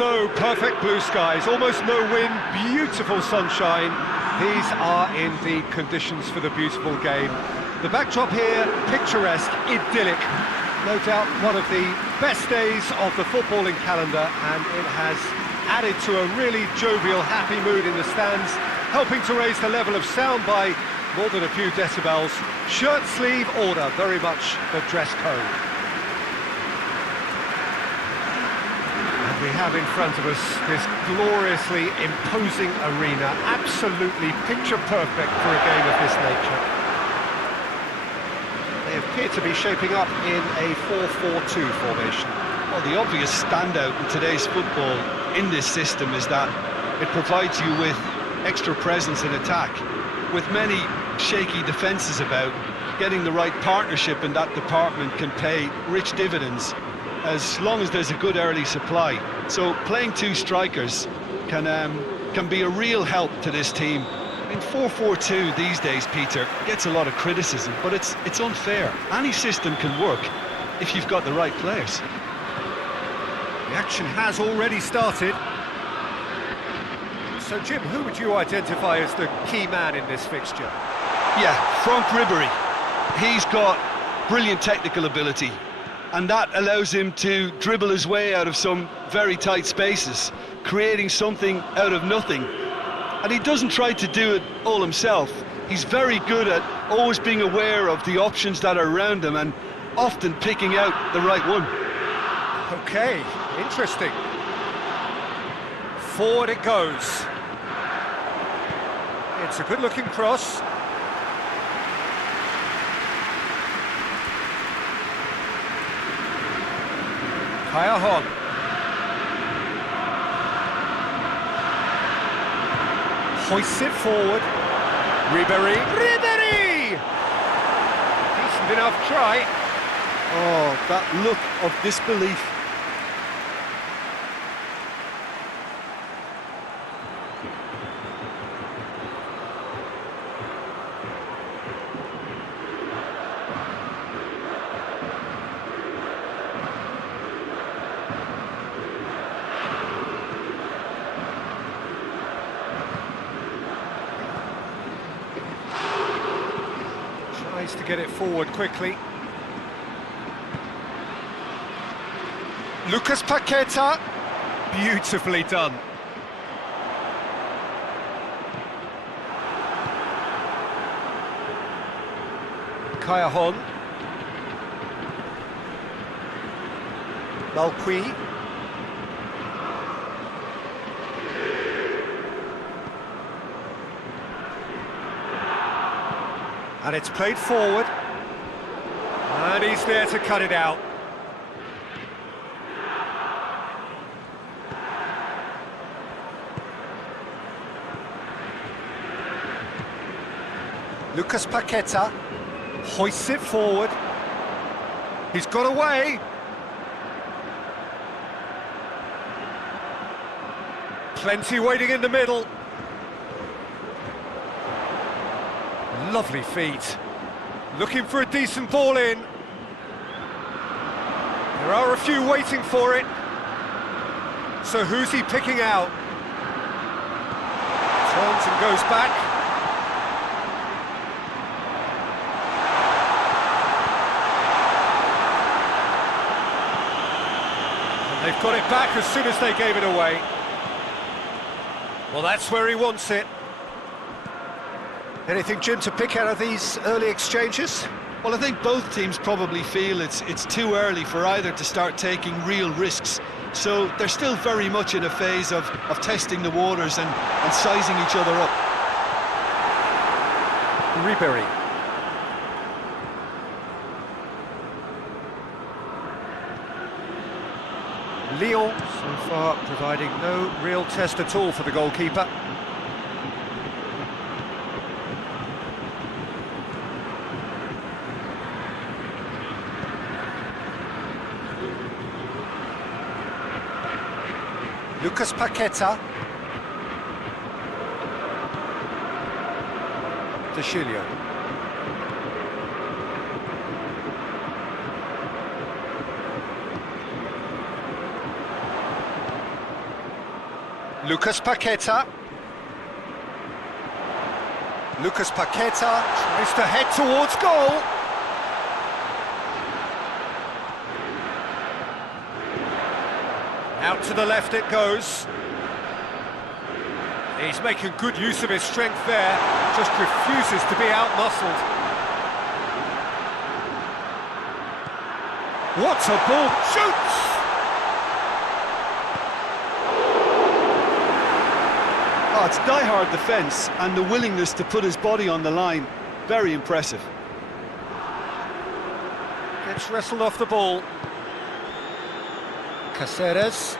So, perfect blue skies, almost no wind, beautiful sunshine. These are indeed conditions for the beautiful game. The backdrop here, picturesque, idyllic. No doubt one of the best days of the footballing calendar, and it has added to a really jovial, happy mood in the stands, helping to raise the level of sound by more than a few decibels. Shirt sleeve order, very much the dress code. And we have in front of us this gloriously imposing arena, absolutely picture perfect for a game of this nature. They appear to be shaping up in a 4-4-2 formation. Well, the obvious standout in today's football in this system is that it provides you with extra presence in attack. With many shaky defences about, getting the right partnership in that department can pay rich dividends as long as there's a good early supply. So playing two strikers can be a real help to this team. I mean, 4-4-2 these days, Peter, gets a lot of criticism, but it's unfair. Any system can work if you've got the right players. The action has already started. So, Jim, who would you identify as the key man in this fixture? Yeah, Franck Ribéry. He's got brilliant technical ability, and that allows him to dribble his way out of some very tight spaces, creating something out of nothing. And he doesn't try to do it all himself. He's very good at always being aware of the options that are around him and often picking out the right one. Okay, interesting. Forward it goes. It's a good-looking cross. Kaya hoists it forward. Ribéry. Decent enough try. Oh, that look of disbelief. Tries to get it forward quickly. Lucas Paqueta, beautifully done. Kaya Malqui. And it's played forward. And he's there to cut it out. Lucas Paqueta hoists it forward. He's got away. Plenty waiting in the middle. Lovely feet. Looking for a decent ball in. There are a few waiting for it. So who's he picking out? Turns and goes back. And they've got it back as soon as they gave it away. Well, that's where he wants it. Anything, Jim, to pick out of these early exchanges? Well, I think both teams probably feel it's too early for either to start taking real risks. So they're still very much in a phase of testing the waters and sizing each other up. Ribéry. Lyon, so far, providing no real test at all for the goalkeeper. Lucas Paqueta. De Chilio. Lucas Paqueta. Lucas Paqueta tries to head towards goal. Out to the left it goes. He's making good use of his strength there, just refuses to be out-muscled. What a ball! Shoots! Oh, it's die-hard defence and the willingness to put his body on the line. Very impressive. Gets wrestled off the ball. Caceres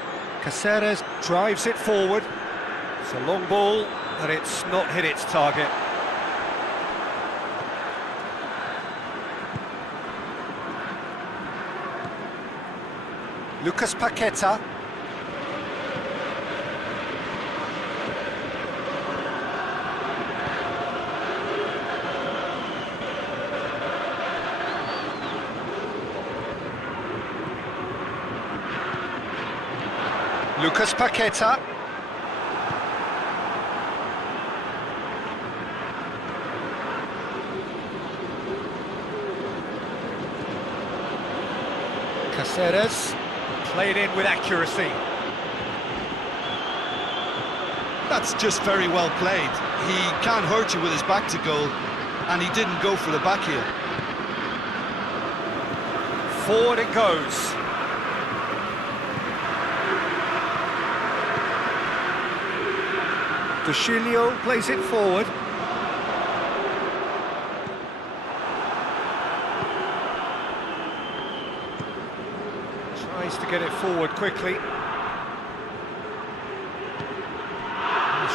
drives it forward. It's a long ball, but it's not hit its target. Lucas Paqueta. Lucas Paqueta. Caceres played in with accuracy. That's just very well played. He can't hurt you with his back to goal, and he didn't go for the back heel. Forward it goes. Ducilio plays it forward. Tries to get it forward quickly. He's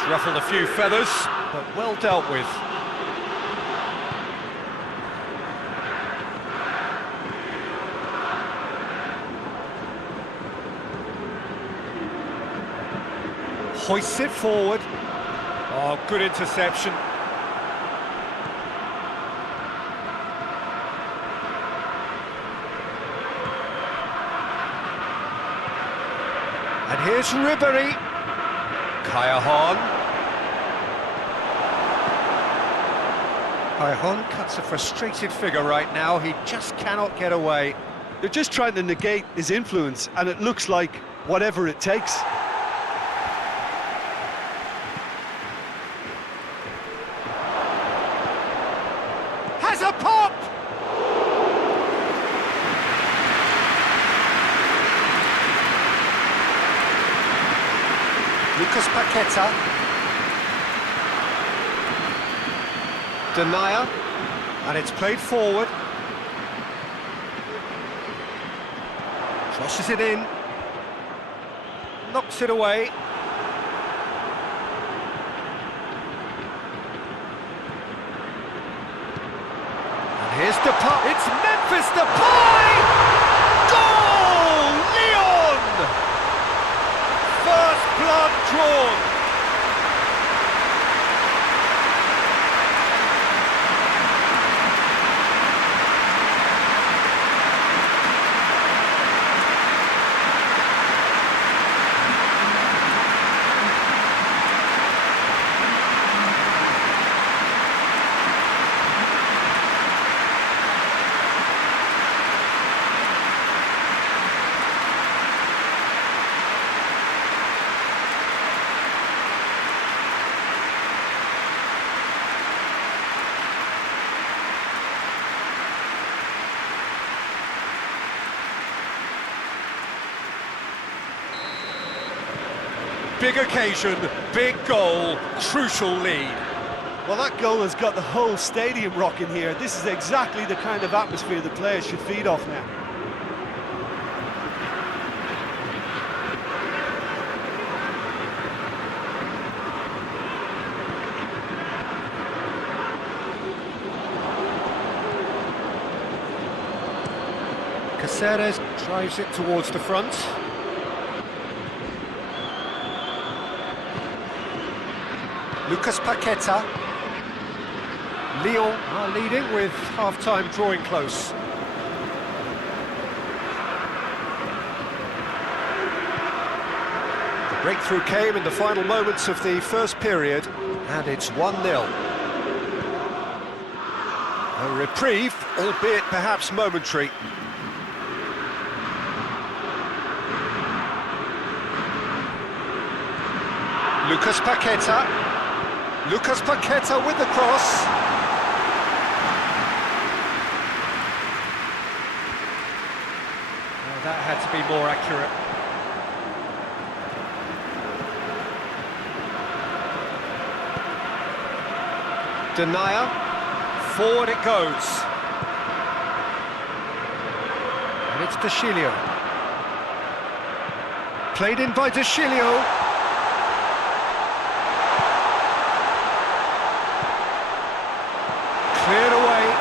ruffled a few feathers, but well dealt with. Hoists it forward. Oh, good interception. And here's Ribery. Callejon. Callejon cuts a frustrated figure right now. He just cannot get away. They're just trying to negate his influence, and it looks like whatever it takes. Has a pop! Lucas Paqueta. Denier. And it's played forward. Crosses it in. Knocks it away. Here's Depay. It's Memphis Depay! Goal! Lyon! First blood drawn. Big occasion, big goal, crucial lead. Well, that goal has got the whole stadium rocking here. This is exactly the kind of atmosphere the players should feed off now. Caceres drives it towards the front. Lucas Paqueta. Lyon are leading with half-time drawing close. The Breakthrough came in the final moments of the first period, and it's 1-0. A reprieve, albeit perhaps momentary. Lucas Paqueta. Lucas Paqueta with the cross. Well, that had to be more accurate. Denier. Forward it goes. And it's De Sciglio. Played in by De Sciglio. Cleared away.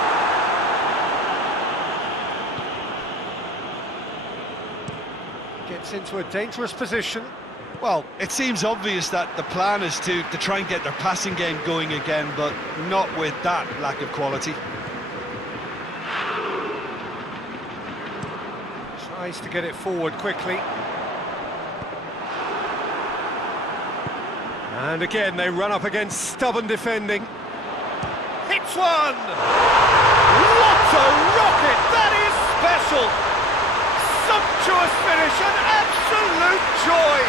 Gets into a dangerous position. Well, it seems obvious that the plan is to try and get their passing game going again, but not with that lack of quality. Tries to get it forward quickly. And again, they run up against stubborn defending. Hits one! What a rocket! That is special! Sumptuous finish, an absolute joy!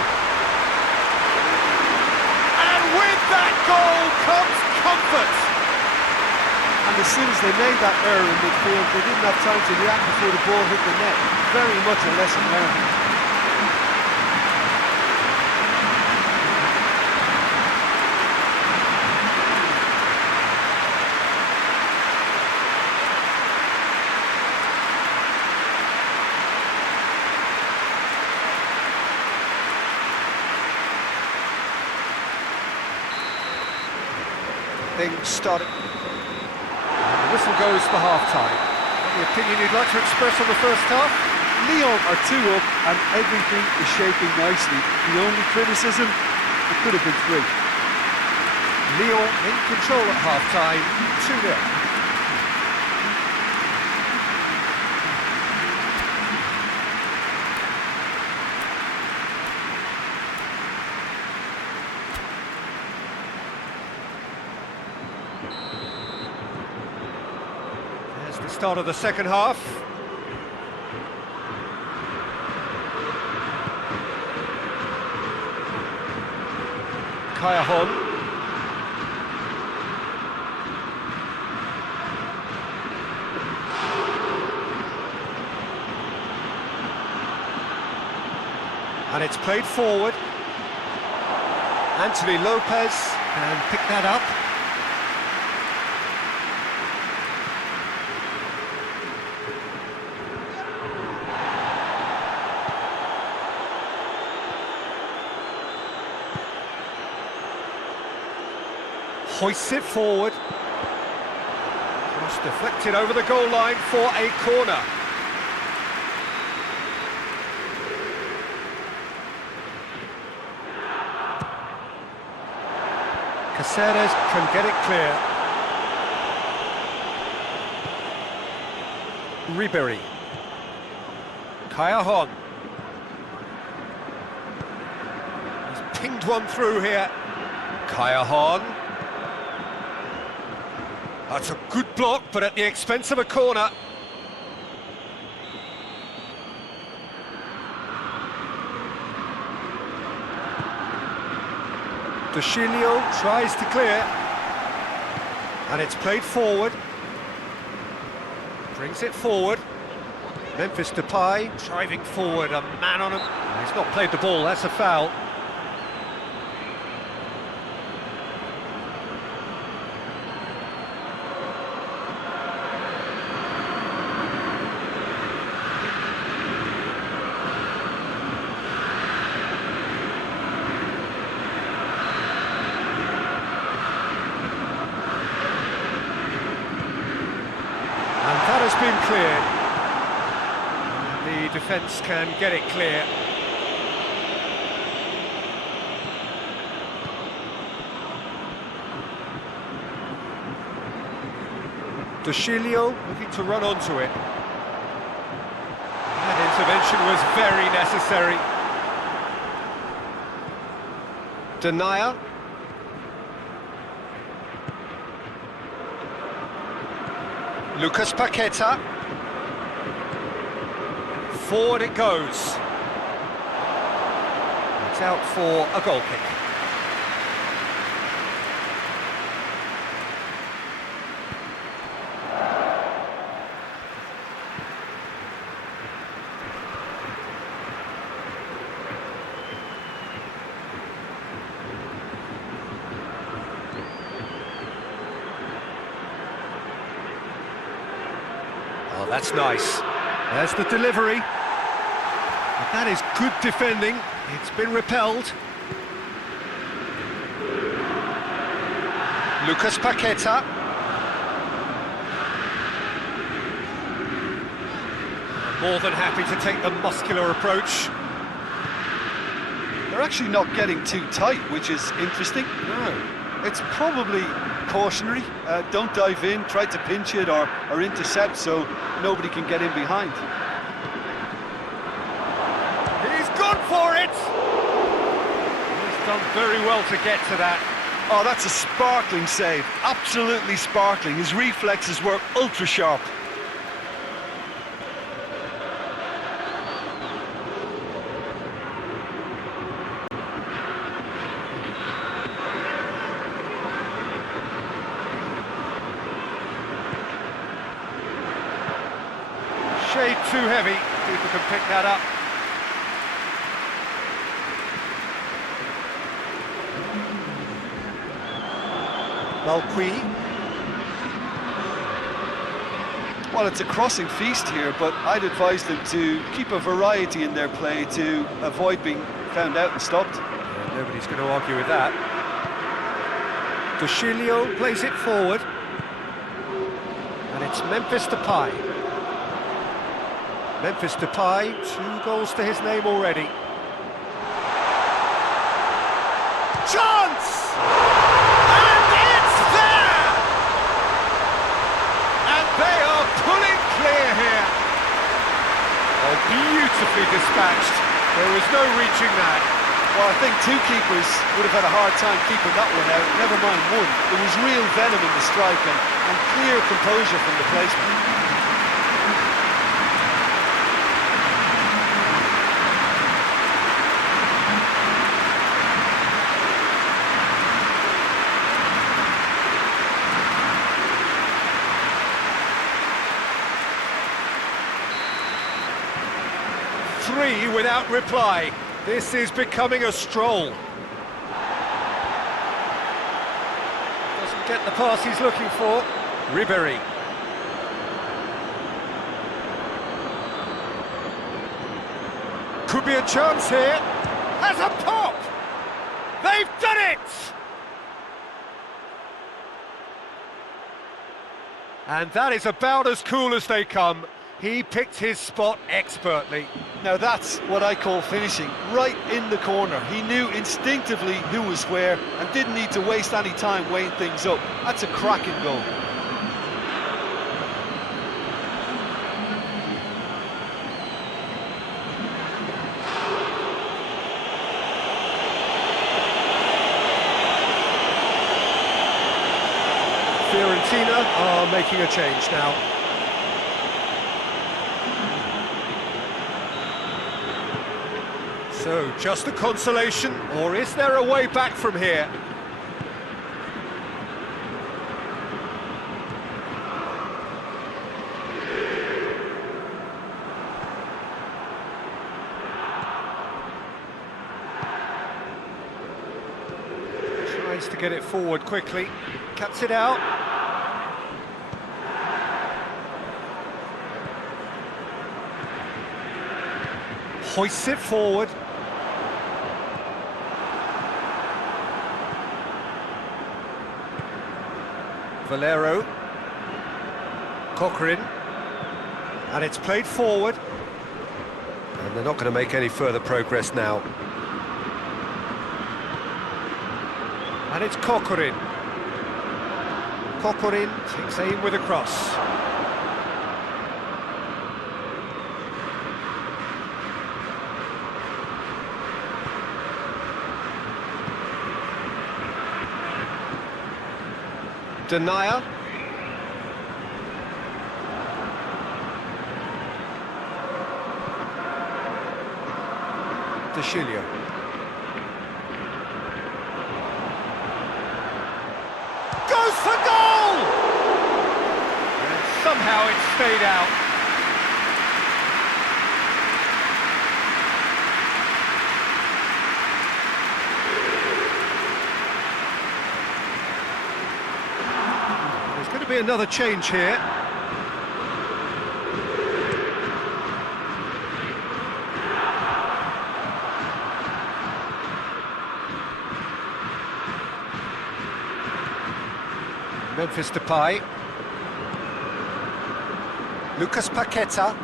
And with that goal comes comfort! And as soon as they made that error in midfield, they didn't have time to react before the ball hit the net. Very much a lesson learned. Things started. The whistle goes for half-time. Any opinion you'd like to express on the first half? Lyon are 2 up and everything is shaping nicely. The only criticism, it could have been 3. Lyon in control at half-time, 2-0. There's the start of the second half. Kaya. And it's played forward. Anthony Lopez can pick that up. Hoists it forward. Cross deflected over the goal line for a corner. Caceres can get it clear. Ribery. Kaya. He's pinged one through here. Kaya. That's a good block, but at the expense of a corner. De Sciglio tries to clear. And it's played forward. Brings it forward. Memphis Depay driving forward, a man on him. He's not played the ball, that's a foul. Has been cleared. The defence can get it clear. De Sciglio looking to run onto it. That intervention was very necessary. Denier. Lucas Paqueta. Forward it goes. It's out for a goal kick. Oh, that's nice. There's the delivery. But that is good defending. It's been repelled. Lucas Paqueta. More than happy to take the muscular approach. They're actually not getting too tight, which is interesting. No. It's probably cautionary. Don't dive in, try to pinch it or intercept so nobody can get in behind. He's gone for it! He's done very well to get to that. Oh, that's a sparkling save. Absolutely sparkling. His reflexes were ultra sharp. Shade too heavy. People can pick that up. Malqui. Well, it's a crossing feast here, but I'd advise them to keep a variety in their play to avoid being found out and stopped. Yeah, nobody's going to argue with that. Dushilio plays it forward. And it's Memphis Depay. Memphis Depay, 2 goals to his name already. Chance! And it's there! And they are pulling clear here. Oh, beautifully dispatched. There was no reaching that. Well, I think 2 keepers would have had a hard time keeping that one out, never mind 1. There was real venom in the strike and clear composure from the placement. Three without reply. This is becoming a stroll. Doesn't get the pass he's looking for. Ribéry. Could be a chance here. Has a pop! They've done it! And that is about as cool as they come. He picked his spot expertly. Now that's what I call finishing, right in the corner. He knew instinctively who was where and didn't need to waste any time weighing things up. That's a cracking goal. Fiorentina are making a change now. So, just a consolation, or is there a way back from here? Tries to get it forward quickly, cuts it out. Hoists it forward. Valero, Cochrane, and it's played forward, and they're not going to make any further progress now. And it's Cochrane. Cochrane takes aim with a cross. Denier. De Chilio. Goes for goal! And somehow it stayed out. There's going to be another change here. Memphis Depay. Lucas Paqueta.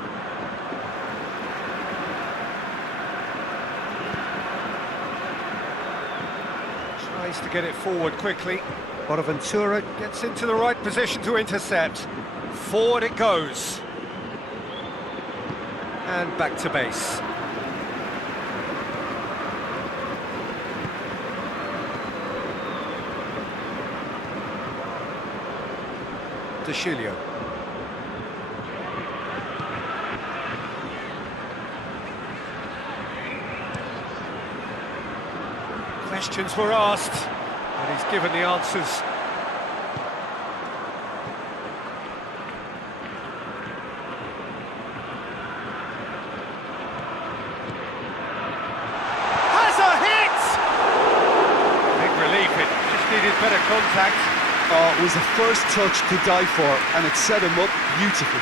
Tries to get it forward quickly. Bonaventura gets into the right position to intercept. Forward it goes. And back to base. De Chilio. Questions were asked, and he's given the answers. Has a hit! Big relief, it just needed better contact. Oh, it was the first touch to die for, and it set him up beautifully.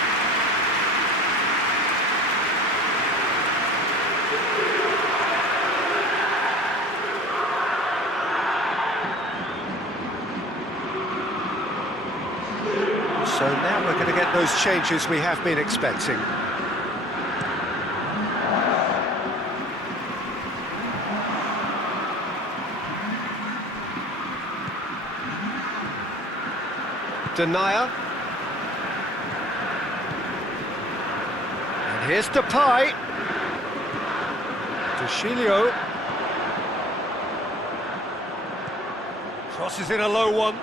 So now we're going to get those changes we have been expecting. Denier. And here's Depay. De Chilio. Crosses in a low one.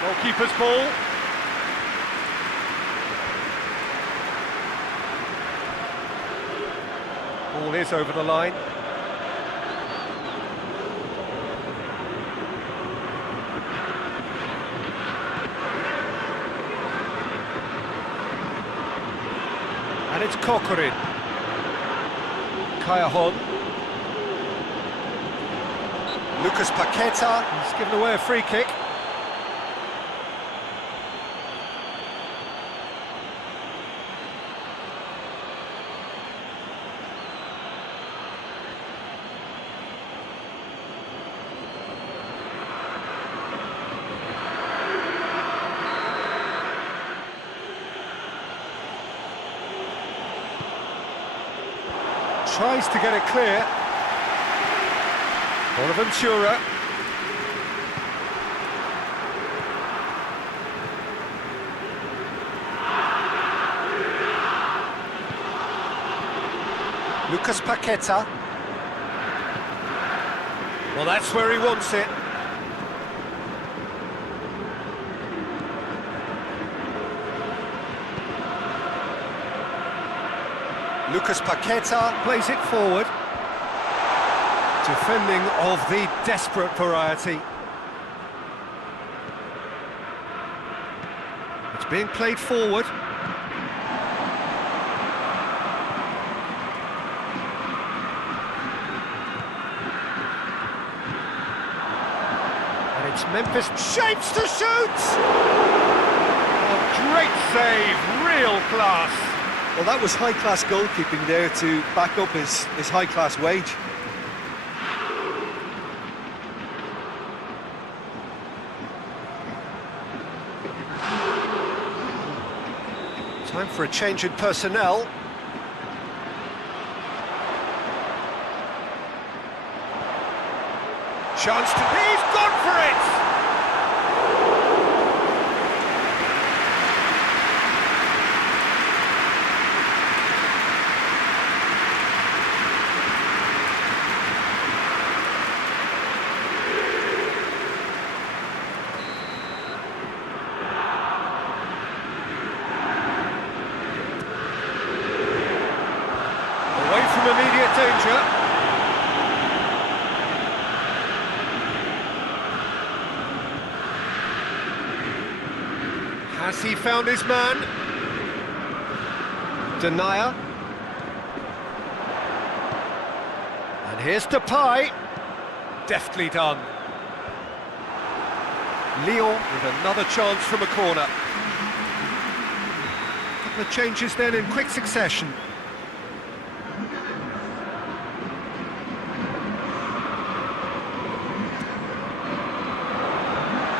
Goalkeeper's ball. Ball is over the line. And it's Kokorin. Callejón. Lucas Paqueta. He's given away a free kick. Tries to get it clear. Bonaventura. Lucas Paqueta. Well, that's where he wants it. Lucas Paqueta plays it forward. Defending of the desperate variety. It's being played forward. And it's Memphis shapes to shoot! Oh, great save, real class. Well, that was high-class goalkeeping there to back up his high-class wage. Time for a change in personnel. Chance to... He's gone for it! immediate danger. Has he found his man? Denier. And here's Depay. Deftly done. Lyon with another chance from a corner. Couple of changes then in quick succession.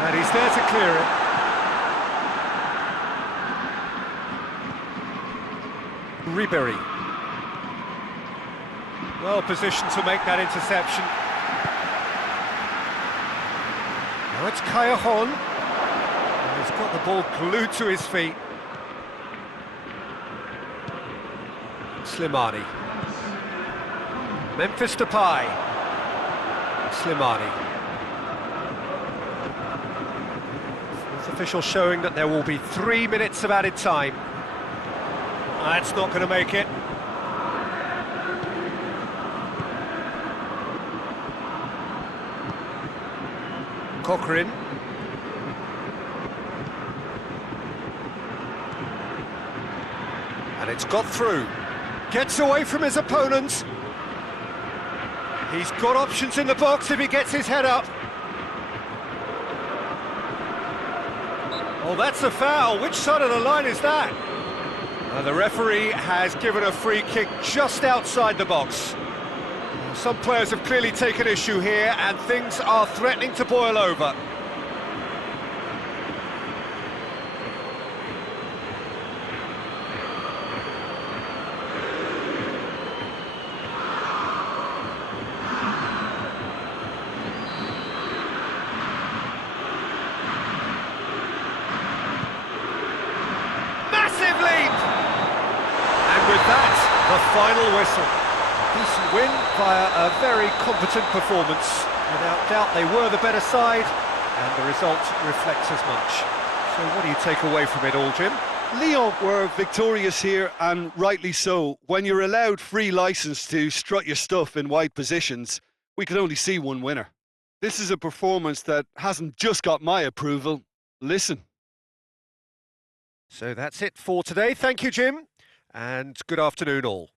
And he's there to clear it. Ribéry. Well positioned to make that interception. Now it's Callejon. He's got the ball glued to his feet. Slimani. Memphis Depay. Slimani. Fourth official showing that there will be 3 minutes of added time. That's not going to make it. Cochrane. And it's got through. Gets away from his opponents. He's got options in the box if he gets his head up. Oh, that's a foul. Which side of the line is that? The referee has given a free kick just outside the box. Some players have clearly taken issue here, and things are threatening to boil over. Massive lead! And with that, the final whistle. Decent win via a very competent performance. Without doubt, they were the better side, and the result reflects as much. So what do you take away from it all, Jim? Lyon were victorious here, and rightly so. When you're allowed free license to strut your stuff in wide positions, we could only see one winner. This is a performance that hasn't just got my approval. Listen. So that's it for today. Thank you, Jim, and good afternoon all.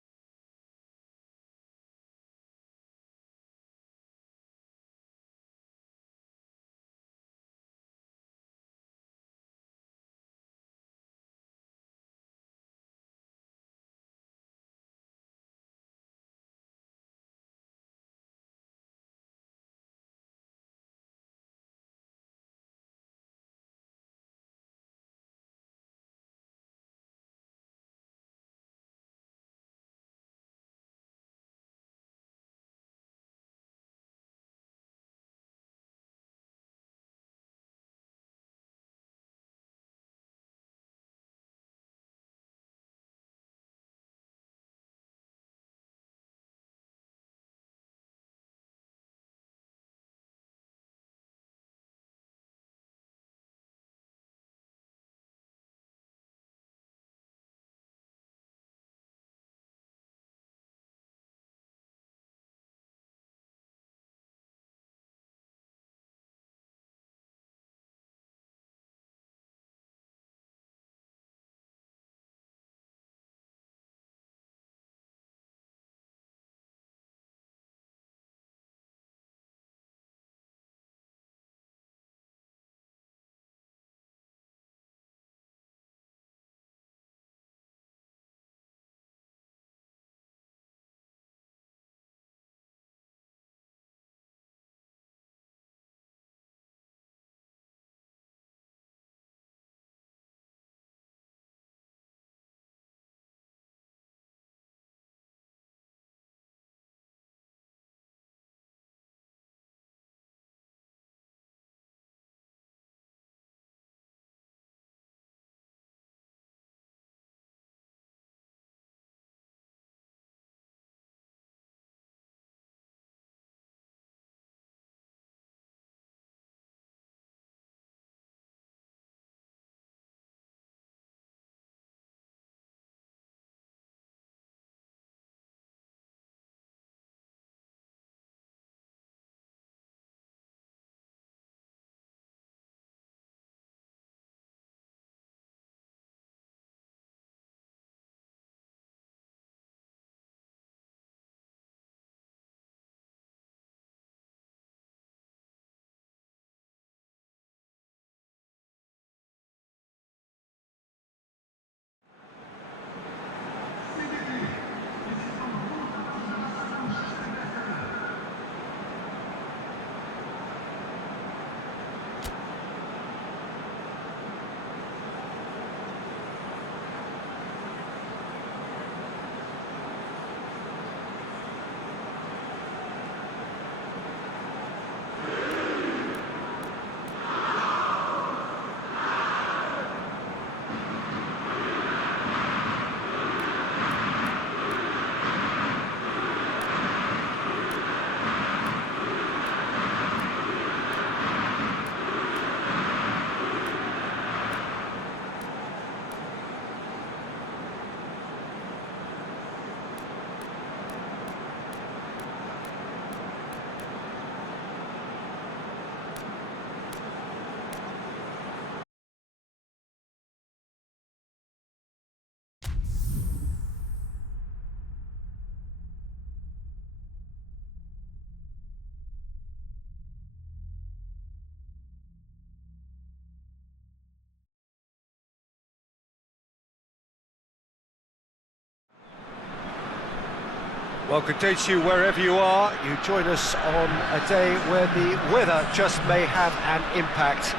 Well, good day to you wherever you are. You join us on a day where the weather just may have an impact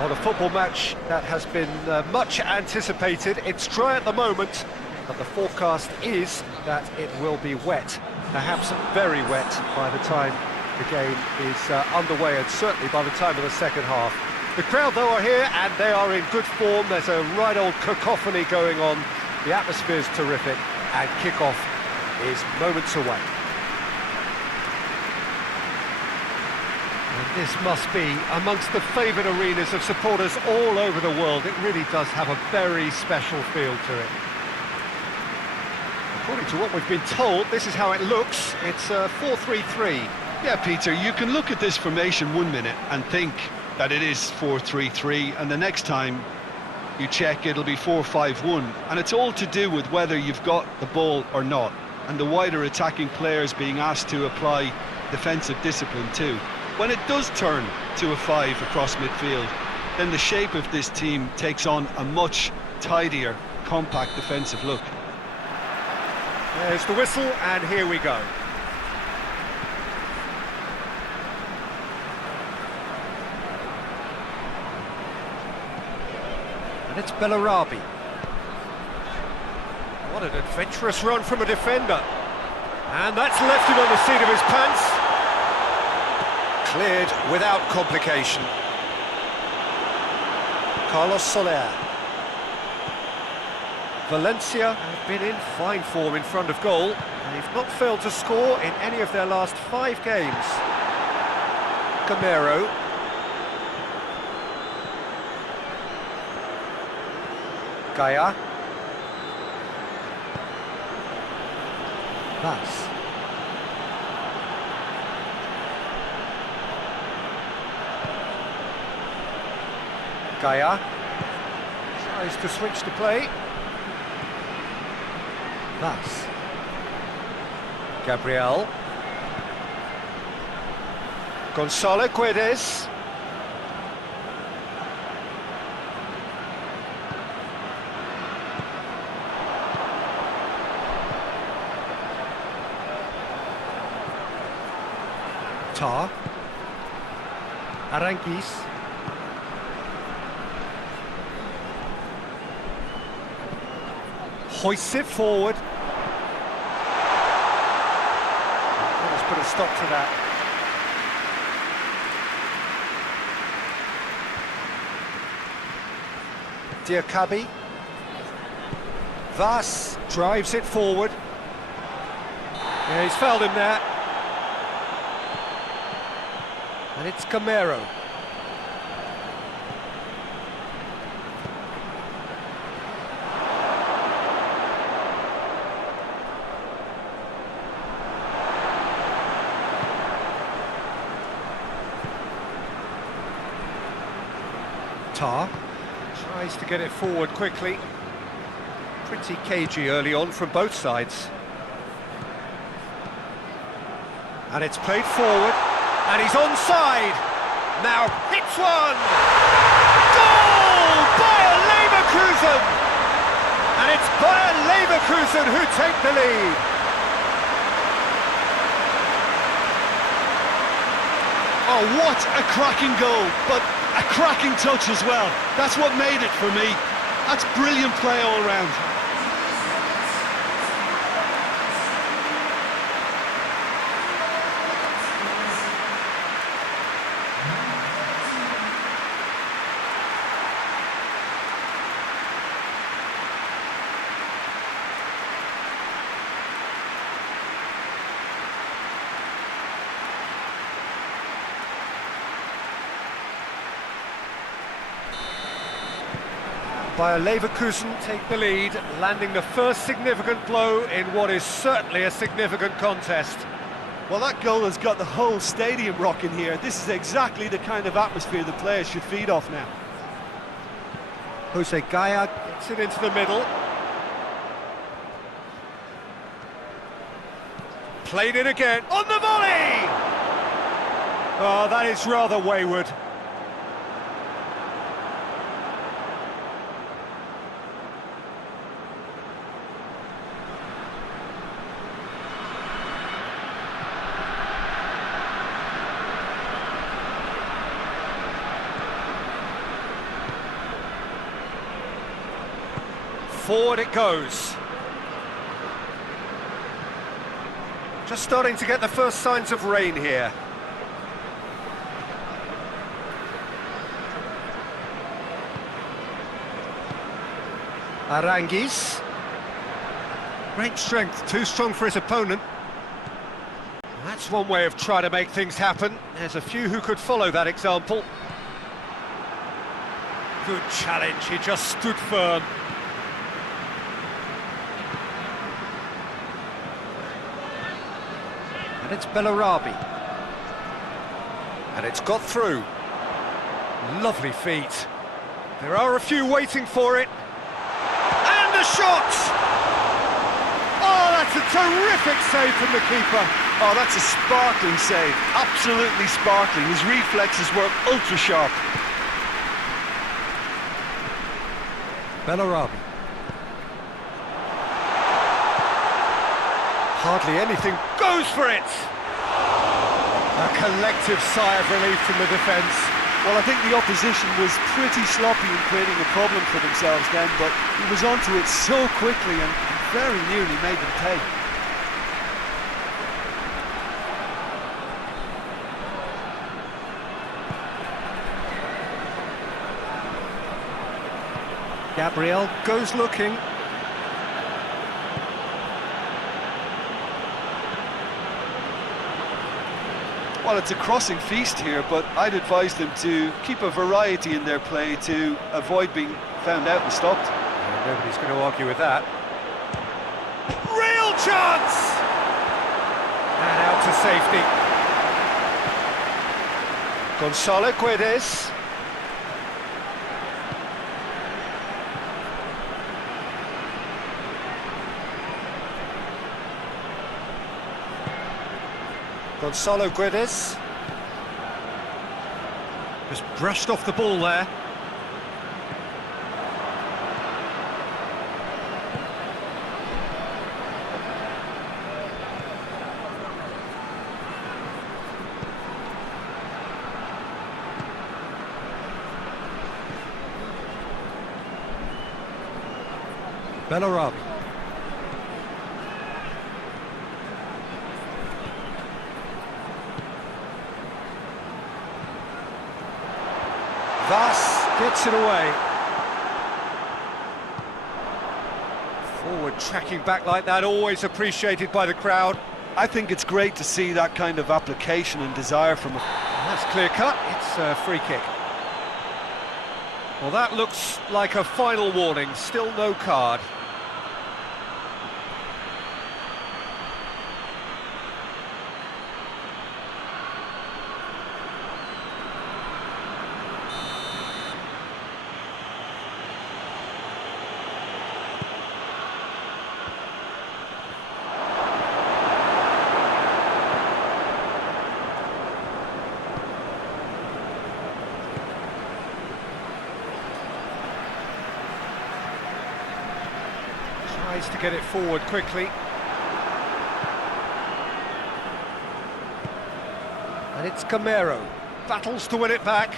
on a football match that has been much anticipated. It's dry at the moment, but the forecast is that it will be wet, perhaps very wet by the time the game is underway, and certainly by the time of the second half. The crowd, though, are here, and they are in good form. There's a right old cacophony going on. The atmosphere's terrific, and kick-off is moments away. And this must be amongst the favoured arenas of supporters all over the world. It really does have a very special feel to it. According to what we've been told, this is how it looks. It's 4-3-3. Yeah, Peter, you can look at this formation 1 minute and think that it is 4-3-3, and the next time you check, it'll be 4-5-1, and it's all to do with whether you've got the ball or not, and the wider attacking players being asked to apply defensive discipline too. When it does turn to a 5 across midfield, then the shape of this team takes on a much tidier, compact defensive look. There's the whistle, and here we go. And it's Bellarabi. What an adventurous run from a defender. And that's left him on the seat of his pants. Cleared without complication. Carlos Soler. Valencia have been in fine form in front of goal. They've not failed to score in any of their last 5 games. Gamero. Gaia. Pass. Gaia tries to switch the play. Pass. Gabriel. Gonzalo Guedes. Tar. Aranguis. Hoists it forward. Let's put a stop to that. Diakabi. Vas drives it forward. Yeah, he's fouled him there. And it's Gamero. Tar tries to get it forward quickly. Pretty cagey early on from both sides. And it's played forward. And he's onside. Now hits one. Goal! Bayer Leverkusen! And it's Bayer Leverkusen who take the lead. Oh, what a cracking goal, but a cracking touch as well. That's what made it for me. That's brilliant play all round. Bayer Leverkusen take the lead, landing the first significant blow in what is certainly a significant contest. Well, that goal has got the whole stadium rocking here. This is exactly the kind of atmosphere the players should feed off now. Jose Gaia gets it into the middle. Played in again, on the volley! Oh, that is rather wayward. Forward it goes. Just starting to get the first signs of rain here. Aranguis. Great strength, too strong for his opponent. That's one way of trying to make things happen. There's a few who could follow that example. Good challenge, he just stood firm. And it's Bellarabi. And it's got through. Lovely feet. There are a few waiting for it. And the shot! Oh, that's a terrific save from the keeper. Oh, that's a sparkling save. Absolutely sparkling. His reflexes were ultra sharp. Bellarabi. Hardly anything, goes for it! A collective sigh of relief from the defence. Well, I think the opposition was pretty sloppy in creating a problem for themselves then, but he was onto it so quickly and very nearly made them pay. Gabriel goes looking. Well, it's a crossing feast here, but I'd advise them to keep a variety in their play to avoid being found out and stopped. Yeah, nobody's going to argue with that. Real chance! And out to safety. Gonzalo Guedes. Gonzalo Guedes. Just brushed off the ball there. Bellarabi. Vas gets it away. Forward tracking back like that, always appreciated by the crowd. I think it's great to see that kind of application and desire from him. That's clear cut, it's a free kick. Well, that looks like a final warning, still no card. Tries to get it forward quickly. And it's Camero. Battles to win it back.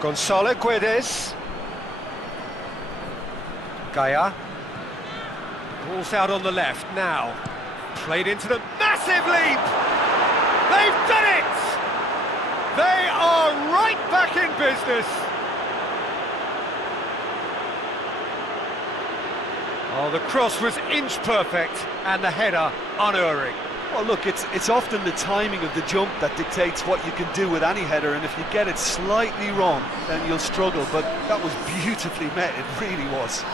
Gonzalo Guedes. Gaia. Ball's out on the left now. Played into the massive leap! They've done it! They are right back in business. Oh, the cross was inch perfect and the header unerring. Well, look, it's often the timing of the jump that dictates what you can do with any header, and if you get it slightly wrong, then you'll struggle, but that was beautifully met, it really was.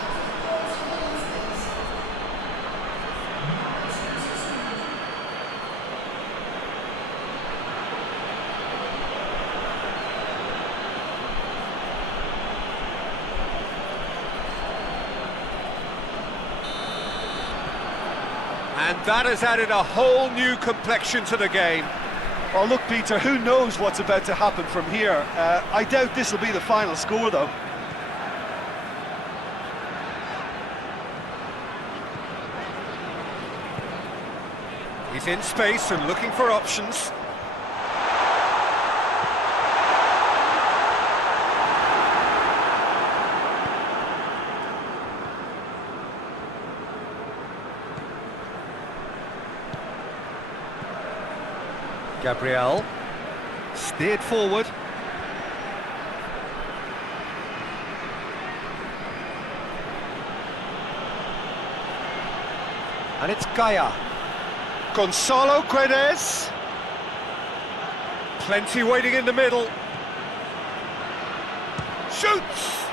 And that has added a whole new complexion to the game. Well, look, Peter, who knows what's about to happen from here? I doubt this will be the final score, though. He's in space and looking for options. Gabriel, steered forward. And it's Gaia. Gonzalo Guedes. Plenty waiting in the middle. Shoots!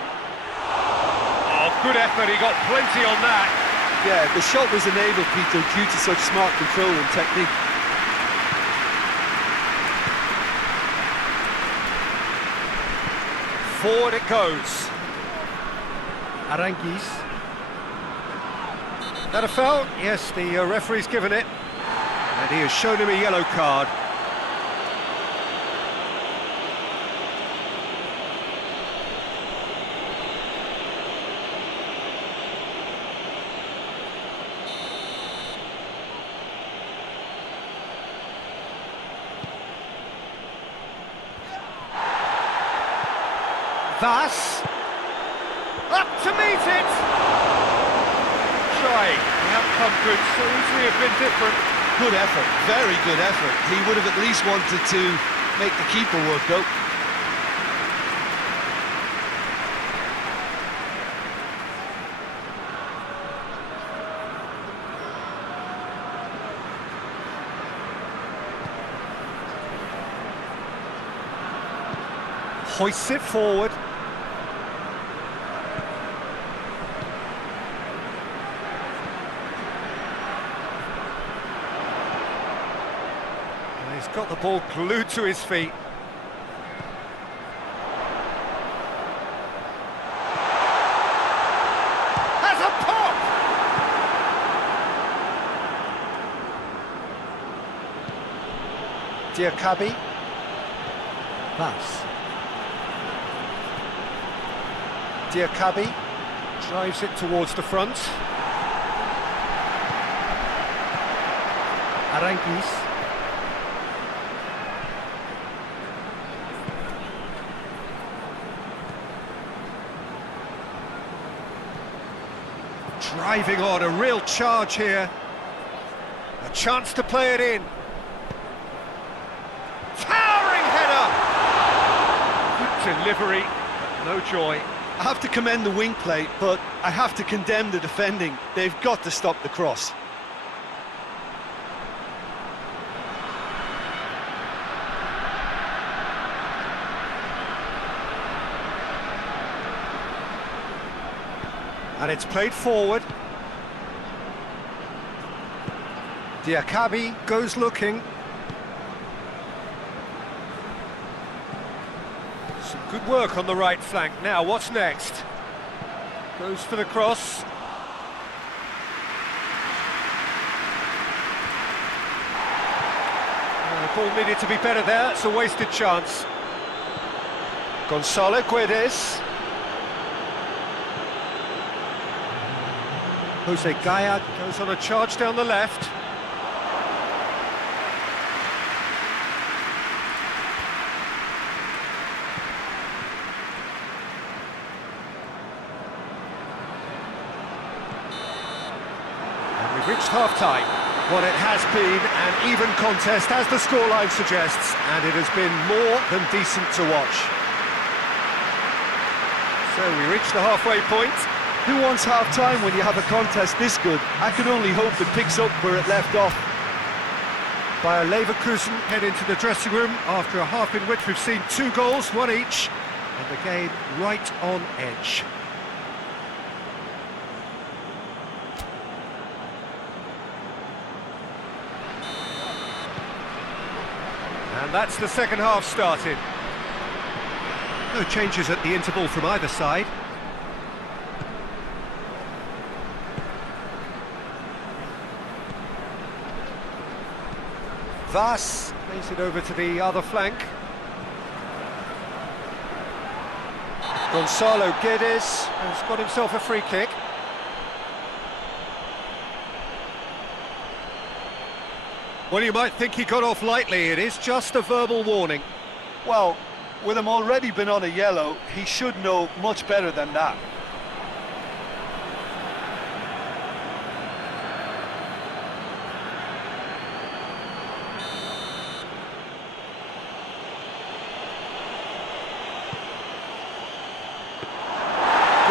Oh, good effort, he got plenty on that. Yeah, the shot was enabled, Peter, due to such smart control and technique. Forward it goes. Aranguis. That a foul? Yes, the referee's given it. And he has shown him a yellow card. Vas, up to meet it! Trying, the outcome could so easily have been different. Good effort, very good effort. He would have at least wanted to make the keeper work, though. Hoists it forward. He's got the ball glued to his feet. Has a pop! Diakabi. Pass. Diakabi drives it towards the front. Aranguis. Driving on, a real charge here. A chance to play it in. Towering header! Good delivery, but no joy. I have to commend the wing play, but I have to condemn the defending. They've got to stop the cross. And it's played forward. Diakabi goes looking. Some good work on the right flank. Now, what's next? Goes for the cross. The ball needed to be better there. It's a wasted chance. Gonzalo Guedes. Jose Gaia goes on a charge down the left. And we've reached half-time. Well, it has been an even contest, as the scoreline suggests, and it has been more than decent to watch. So we reach the halfway point. Who wants half-time when you have a contest this good? I can only hope it picks up where it left off. Bayer Leverkusen head into the dressing room after a half in which we've seen 2 goals, 1 each, and the game right on edge. And that's the second half started. No changes at the interval from either side. Vas plays it over to the other flank. Gonzalo Guedes has got himself a free kick. Well, you might think he got off lightly. It is just a verbal warning. Well, with him already been on a yellow, he should know much better than that.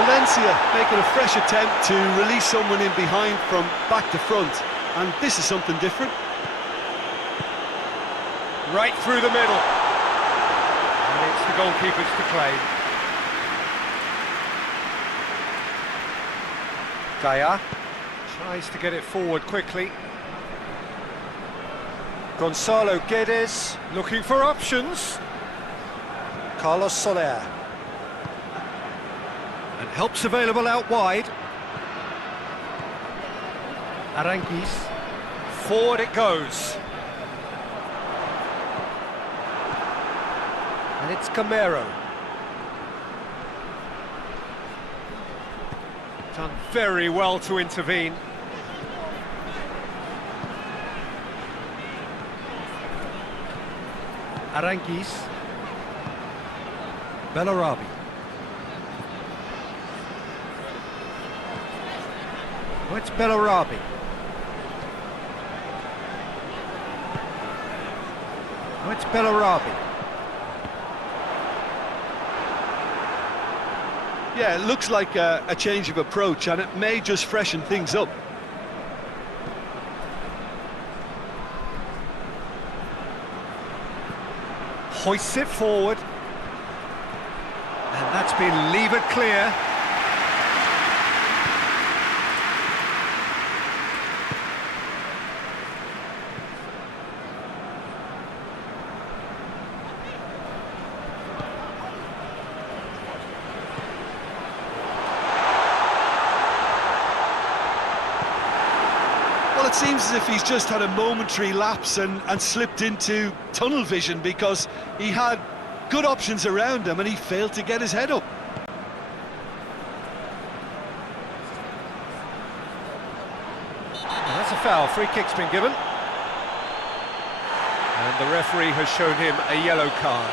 Valencia making a fresh attempt to release someone in behind from back to front, and this is something different. Right through the middle. And it's the goalkeepers to claim. Daya tries to get it forward quickly. Gonzalo Guedes looking for options. Carlos Soler. And help's available out wide. Aranguiz. Forward it goes. And it's Camero. Done very well to intervene. Aranguiz. Bellarabi. Oh, it's Bellarabi. Oh, it's Bellarabi. Yeah, it looks like a change of approach, and it may just freshen things up. Hoists it forward. And that's been levered clear. Well, it seems as if he's just had a momentary lapse and slipped into tunnel vision, because he had good options around him and he failed to get his head up. And that's a foul. Free kick's been given. And the referee has shown him a yellow card.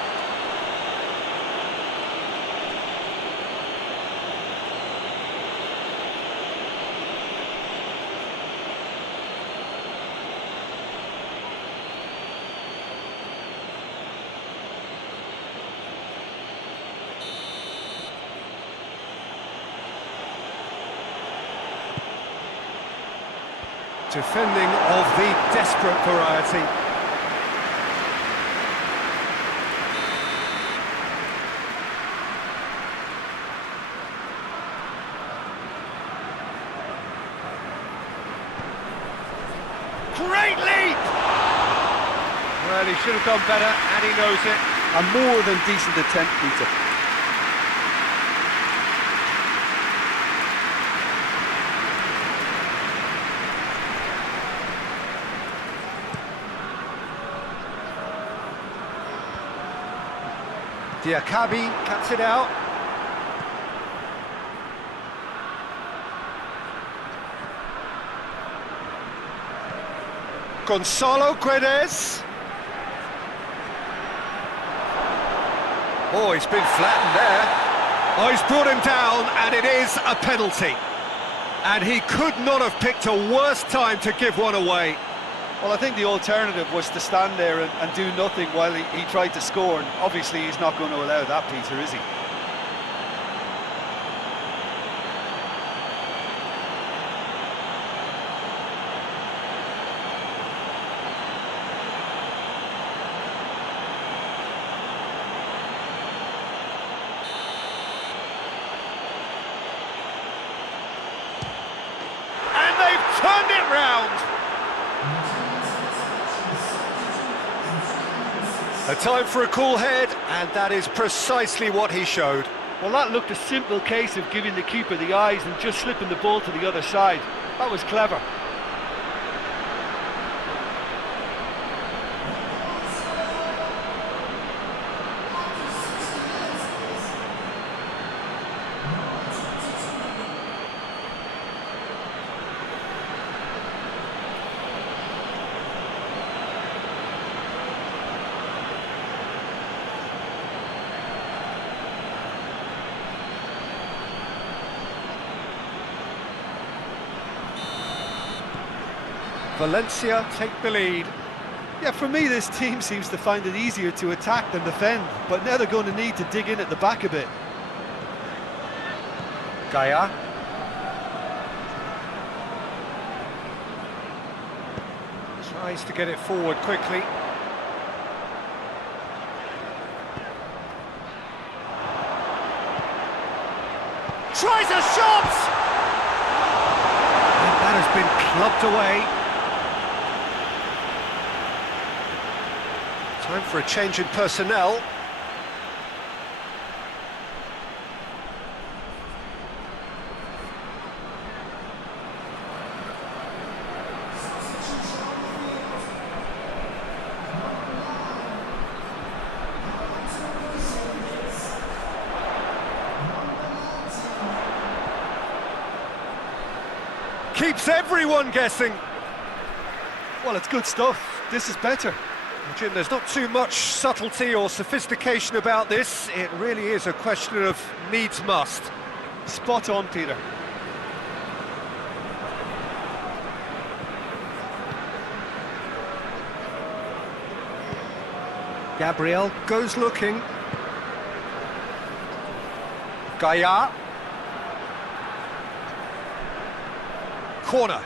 Defending of the desperate variety. Great leap! Well, he should have done better, and he knows it. A more than decent attempt, Peter. Diakabi cuts it out. Gonzalo Guedes. Oh, he's been flattened there. Oh, he's brought him down, and it is a penalty. And he could not have picked a worse time to give one away. Well, I think the alternative was to stand there and do nothing while he tried to score, and obviously he's not going to allow that, Peter, is he? And they've turned it round. A time for a cool head, and that is precisely what he showed. Well, that looked a simple case of giving the keeper the eyes and just slipping the ball to the other side. That was clever. Valencia take the lead. Yeah, for me, this team seems to find it easier to attack than defend, but now they're going to need to dig in at the back a bit. Gaia. Tries to get it forward quickly. Tries a shot! And that has been clubbed away. Time for a change in personnel. Keeps everyone guessing. Well, it's good stuff. This is better. Jim, there's not too much subtlety or sophistication about this. It really is a question of needs must. Spot on, Peter. Gabriel goes looking. Gaia. Corner.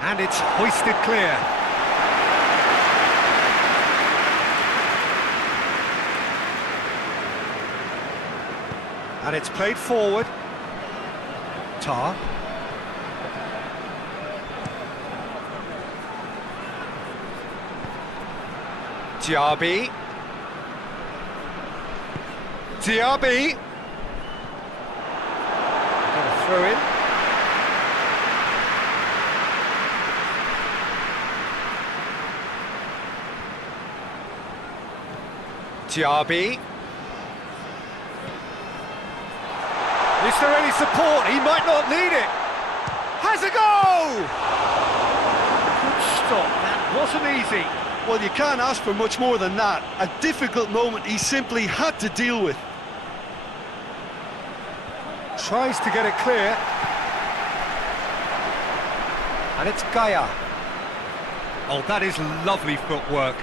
And it's hoisted clear. And it's played forward. Tar. Diaby. Diaby. Gonna throw in. Diaby. Is there any support? He might not need it. Has a go! Good stop, that wasn't easy. Well, you can't ask for much more than that. A difficult moment he simply had to deal with. Tries to get it clear. And it's Gaia. Oh, that is lovely footwork.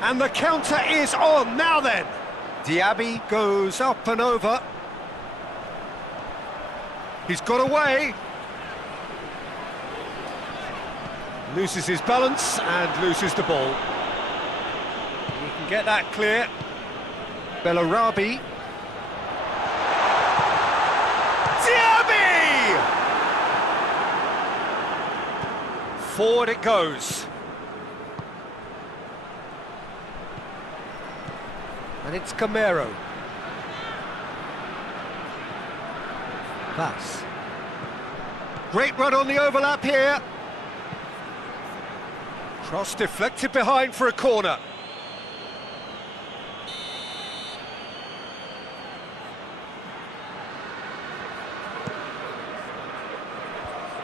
And the counter is on. Now then. Diaby goes up and over. He's got away. Loses his balance and loses the ball. He can get that clear. Bellarabi. Diaby! Forward it goes. And it's Camero. Pass. Great run on the overlap here. Cross deflected behind for a corner.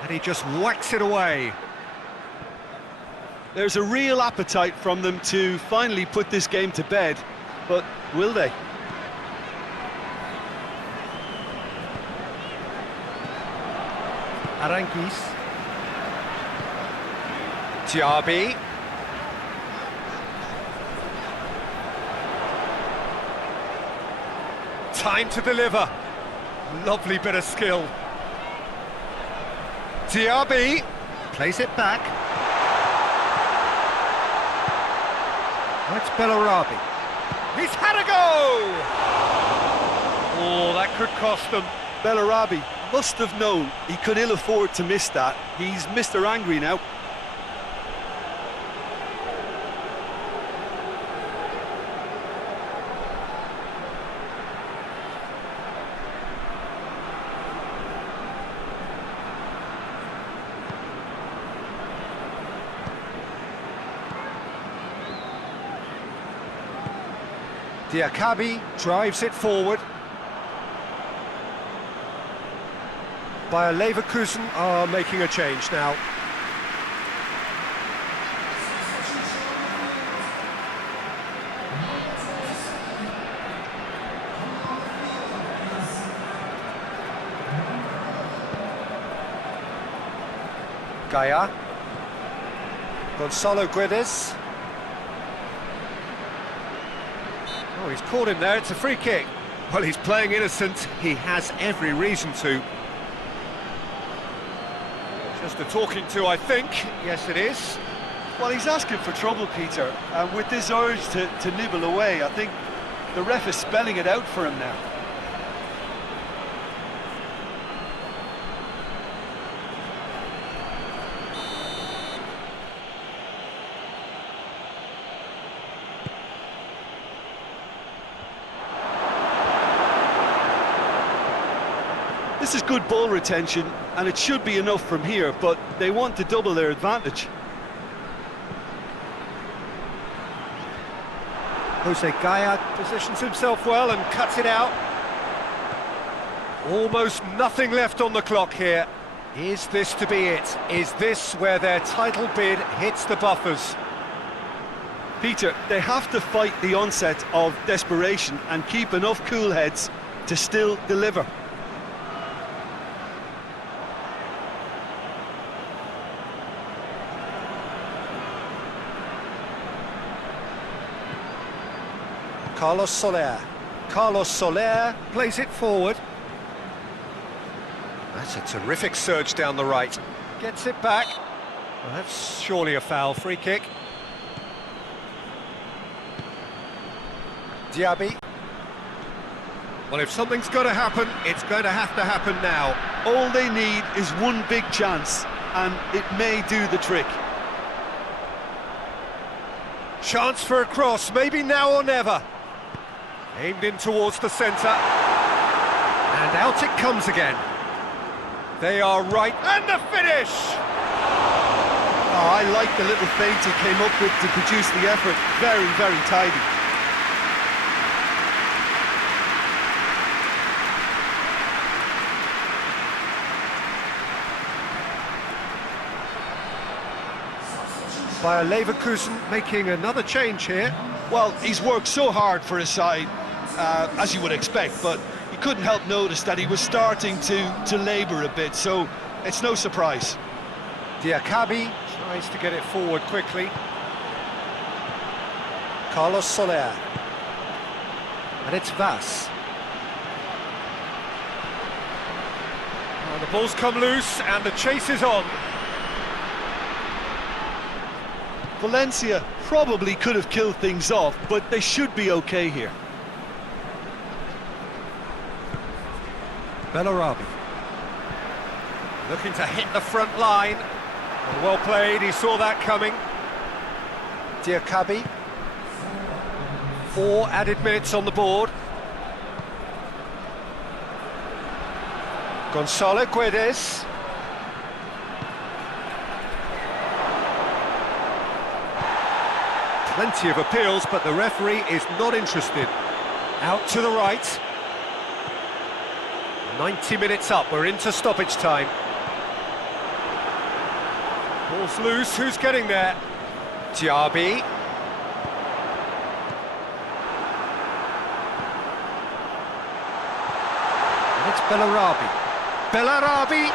And he just whacks it away. There's a real appetite from them to finally put this game to bed, but will they? Aranguis. Diaby. Time to deliver. Lovely bit of skill. Diaby plays it back. That's Bellarabi. He's had a go! Oh, that could cost them. Bellarabi must have known he could ill afford to miss that. He's Mr. Angry now. Diakabi drives it forward. Bayer Leverkusen are making a change now. Gaia. Gonzalo Guedes. Oh, he's caught him there, it's a free kick. Well, he's playing innocent, he has every reason to. Just a talking to, I think. Yes, it is. Well, he's asking for trouble, Peter, and with this urge to nibble away, I think the ref is spelling it out for him now. This is good ball retention, and it should be enough from here, but they want to double their advantage. Jose Gaia positions himself well and cuts it out. Almost nothing left on the clock here. Is this to be it? Is this where their title bid hits the buffers? Peter, they have to fight the onset of desperation and keep enough cool heads to still deliver. Carlos Soler. Carlos Soler plays it forward. That's a terrific surge down the right. Gets it back. Well, that's surely a foul. Free kick. Diaby. Well, if something's got to happen, it's going to happen now. All they need is one big chance, and it may do the trick. Chance for a cross, maybe now or never. Aimed in towards the centre. And out it comes again. They are right, and the finish! Oh, I like the little feint he came up with to produce the effort. Very, very tidy. Bayer Leverkusen making another change here. Well, he's worked so hard for his side, as you would expect, but you couldn't help notice that he was starting to labour a bit, so it's no surprise. Diakabi tries to get it forward quickly. Carlos Soler. And it's Vas. Oh, the ball's come loose and the chase is on. Valencia probably could have killed things off, but they should be okay here. Bellarabi. Looking to hit the front line. Well played, he saw that coming. Diakabi. 4 added minutes on the board. Gonzalo Guedes. Plenty of appeals, but the referee is not interested. Out to the right. 90 minutes up, we're into stoppage time. Ball's loose, who's getting there? Diaby. And it's Bellarabi. Bellarabi!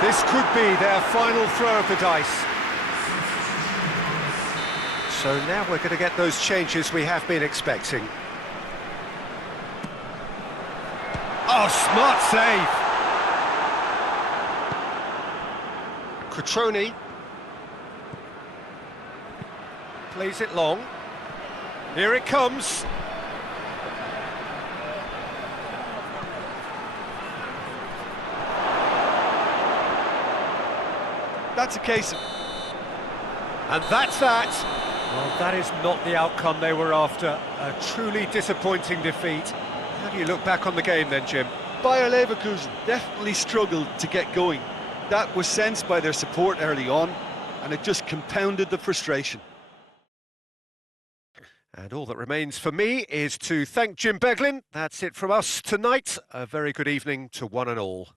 This could be their final throw of the dice. So now we're going to get those changes we have been expecting. Oh, smart save! Cutrone plays it long. Here it comes. That's a case of... And that's that. Well, that is not the outcome they were after. A truly disappointing defeat. How do you look back on the game then, Jim? Bayer Leverkusen definitely struggled to get going. That was sensed by their support early on, and it just compounded the frustration. And all that remains for me is to thank Jim Beglin. That's it from us tonight. A very good evening to one and all.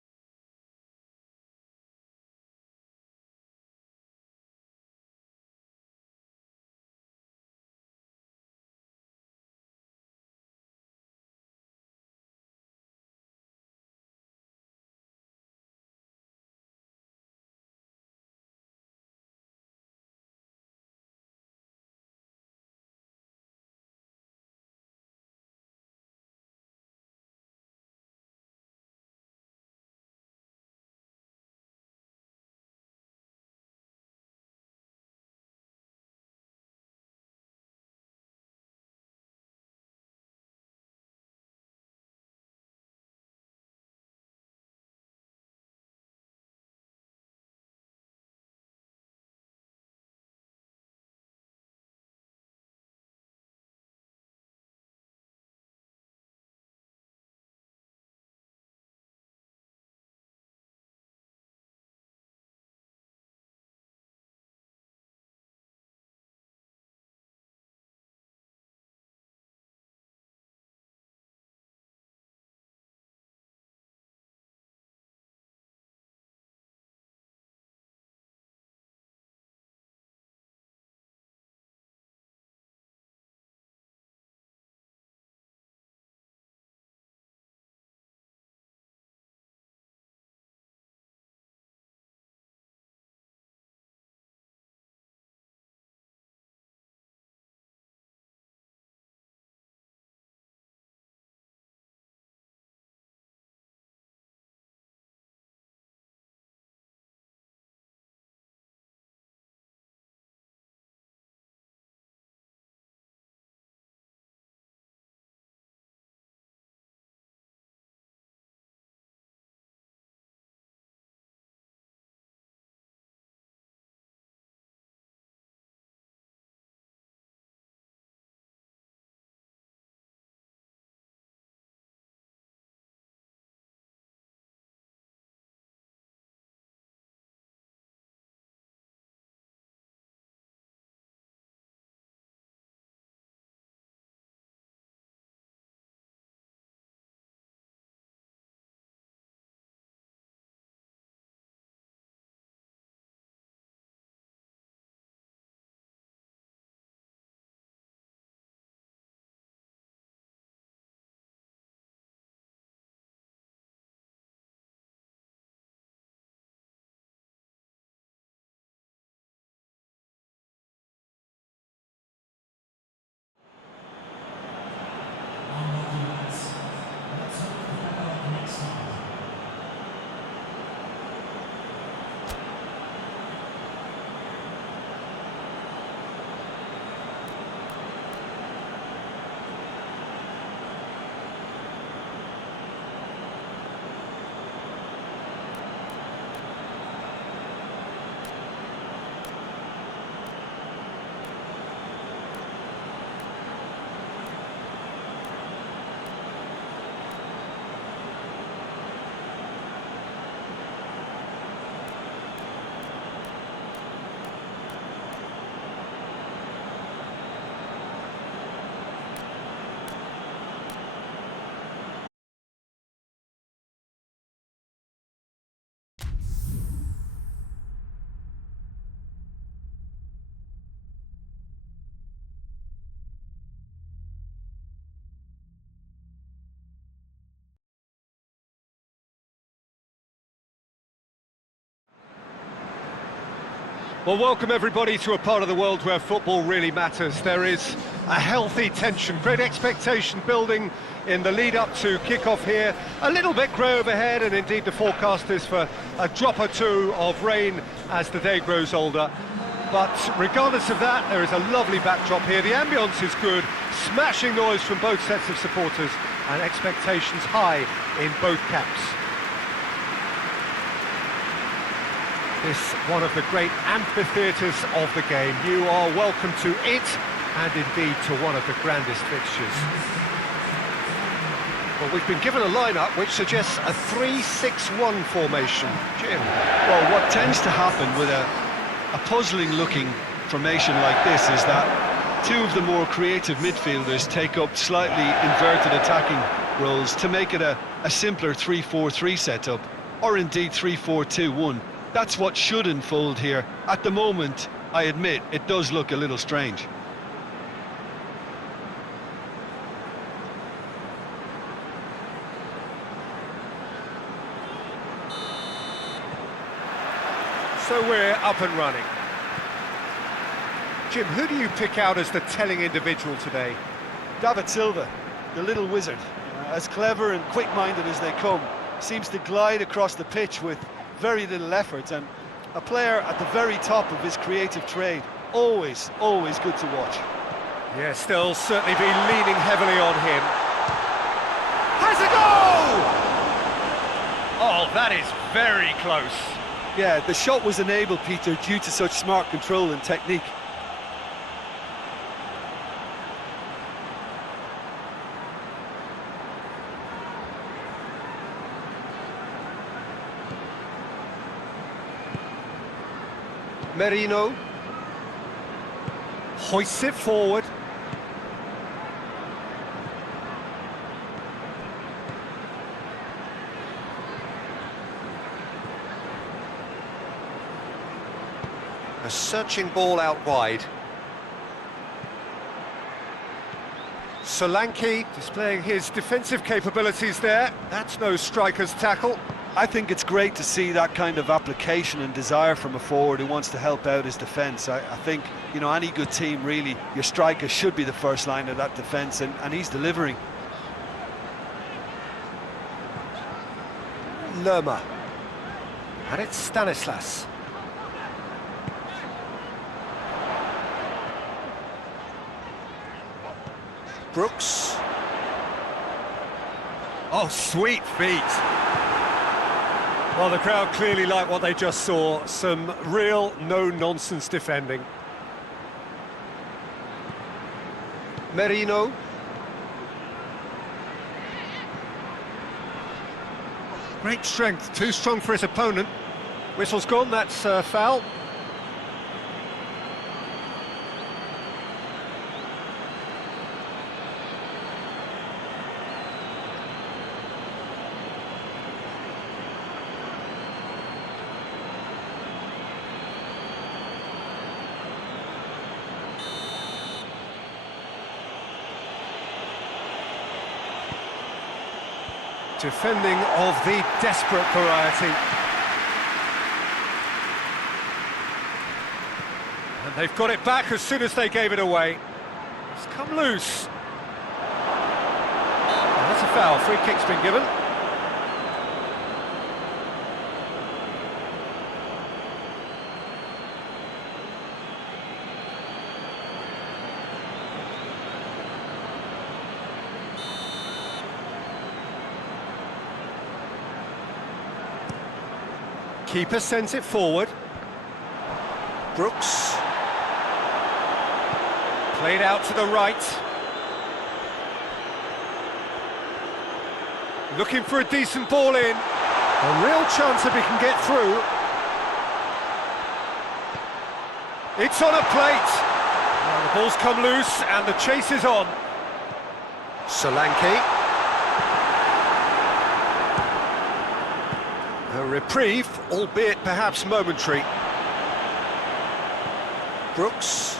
Well, welcome everybody to a part of the world where football really matters. There is a healthy tension, great expectation building in the lead-up to kick-off here. A little bit grey overhead, and indeed the forecast is for a drop or two of rain as the day grows older. But regardless of that, there is a lovely backdrop here. The ambience is good, smashing noise from both sets of supporters, and expectations high in both camps. This one of the great amphitheatres of the game. You are welcome to it, and indeed to one of the grandest fixtures. Well, we've been given a lineup which suggests a 3-6-1 formation. Jim? Well, what tends to happen with a puzzling-looking formation like this is that two of the more creative midfielders take up slightly inverted attacking roles to make it a simpler 3-4-3 setup, or indeed 3-4-2-1. That's what should unfold here. At the moment, I admit, it does look a little strange. So we're up and running. Jim, who do you pick out as the telling individual today? David Silva, the little wizard. As clever and quick-minded as they come, seems to glide across the pitch with very little effort, and a player at the very top of his creative trade. Always good to watch. Yeah, still certainly be leaning heavily on him. Has a goal! Oh, that is very close. Yeah, the shot was enabled, Peter, due to such smart control and technique. Merino hoists it forward. A searching ball out wide. Solanke displaying his defensive capabilities there. That's no striker's tackle. I think it's great to see that kind of application and desire from a forward who wants to help out his defence. I think, you know, any good team, really, your striker should be the first line of that defence, and he's delivering. Lerma. And it's Stanislas. Brooks. Oh, sweet feet. Well, the crowd clearly like what they just saw. Some real no-nonsense defending. Merino. Great strength, too strong for his opponent. Whistle's gone, that's foul. Defending of the desperate variety. And they've got it back as soon as they gave it away. It's come loose. And that's a foul. Free kick's been given. Keeper sends it forward. Brooks. Played out to the right. Looking for a decent ball in. A real chance if he can get through. It's on a plate. Now the ball's come loose and the chase is on. Solanke. A reprieve, albeit perhaps momentary. Brooks.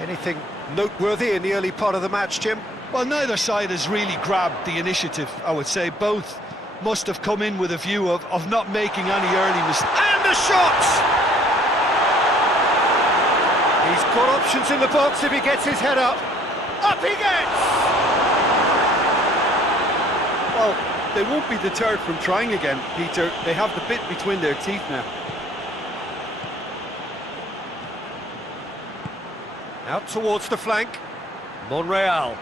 Anything noteworthy in the early part of the match, Jim? Well, neither side has really grabbed the initiative, I would say. Both must have come in with a view of not making any early mistakes. And the shot! He's got options in the box if he gets his head up. Up he gets! Well, they won't be deterred from trying again, Peter. They have the bit between their teeth now. Out towards the flank. Monreal.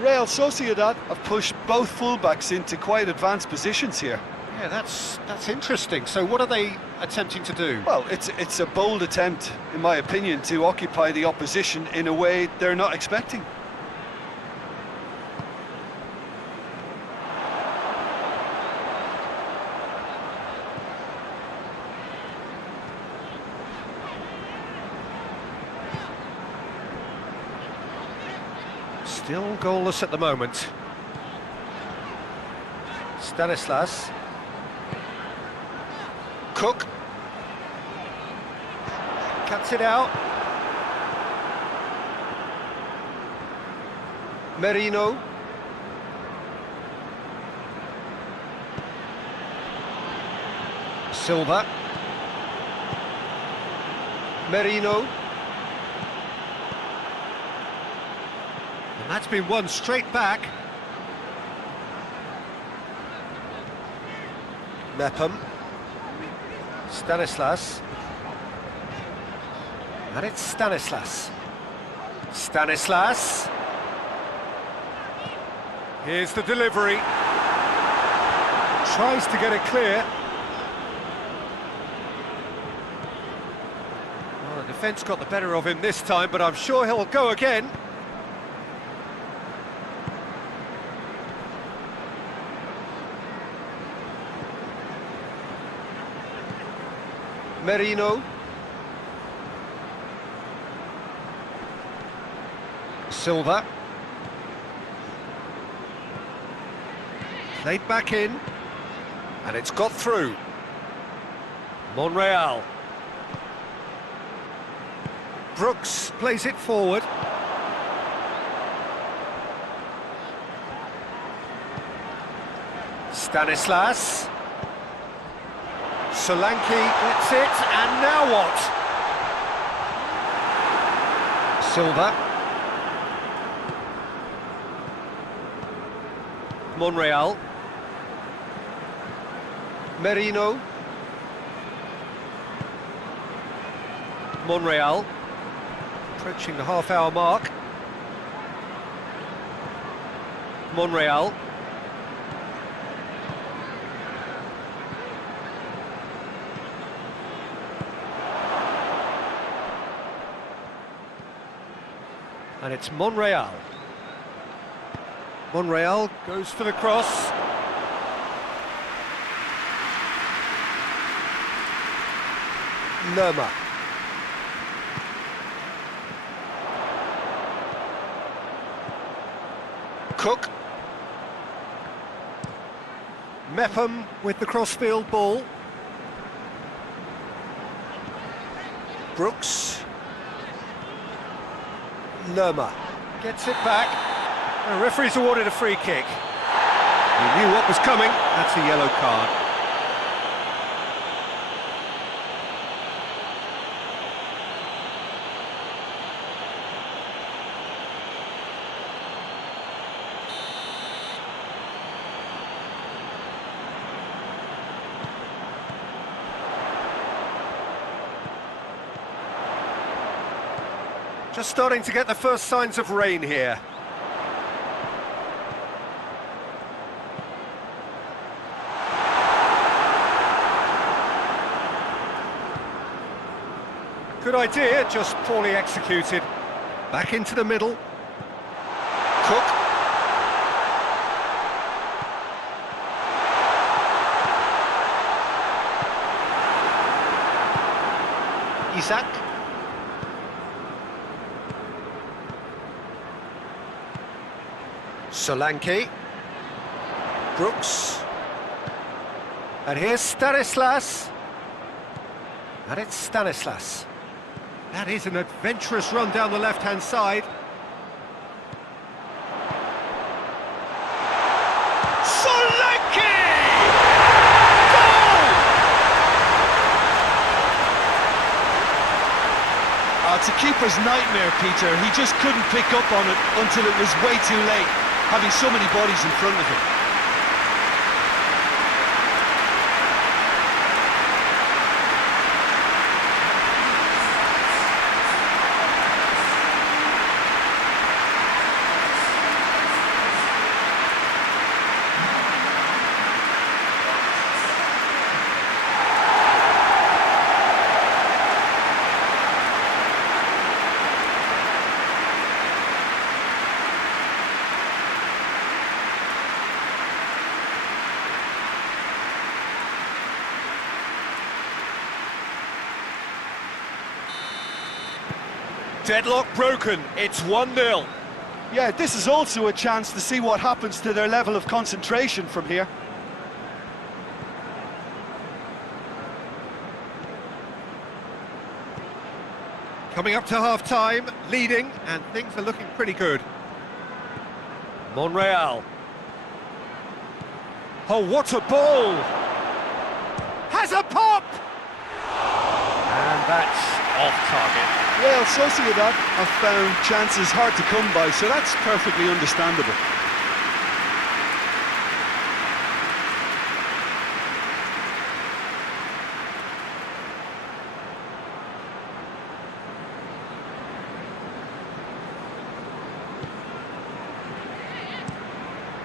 Real Sociedad have pushed both fullbacks into quite advanced positions here. Yeah, that's interesting. So what are they attempting to do? Well, it's a bold attempt, in my opinion, to occupy the opposition in a way they're not expecting. Still goalless at the moment. Stanislas. Cook. Cuts it out. Merino. Silva. Merino. And that's been won straight back. Mepham. Stanislas. And it's Stanislas. Stanislas. Here's the delivery. Tries to get it clear. Well, the defence got the better of him this time, but I'm sure he'll go again. Merino. Silva. Played back in. And it's got through. Monreal. Brooks plays it forward. Stanislas. Solanke gets it, and now what? Silva. Monreal. Merino. Monreal. Approaching the half-hour mark. Monreal. And it's Monreal. Monreal goes for the cross. Lerma. Cook. Mepham with the crossfield ball. Brooks. Lerma gets it back. The referee's awarded a free kick. He knew what was coming. That's a yellow card. Just starting to get the first signs of rain here. Good idea, just poorly executed. Back into the middle. Cook. Isak. Solanke. Brooks. And here's Stanislas. And it's Stanislas. That is an adventurous run down the left-hand side. Solanke! it's a keeper's nightmare, Peter. He just couldn't pick up on it until it was way too late, having so many bodies in front of him. Deadlock broken, it's 1-0. Yeah, this is also a chance to see what happens to their level of concentration from here. Coming up to half-time, leading, and things are looking pretty good. Monreal. Oh, what a ball! Has a pop! And that's off target. Well, Sociedad have found chances hard to come by, so that's perfectly understandable.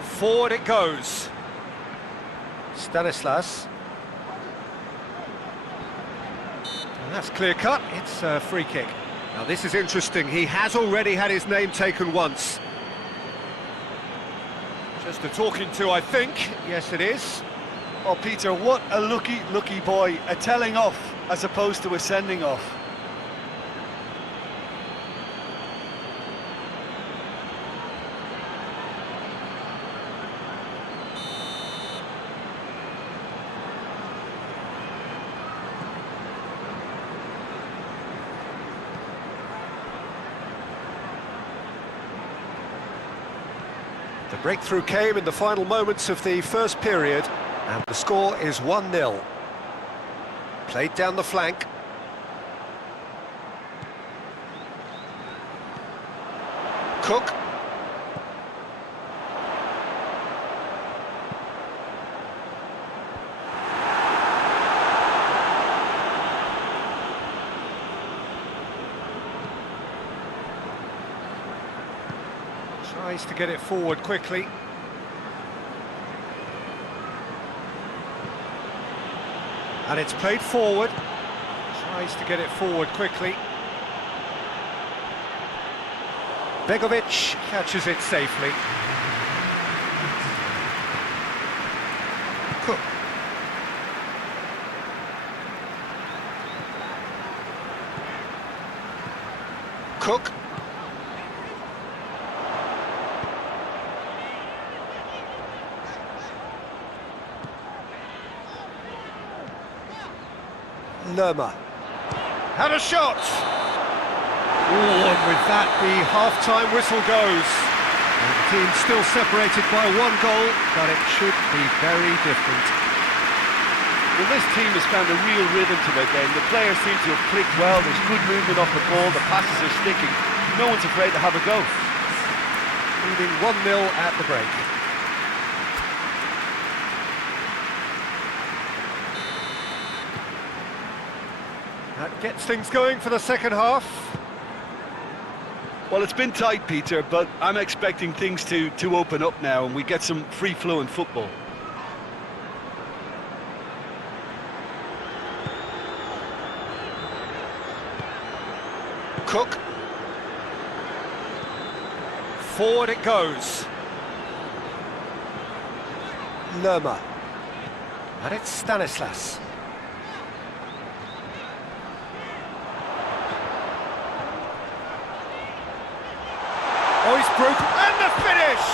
Forward it goes. Stanislas. And that's clear cut, it's a free kick. Now this is interesting, he has already had his name taken once. Just a talking to, I think. Yes, it is. Oh, Peter, what a lucky boy. A telling off as opposed to a sending off. The breakthrough came in the final moments of the first period, and the score is 1-0. Played down the flank. Cook. Tries to get it forward quickly. And it's played forward. Tries to get it forward quickly. Begovic catches it safely. Cook. Cook. Lerma. Had a shot! Oh, and with that the half-time whistle goes. And the team still separated by 1 goal, but it should be very different. Well, this team has found a real rhythm to their game. The players seem to have clicked well, there's good movement off the ball, the passes are sticking. No one's afraid to have a go. Leading 1-0 at the break. That gets things going for the second half. Well, it's been tight, Peter, but I'm expecting things to open up now and we get some free-flowing football. Cook. Forward it goes. Lerma. And it's Stanislas. Oh, he's broken, and the finish!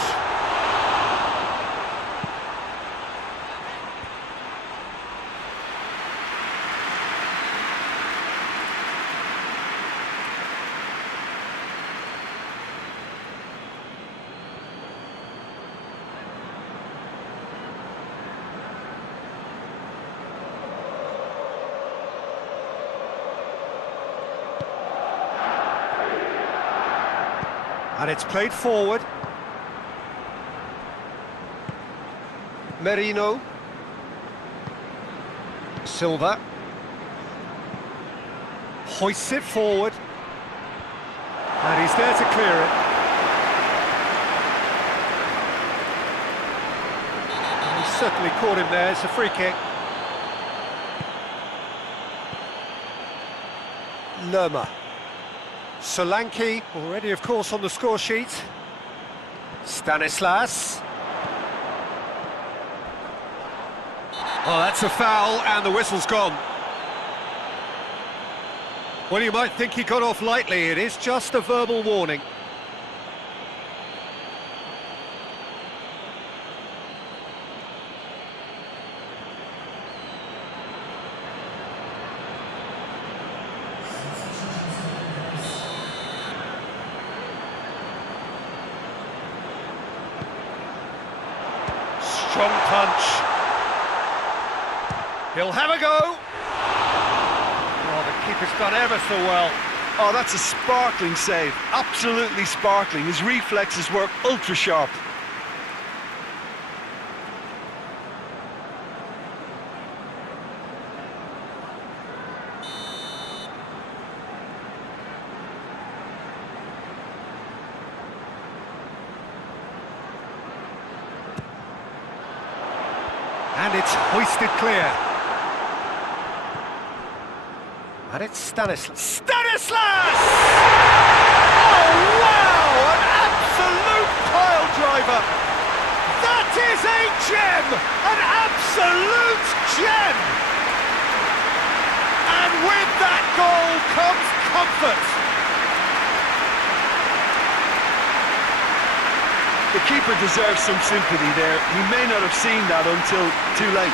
And it's played forward. Merino. Silva. Hoists it forward. And he's there to clear it. And he's certainly caught him there. It's a free kick. Lerma. Solanke, already of course on the score sheet. Stanislas. Oh, that's a foul and the whistle's gone. Well, you might think he got off lightly. It is just a verbal warning. Strong punch. He'll have a go. Oh, the keeper's done ever so well. Oh, that's a sparkling save. Absolutely sparkling. His reflexes were ultra sharp. And it's hoisted clear. And it's Stanislas. Stanislas! Oh, wow! An absolute pile driver! That is a gem! An absolute gem! And with that goal comes comfort. The keeper deserves some sympathy there. He may not have seen that until too late.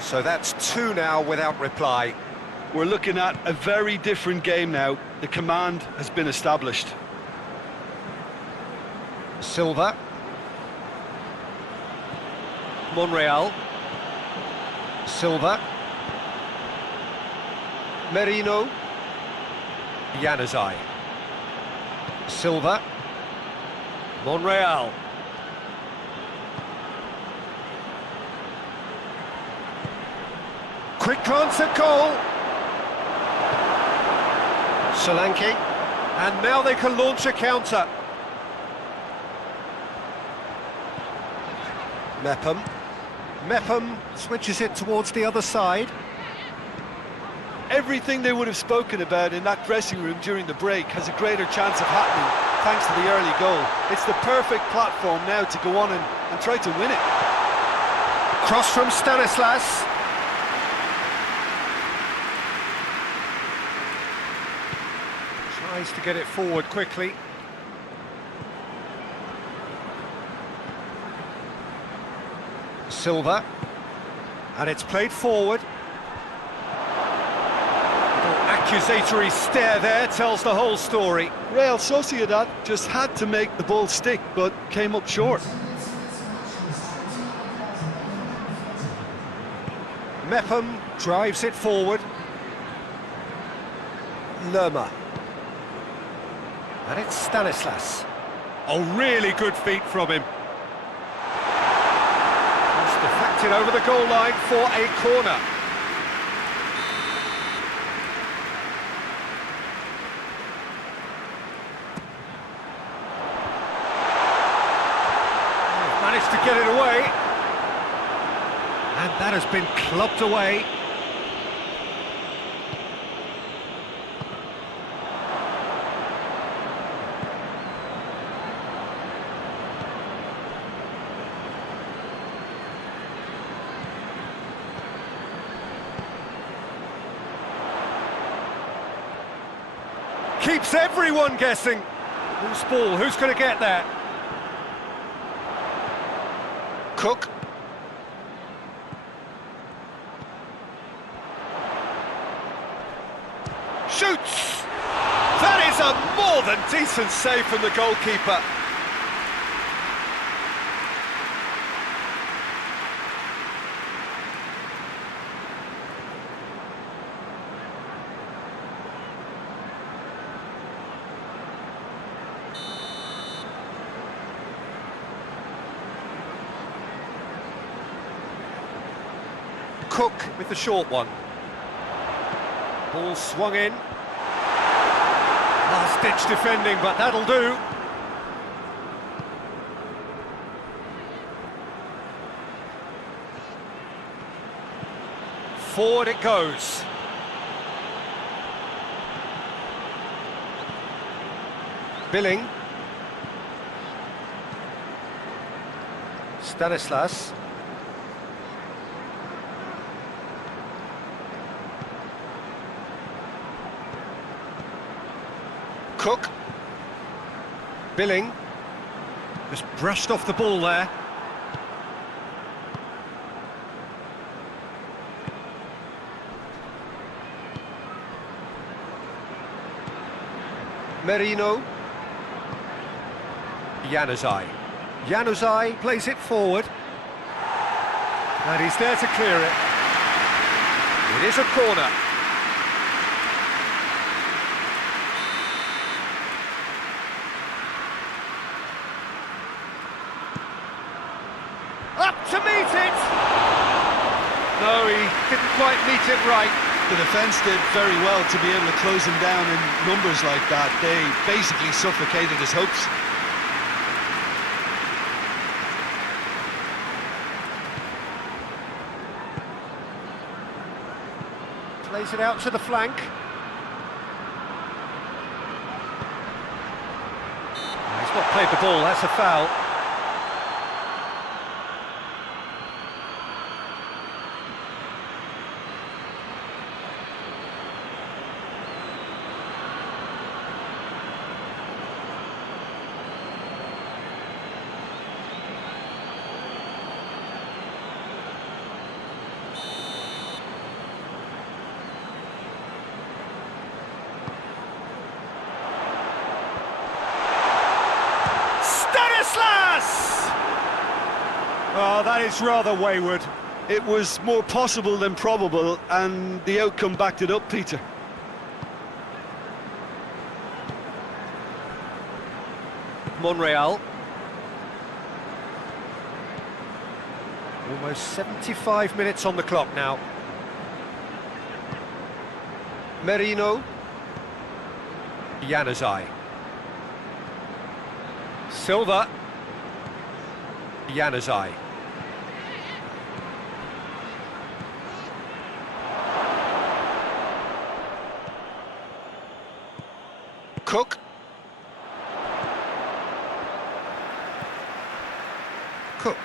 So that's two now without reply. We're looking at a very different game now. The command has been established. Silva. Monreal. Silva. Merino. Januzaj. Silva. Monreal. Quick glance at goal. Solanke. And now they can launch a counter. Mepham switches it towards the other side. Everything they would have spoken about in that dressing room during the break has a greater chance of happening thanks to the early goal. It's the perfect platform now to go on and try to win it. Cross from Stanislas. Tries to get it forward quickly. Silva. And it's played forward. Accusatory stare there tells the whole story. Real Sociedad just had to make the ball stick, but came up short. Mepham drives it forward. Lerma. And it's Stanislas. Oh, really good feet from him. Just deflected over the goal line for a corner. Managed to get it away, and that has been clubbed away. Keeps everyone guessing. Who's ball? Who's going to get there? Cook. Shoots! That is a more than decent save from the goalkeeper. Cook with the short one. Ball swung in. Last-ditch defending, but that'll do. Forward it goes. Billing. Stanislas. Cook. Billing. Just brushed off the ball there. Merino. Januzaj. Januzaj plays it forward. And he's there to clear it. It is a corner. Up to meet it! No, he didn't quite meet it right. The defence did very well to be able to close him down in numbers like that. They basically suffocated his hopes. Plays it out to the flank. He's not played the ball, that's a foul. Oh, that is rather wayward. It was more possible than probable, and the outcome backed it up, Peter. Monreal. Almost 75 minutes on the clock now. Merino. Januzaj. Silva. Januzaj. Cook. Cook.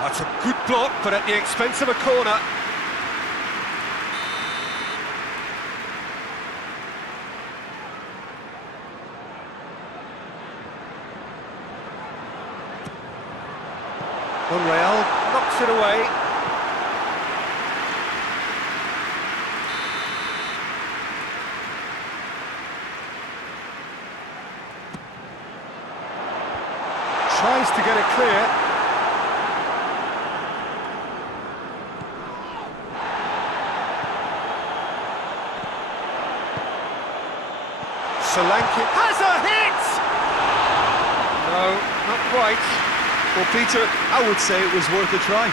That's a good block, but at the expense of a corner. Monreal knocks it away. Tries to get it clear. Solanke has a hit! No, not quite. Well, Peter, I would say it was worth a try.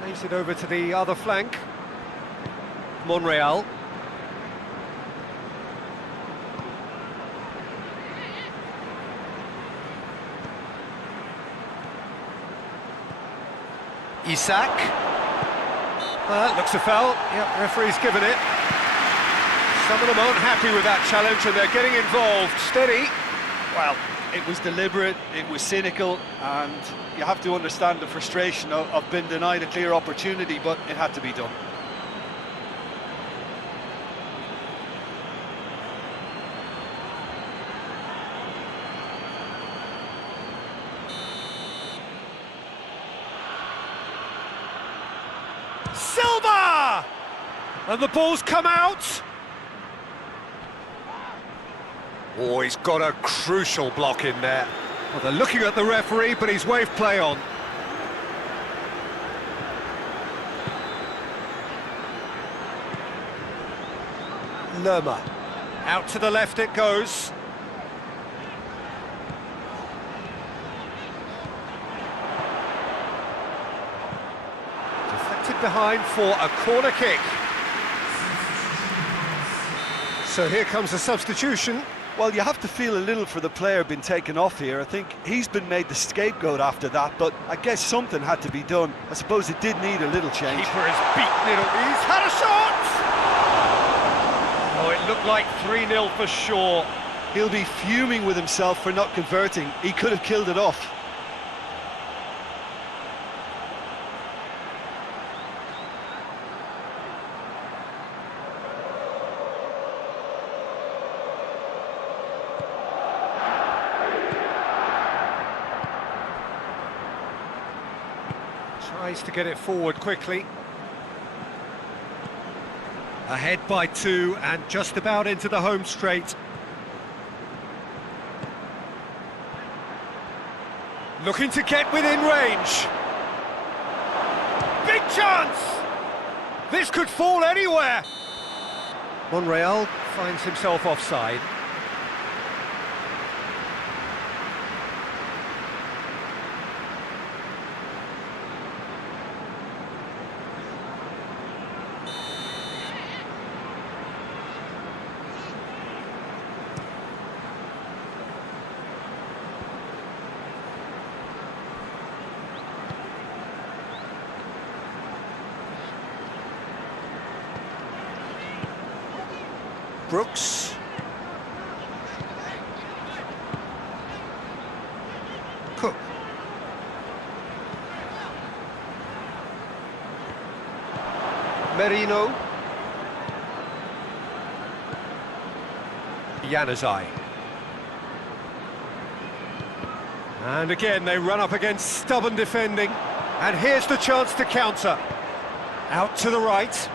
Plays it over to the other flank. Monreal. Isak. Looks a foul. Yep, referee's given it. Some of them aren't happy with that challenge and they're getting involved. Steady. Well, it was deliberate, it was cynical, and you have to understand the frustration of being denied a clear opportunity, but it had to be done. Silva! And the ball's come out. Oh, he's got a crucial block in there. Well, they're looking at the referee, but he's waved play on. Lerma. Out to the left it goes. Deflected behind for a corner kick. So here comes a substitution. Well, you have to feel a little for the player being taken off here. I think he's been made the scapegoat after that, but I guess something had to be done. I suppose it did need a little change. Keeper has beaten it. He's had a shot! Oh, it looked like 3-0 for sure. He'll be fuming with himself for not converting. He could have killed it off. Tries to get it forward quickly. Ahead by 2 and just about into the home straight. Looking to get within range. Big chance! This could fall anywhere. Monreal finds himself offside. Brooks. Cook. Merino. Januzaj. And again they run up against stubborn defending. And here's the chance to counter. Out to the right.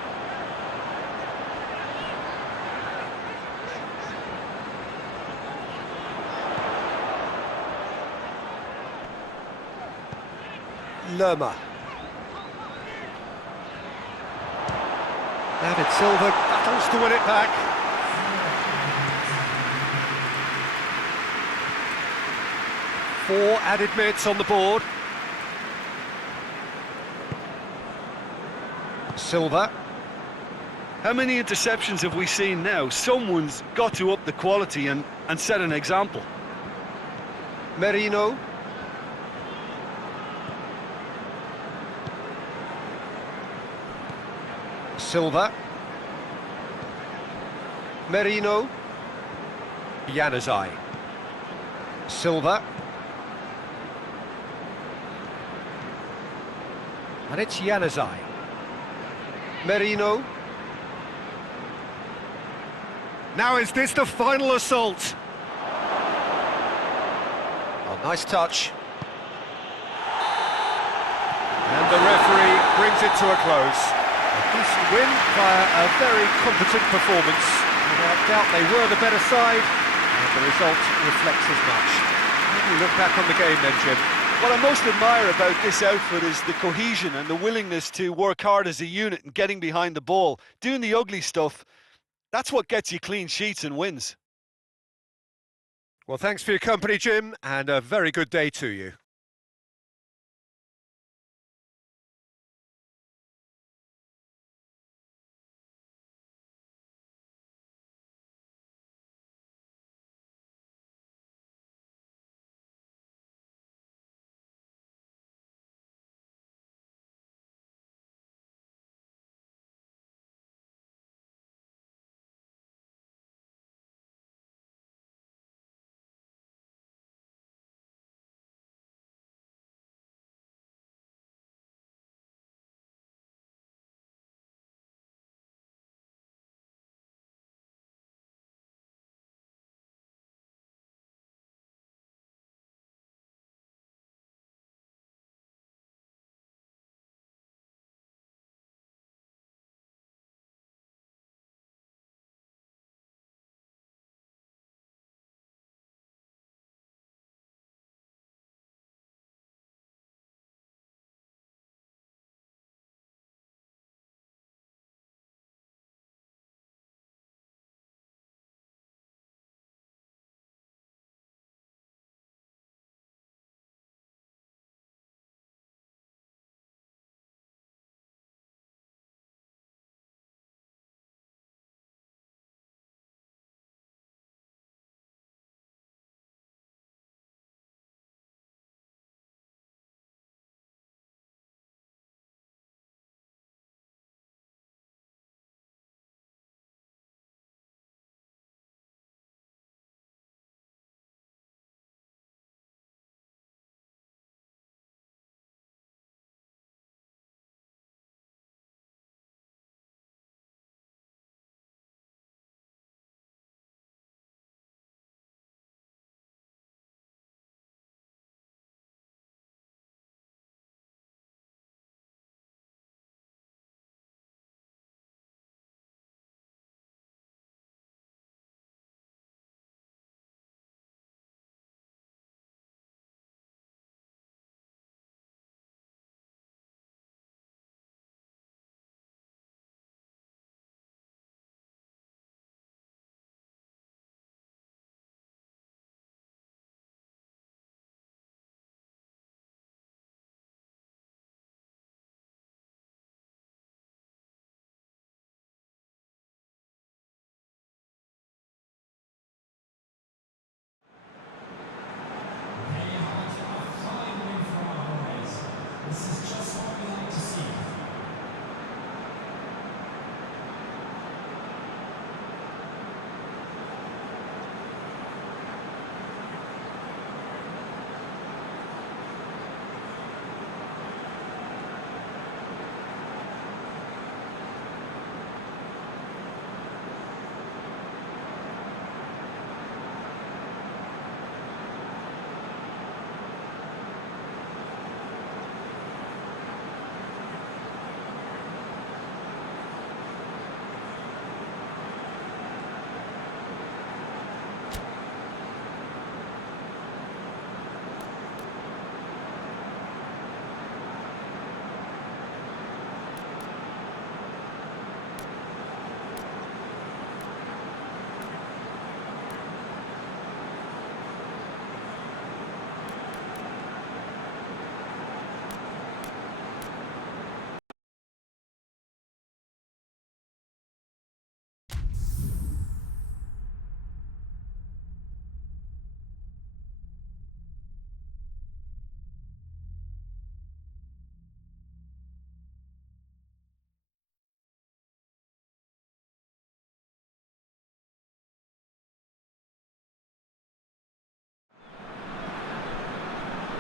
Lerma. David Silva battles to win it back. Four added minutes on the board. Silva. How many interceptions have we seen now? Someone's got to up the quality and set an example. Merino. Silva. Merino. Januzaj. Silva. And it's Januzaj. Merino. Now is this the final assault? Oh, nice touch. And the referee brings it to a close. A decent win via a very competent performance. Without doubt they were the better side, and the result reflects as much. How do you look back on the game then, Jim? What I most admire about this outfit is the cohesion and the willingness to work hard as a unit and getting behind the ball. Doing the ugly stuff, that's what gets you clean sheets and wins. Well, thanks for your company, Jim, and a very good day to you.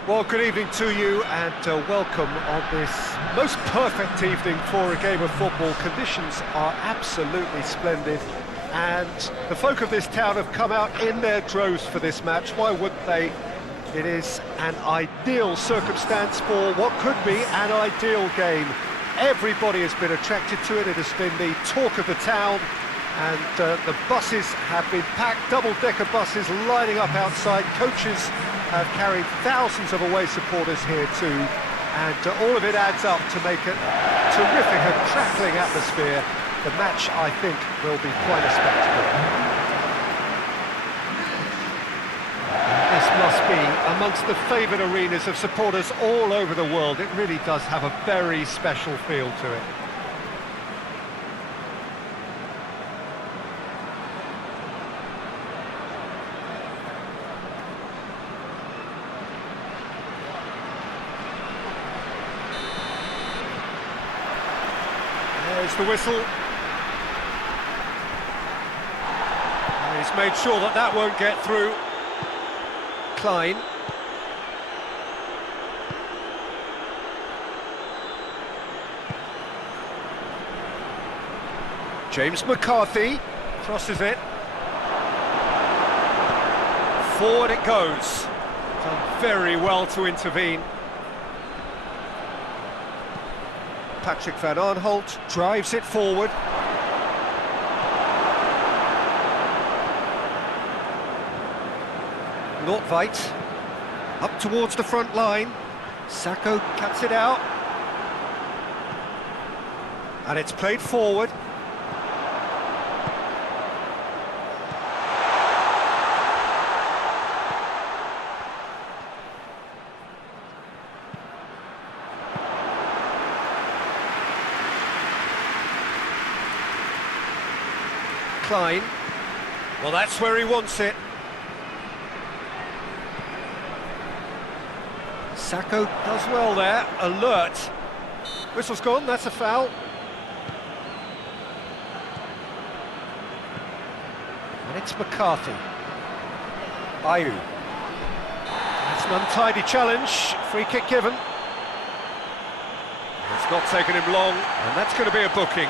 Well, good evening to you and welcome on this most perfect evening for a game of football. Conditions are absolutely splendid and the folk of this town have come out in their droves for this match. Why wouldn't they? It is an ideal circumstance for what could be an ideal game. Everybody has been attracted to it. It has been the talk of the town and the buses have been packed, double-decker buses lining up outside. Coaches have carried thousands of away supporters here too, and all of it adds up to make a terrific and crackling atmosphere. The match, I think, will be quite a spectacle. This must be amongst the favoured arenas of supporters all over the world. It really does have a very special feel to it. There's the whistle. And he's made sure that that won't get through. Klein. James McCarthy crosses it. Forward it goes. Done very well to intervene. Patrick van Aanholt drives it forward. Noordtveit up towards the front line. Sacco cuts it out. And it's played forward. Klein. Well, that's where he wants it. Sacco does well there, alert. Whistle's gone, that's a foul. And it's McCarthy. Ayew. That's an untidy challenge, free kick given. It's not taken him long, and that's going to be a booking.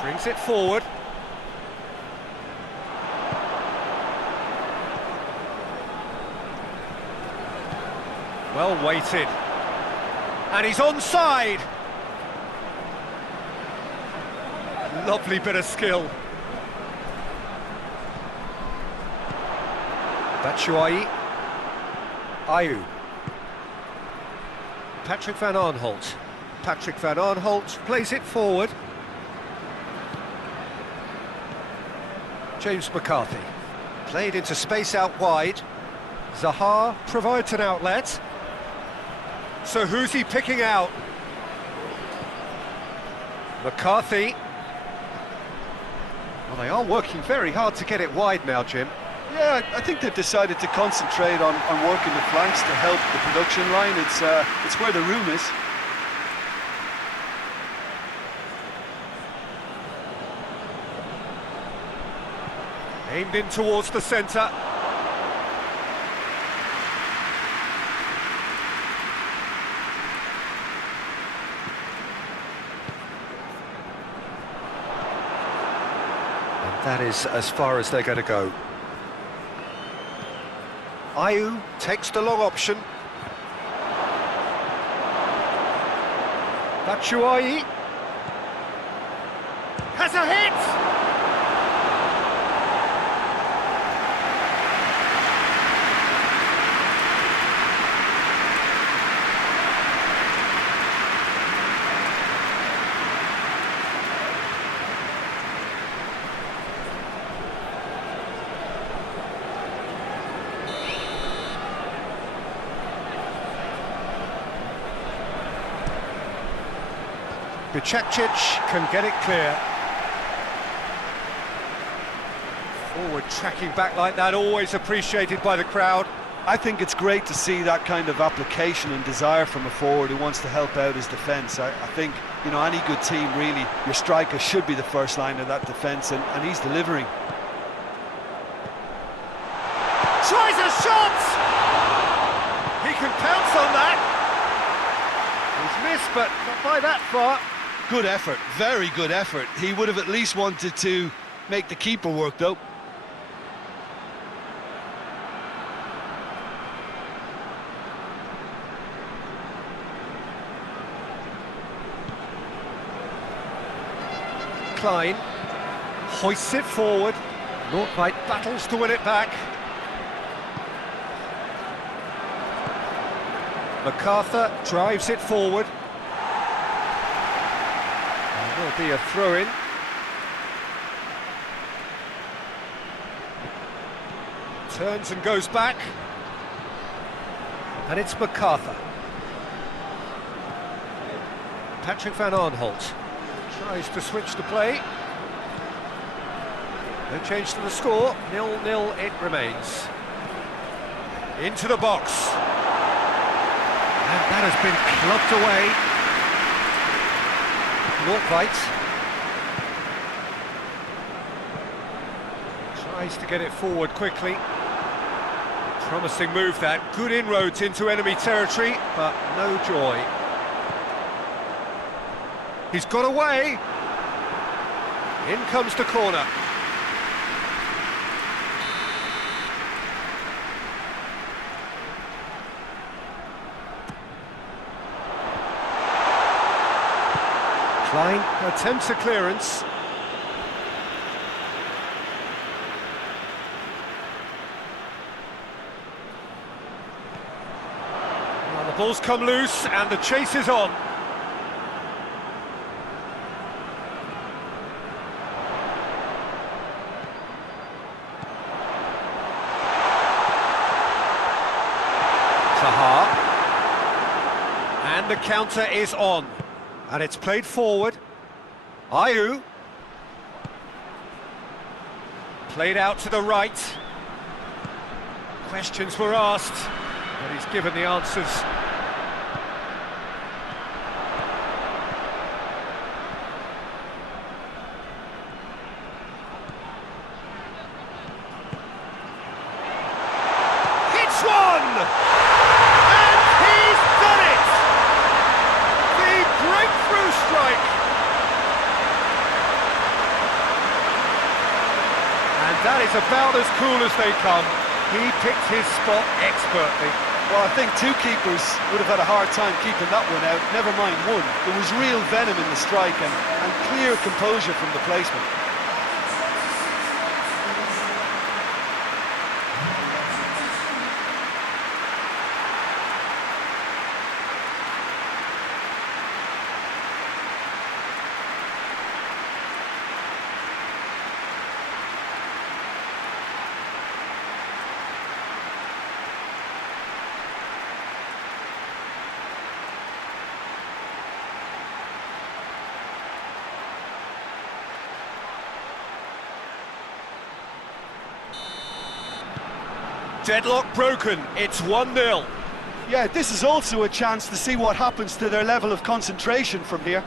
Brings it forward. Well weighted. And he's onside. Lovely bit of skill. Batshuayi. Ayew. Patrick van Aanholt. Patrick van Aanholt plays it forward. James McCarthy, played into space out wide. Zaha provides an outlet. So who's he picking out? McCarthy. Well, they are working very hard to get it wide now, Jim. Yeah, I think they've decided to concentrate on working the flanks to help the production line. It's where the room is. Aimed in towards the centre. And that is as far as they're going to go. Ayew takes the long option. Batshuayi has a hit! Bicekcic can get it clear. Forward tracking back like that, always appreciated by the crowd. I think it's great to see that kind of application and desire from a forward who wants to help out his defence. I think, you know, any good team, really, your striker should be the first line of that defence, and he's delivering. Tries a shot! He can pounce on that. He's missed, but not by that far. Good effort, very good effort. He would have at least wanted to make the keeper work, though. Klein hoists it forward. Nordtveit battles to win it back. MacArthur drives it forward. There will be a throw-in. Turns and goes back. And it's MacArthur. Patrick van Arnholt tries to switch the play. No change to the score. 0-0 it remains. Into the box. And that has been clubbed away. Nordtveit tries to get it forward quickly. Promising move that. Good inroads into enemy territory, but no joy. He's got away. In comes the corner. Klein attempts a clearance. Well, the ball's come loose and the chase is on. Zaha. And the counter is on. And it's played forward. Ayew. Played out to the right. Questions were asked, but he's given the answers. Hits one! Strike. And that is about as cool as they come. He picked his spot expertly. Well, I think two keepers would have had a hard time keeping that one out, never mind one. There was real venom in the strike and clear composure from the placement. Deadlock broken, it's 1-0. Yeah, this is also a chance to see what happens to their level of concentration from here.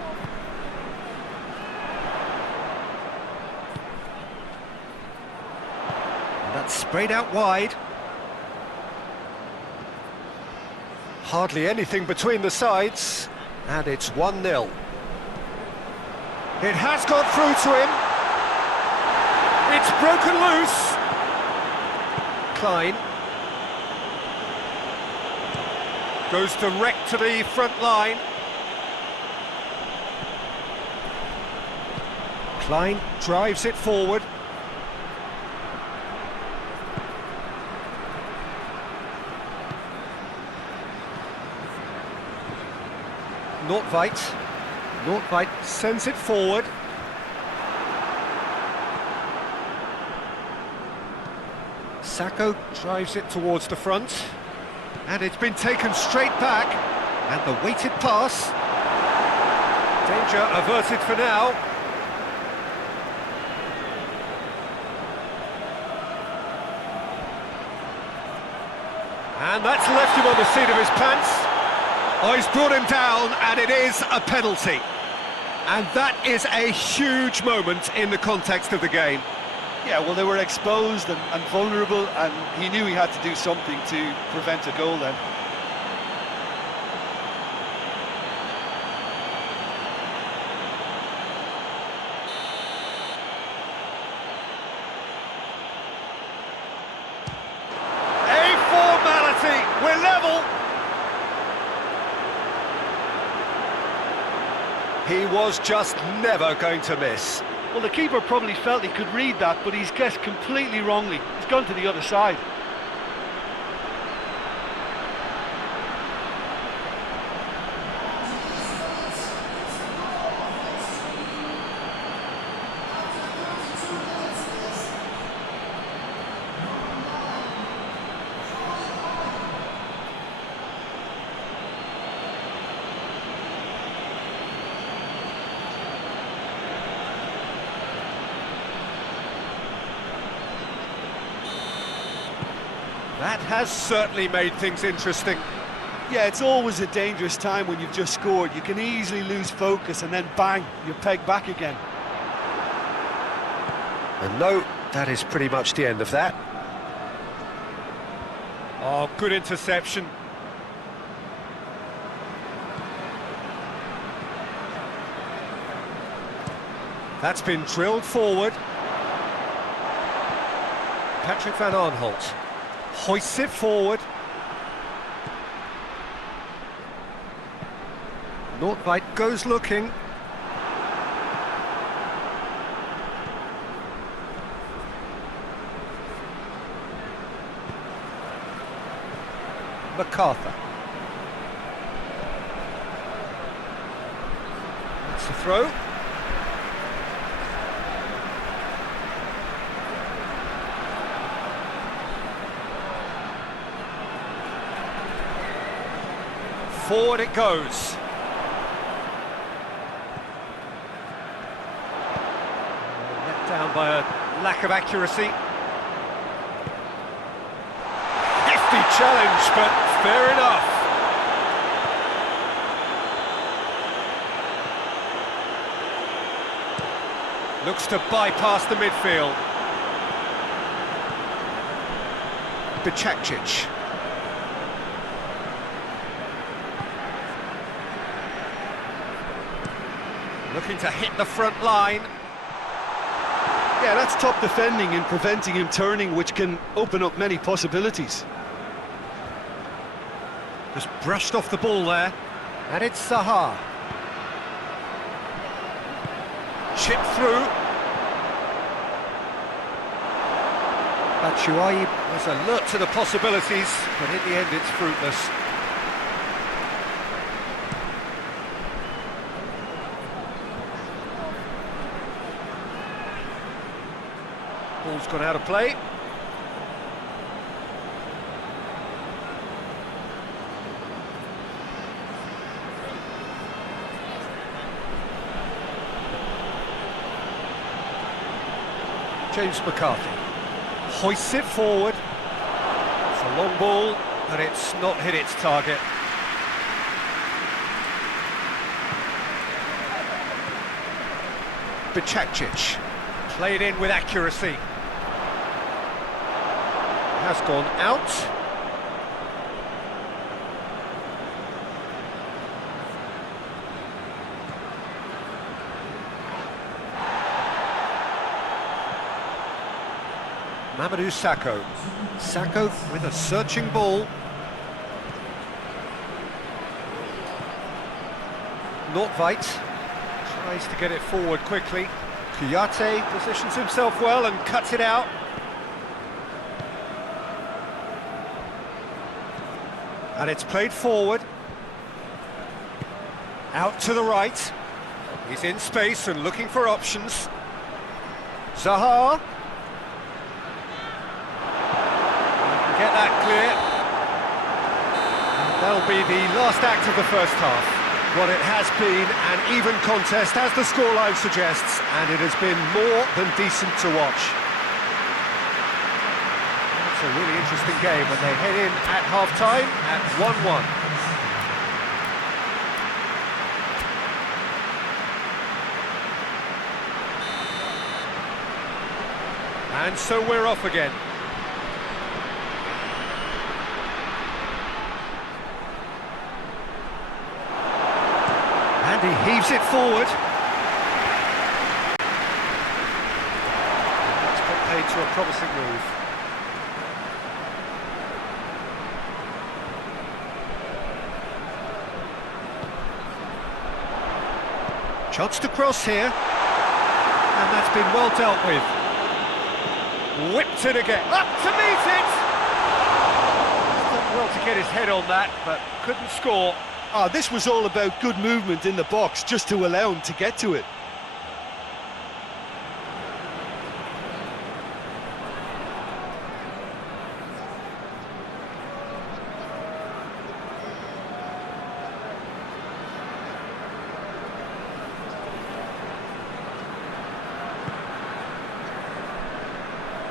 And that's sprayed out wide. Hardly anything between the sides, and it's 1-0. It has got through to him. It's broken loose. Klein goes direct to the front line. Klein drives it forward. Nordtveit sends it forward. Sacco drives it towards the front. And it's been taken straight back. And the weighted pass. Danger averted for now. And that's left him on the seat of his pants. Oh, he's brought him down, and it is a penalty. And that is a huge moment in the context of the game. Yeah, well, they were exposed and vulnerable, and he knew he had to do something to prevent a goal then. A formality, we're level. He was just never going to miss. Well, the keeper probably felt he could read that, but he's guessed completely wrongly. He's gone to the other side. That has certainly made things interesting. Yeah, it's always a dangerous time when you've just scored. You can easily lose focus and then bang, you're pegged back again. And no, that is pretty much the end of that. Oh, good interception. That's been drilled forward. Patrick van Aanholt hoists it forward. Nordtveit goes looking. MacArthur. That's the throw. Forward it goes. Let down by a lack of accuracy. Hefty challenge, but fair enough. Looks to bypass the midfield. Bicakcic. Looking to hit the front line. Yeah, that's top defending and preventing him turning, which can open up many possibilities. Just brushed off the ball there. And it's Sahar. Chip through. Batshuayi was alert to the possibilities, but in the end it's fruitless. Ball's gone out of play. James McCarthy hoists it forward. Long ball, but it's not hit its target. Bicakcic, played in with accuracy. Has gone out. Mamadou Sakho. Sakho with a searching ball. Nordtveit tries to get it forward quickly. Kouyaté positions himself well and cuts it out. And it's played forward. Out to the right. He's in space and looking for options. Zaha. Get that clear. That'll be the last act of the first half. Well, it has been an even contest, as the scoreline suggests, and it has been more than decent to watch. It's a really interesting game when they head in at half-time at 1-1. And so we're off again. And he heaves it forward. That's got paid to a promising move. Chance to cross here. And that's been well dealt with. Whipped it again, up to meet it! Done well to get his head on that, but couldn't score. Oh, this was all about good movement in the box, just to allow him to get to it.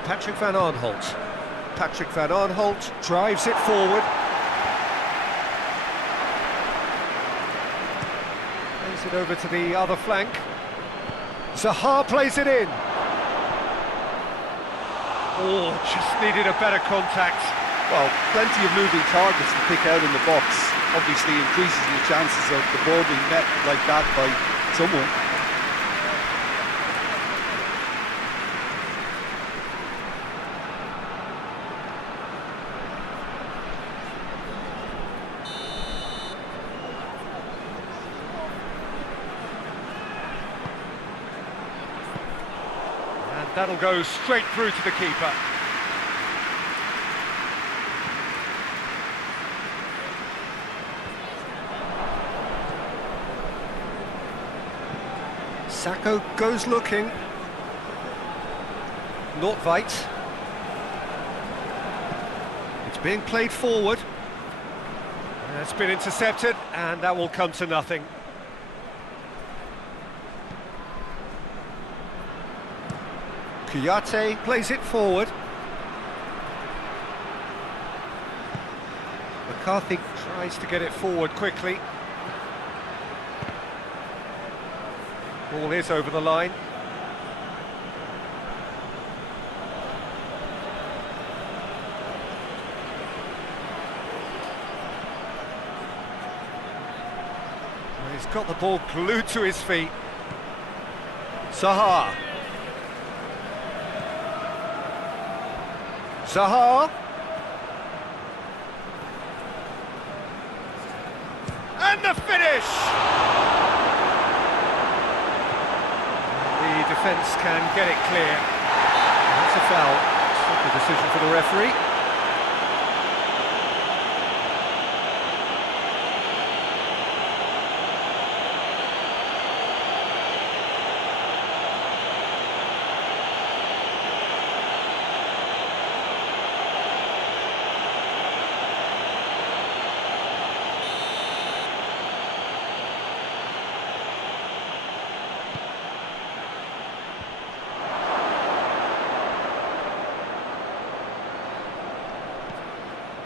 Patrick van Aanholt. Patrick van Aanholt drives it forward. Plays it over to the other flank. Zaha plays it in. Oh, just needed a better contact. Well, plenty of moving targets to pick out in the box. Obviously increases the chances of the ball being met like that by someone. That'll go straight through to the keeper. Sakho goes looking. Nordtveit. It's being played forward. It's been intercepted, and that will come to nothing. Kouyaté plays it forward. McCarthy tries to get it forward quickly. Ball is over the line. He's got the ball glued to his feet. Zaha. Zaha. And the finish! The defence can get it clear. That's a foul. It's not the decision for the referee.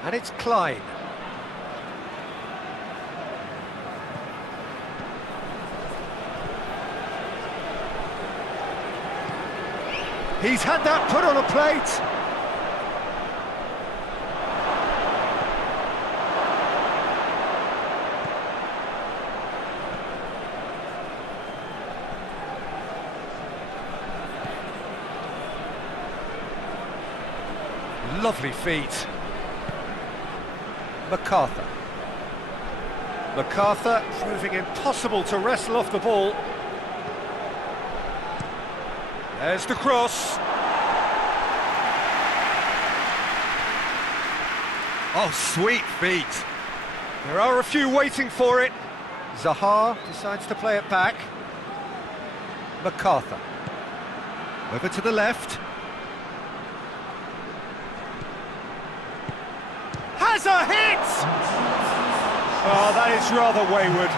And it's Klein. He's had that put on a plate. Lovely feet. MacArthur. MacArthur proving impossible to wrestle off the ball. There's the cross. Oh, sweet feet. There are a few waiting for it. Zaha decides to play it back. MacArthur. Over to the left. Has a hit! Oh, that is rather wayward.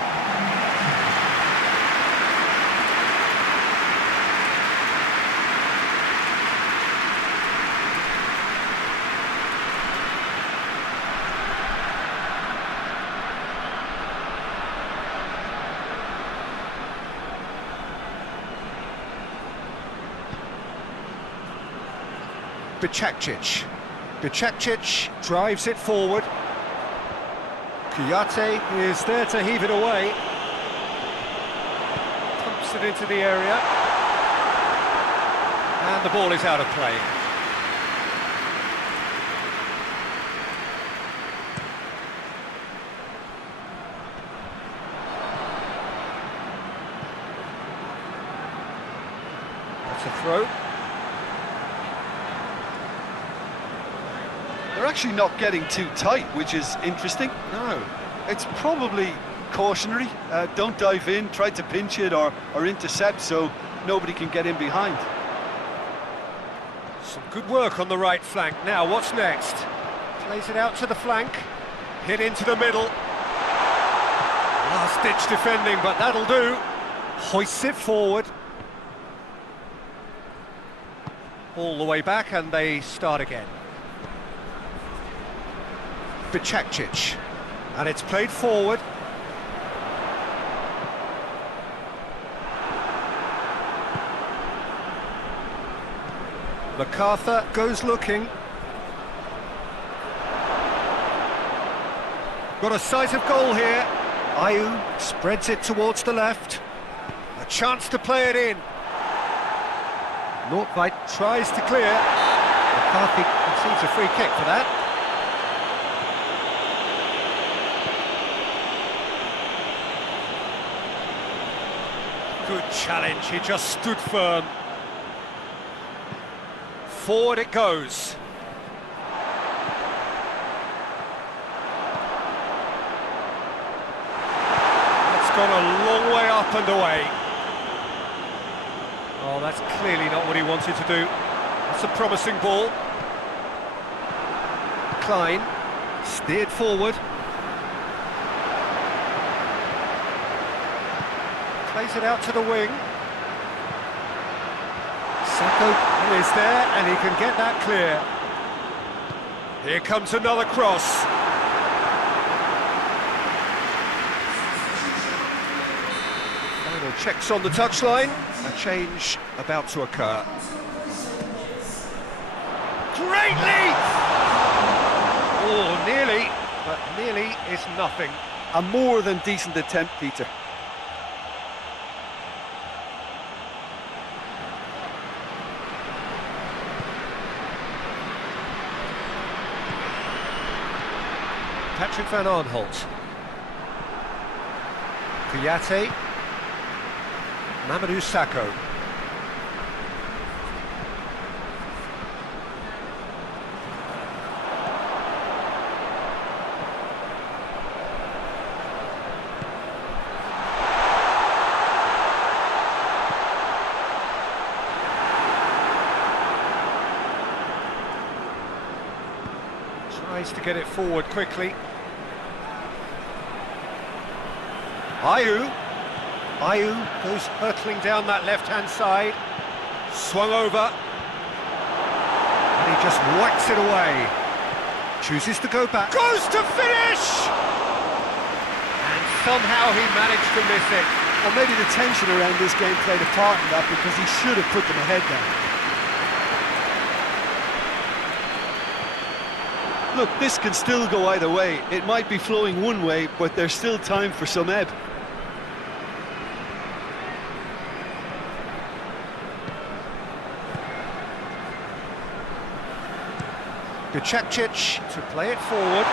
Bicakcic drives it forward. Kouyaté is there to heave it away. Pumps it into the area. And the ball is out of play. That's a throw. They're actually not getting too tight, which is interesting. No. It's probably cautionary. Don't dive in, try to pinch it or intercept so nobody can get in behind. Some good work on the right flank. Now, what's next? Plays it out to the flank. Hit into the middle. Last-ditch defending, but that'll do. Hoists it forward. All the way back, and they start again. Bicakcic, and it's played forward. MacArthur goes looking. Got a sight of goal here. Ayew spreads it towards the left. A chance to play it in. Nordtveit tries to clear. McCarthy concedes a free kick for that. Good challenge, he just stood firm. Forward it goes. It's gone a long way up and away. Oh, that's clearly not what he wanted to do. That's a promising ball. Klein, steered forward. Plays it out to the wing. Sacco is there, and he can get that clear. Here comes another cross. Final checks on the touchline. A change about to occur. Great leap! Oh, nearly, but nearly is nothing. A more than decent attempt, Peter. Patrick van Aanholt. Kouyaté. Mamadou Sakho. Tries to get it forward quickly. Ayew goes hurtling down that left-hand side. Swung over. And he just whacks it away. Chooses to go back. Goes to finish! And somehow he managed to miss it. Well, maybe the tension around this game played a part in that, because he should have put them ahead then. Look, this can still go either way. It might be flowing one way, but there's still time for some ebb. Gacekcic to play it forward.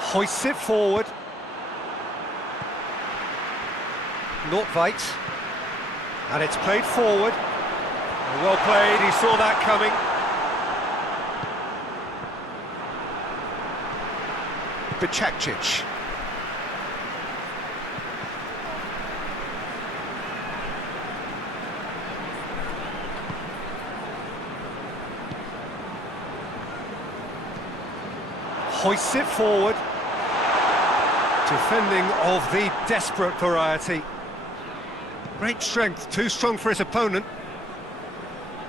Hoists it forward. Nordtveit. And it's played forward. Well played, he saw that coming. Gacekcic. Hoists it forward. Defending of the desperate variety. Great strength, too strong for his opponent.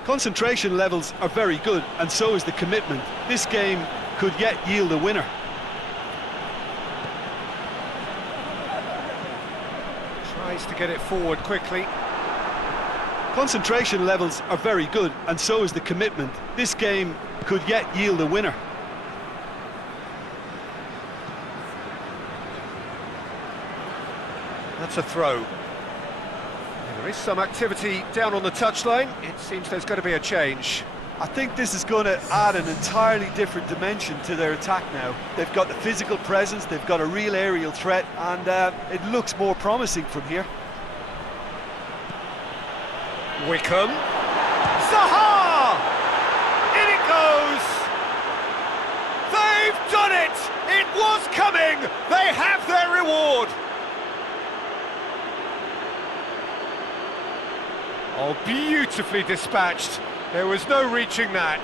Concentration levels are very good, and so is the commitment. This game could yet yield a winner. Tries to get it forward quickly. Concentration levels are very good, and so is the commitment. This game could yet yield a winner. That's a throw. There is some activity down on the touchline. It seems there's going to be a change. I think this is going to add an entirely different dimension to their attack now. They've got the physical presence, they've got a real aerial threat, and it looks more promising from here. Wickham. Zaha! In it goes! They've done it! It was coming! They have their reward! Oh, beautifully dispatched. There was no reaching that.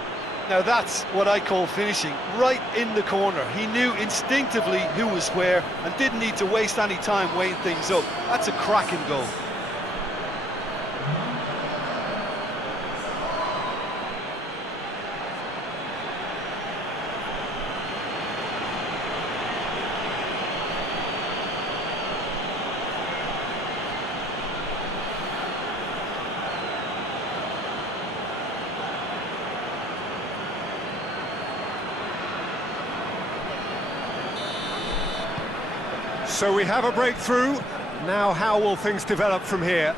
Now that's what I call finishing, right in the corner. He knew instinctively who was where and didn't need to waste any time weighing things up. That's a cracking goal. So we have a breakthrough. Now how will things develop from here?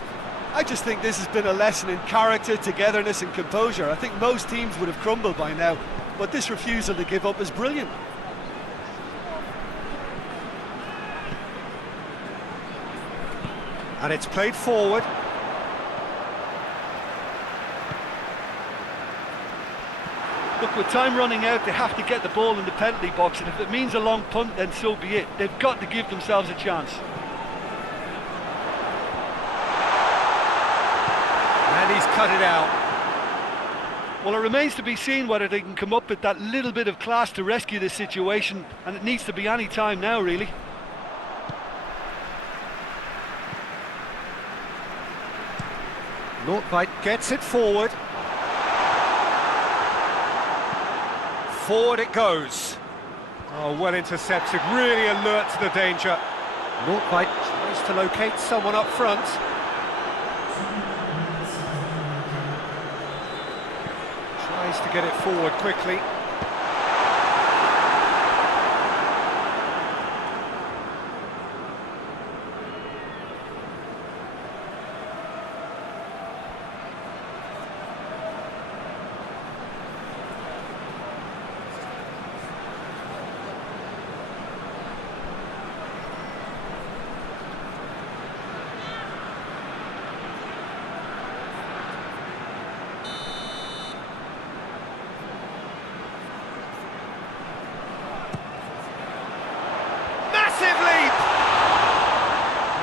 I just think this has been a lesson in character, togetherness and composure. I think most teams would have crumbled by now, but this refusal to give up is brilliant. And it's played forward. Look, with time running out, they have to get the ball in the penalty box, and if it means a long punt, then so be it. They've got to give themselves a chance. And he's cut it out. Well, it remains to be seen whether they can come up with that little bit of class to rescue this situation, and it needs to be any time now, really. Nordtveit gets it forward. Forward it goes. Oh, well intercepted, really alert to the danger. Nordtveit tries to locate someone up front. Tries to get it forward quickly.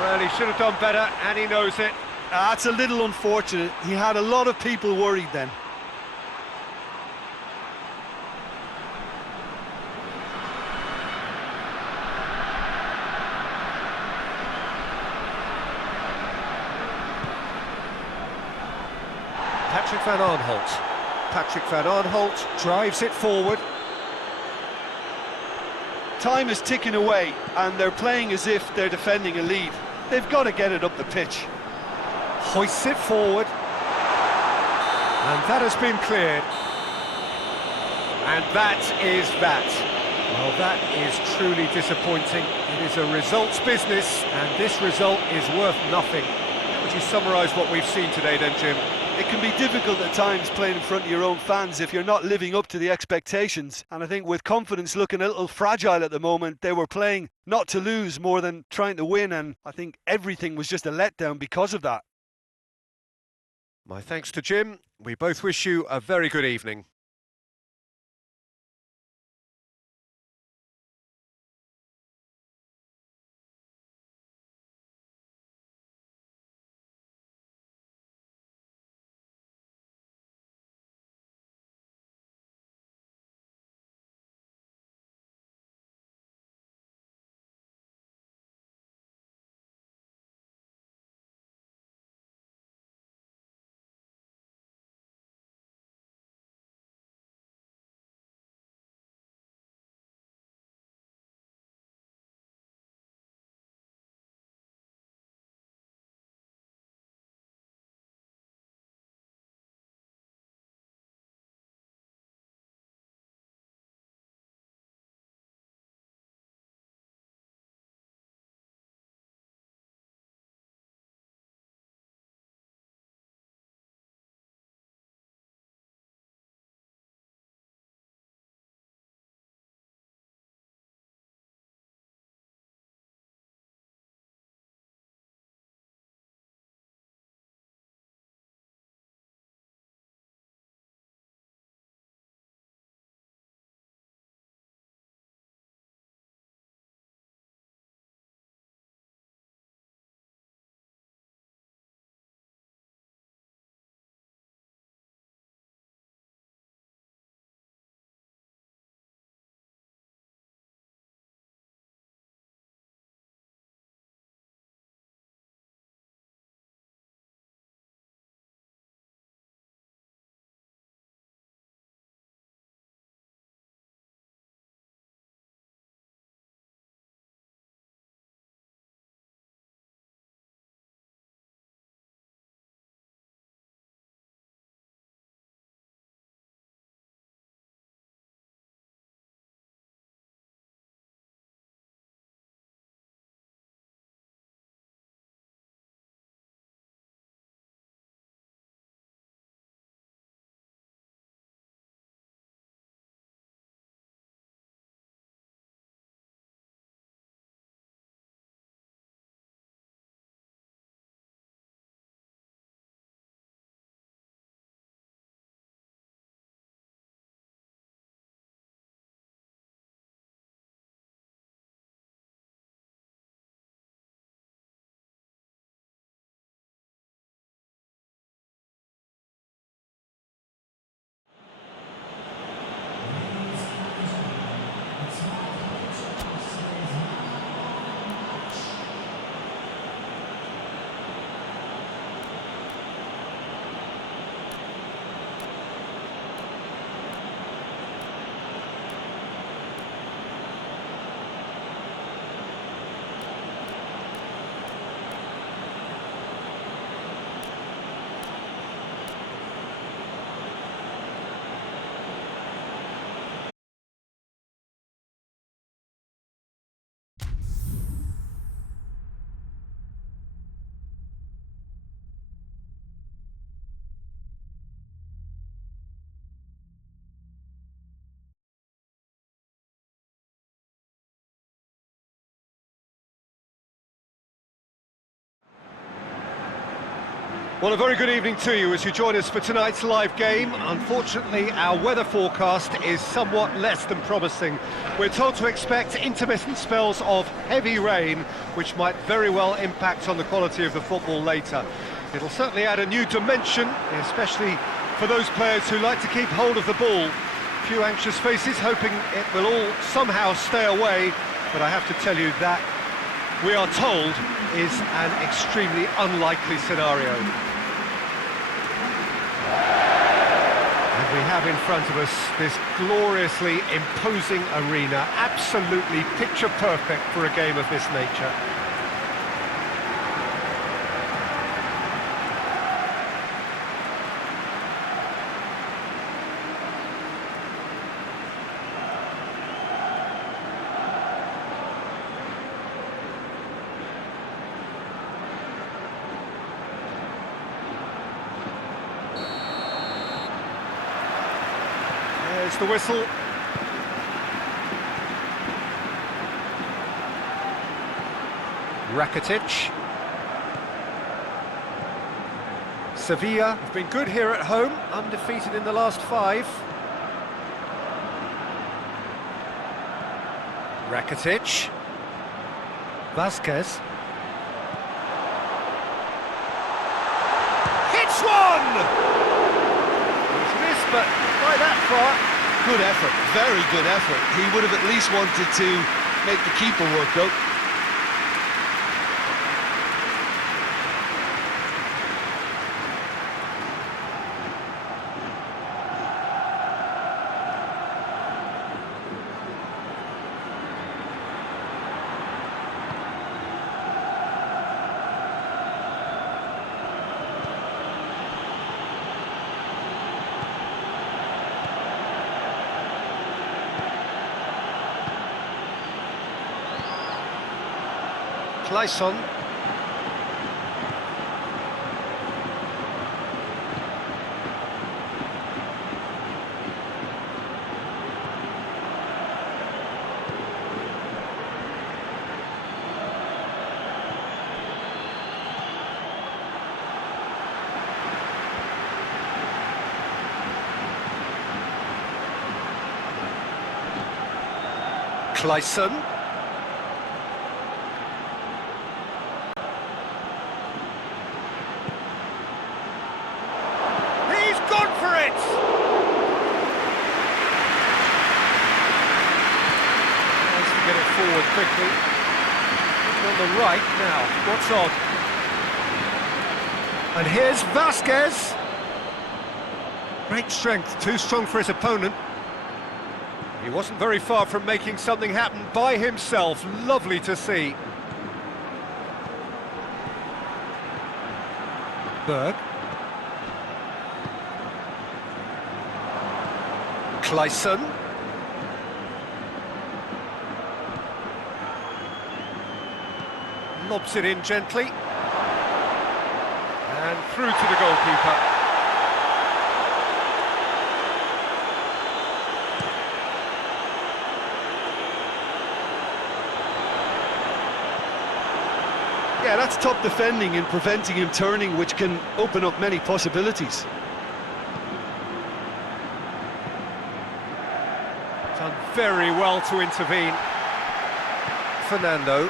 Well, he should have done better, and he knows it. That's a little unfortunate. He had a lot of people worried then. Patrick van Arnholt Patrick van Aanholt drives it forward. Time is ticking away, and they're playing as if they're defending a lead. They've got to get it up the pitch. Hoists it forward. And that has been cleared. And that is that. Well, that is truly disappointing. It is a results business, and this result is worth nothing. How would you summarise what we've seen today then, Jim? It can be difficult at times playing in front of your own fans if you're not living up to the expectations. And I think with confidence looking a little fragile at the moment, they were playing not to lose more than trying to win, and I think everything was just a letdown because of that. My thanks to Jim. We both wish you a very good evening. Well, a very good evening to you as you join us for tonight's live game. Unfortunately, our weather forecast is somewhat less than promising. We're told to expect intermittent spells of heavy rain, which might very well impact on the quality of the football later. It'll certainly add a new dimension, especially for those players who like to keep hold of the ball. A few anxious faces hoping it will all somehow stay away, but I have to tell you that we are told is an extremely unlikely scenario. And we have in front of us this gloriously imposing arena, absolutely picture perfect for a game of this nature. There's the whistle. Rakitic. Sevilla have been good here at home, undefeated in the last 5. Rakitic. Vasquez. Hits one! He's missed, but by that far. Good effort, very good effort. He would have at least wanted to make the keeper work, though. Clayson. Clayson. Get it forward quickly. On the right now, what's on? And here's Vasquez. Great strength, too strong for his opponent. He wasn't very far from making something happen by himself. Lovely to see. Berg. Clayson. Lobs it in gently. And through to the goalkeeper. Yeah, that's top defending and preventing him turning, which can open up many possibilities. Done very well to intervene. Fernando.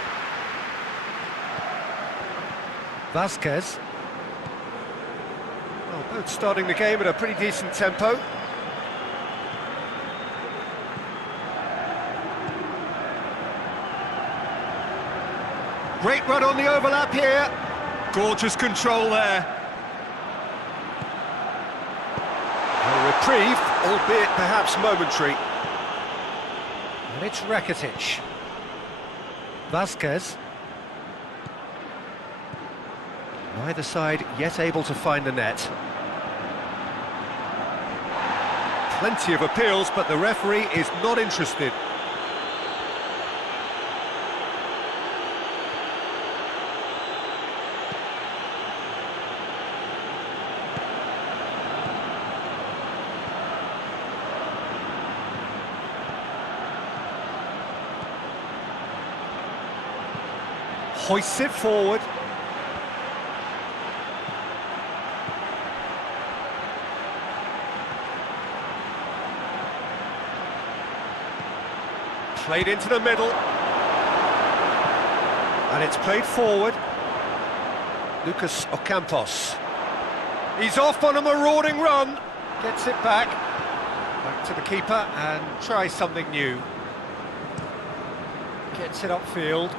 Vasquez. Well, both starting the game at a pretty decent tempo. Great run on the overlap here. Gorgeous control there. A reprieve, albeit perhaps momentary. And it's Rakitic. Vasquez. Neither side yet able to find the net. Plenty of appeals, but the referee is not interested. Hoists it forward. Played into the middle. And it's played forward. Lucas Ocampos. He's off on a marauding run. Gets it back. Back to the keeper and tries something new. Gets it upfield.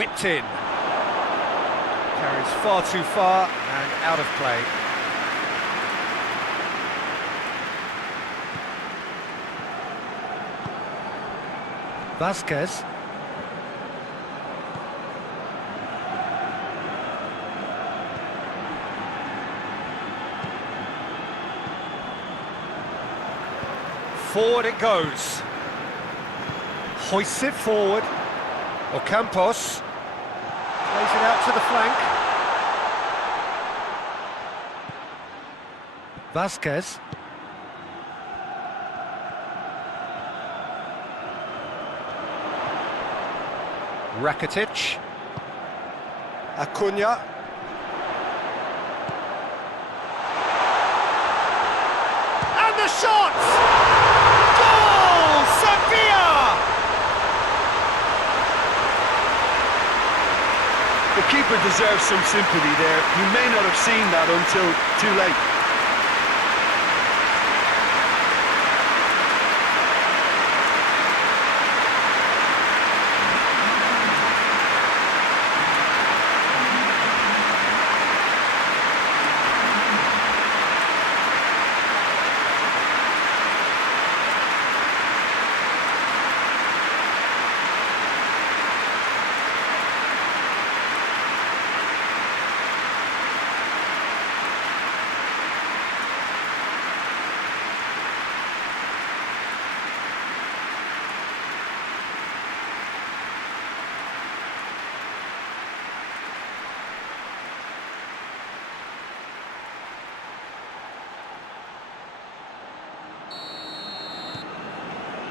Whipped in. Carries far too far and out of play. Vasquez. Forward it goes. Hoists it forward. Ocampos plays it out to the flank. Vasquez. Rakitic. Acuna. And the shot! Goal! Sevilla! The keeper deserves some sympathy there. He may not have seen that until too late.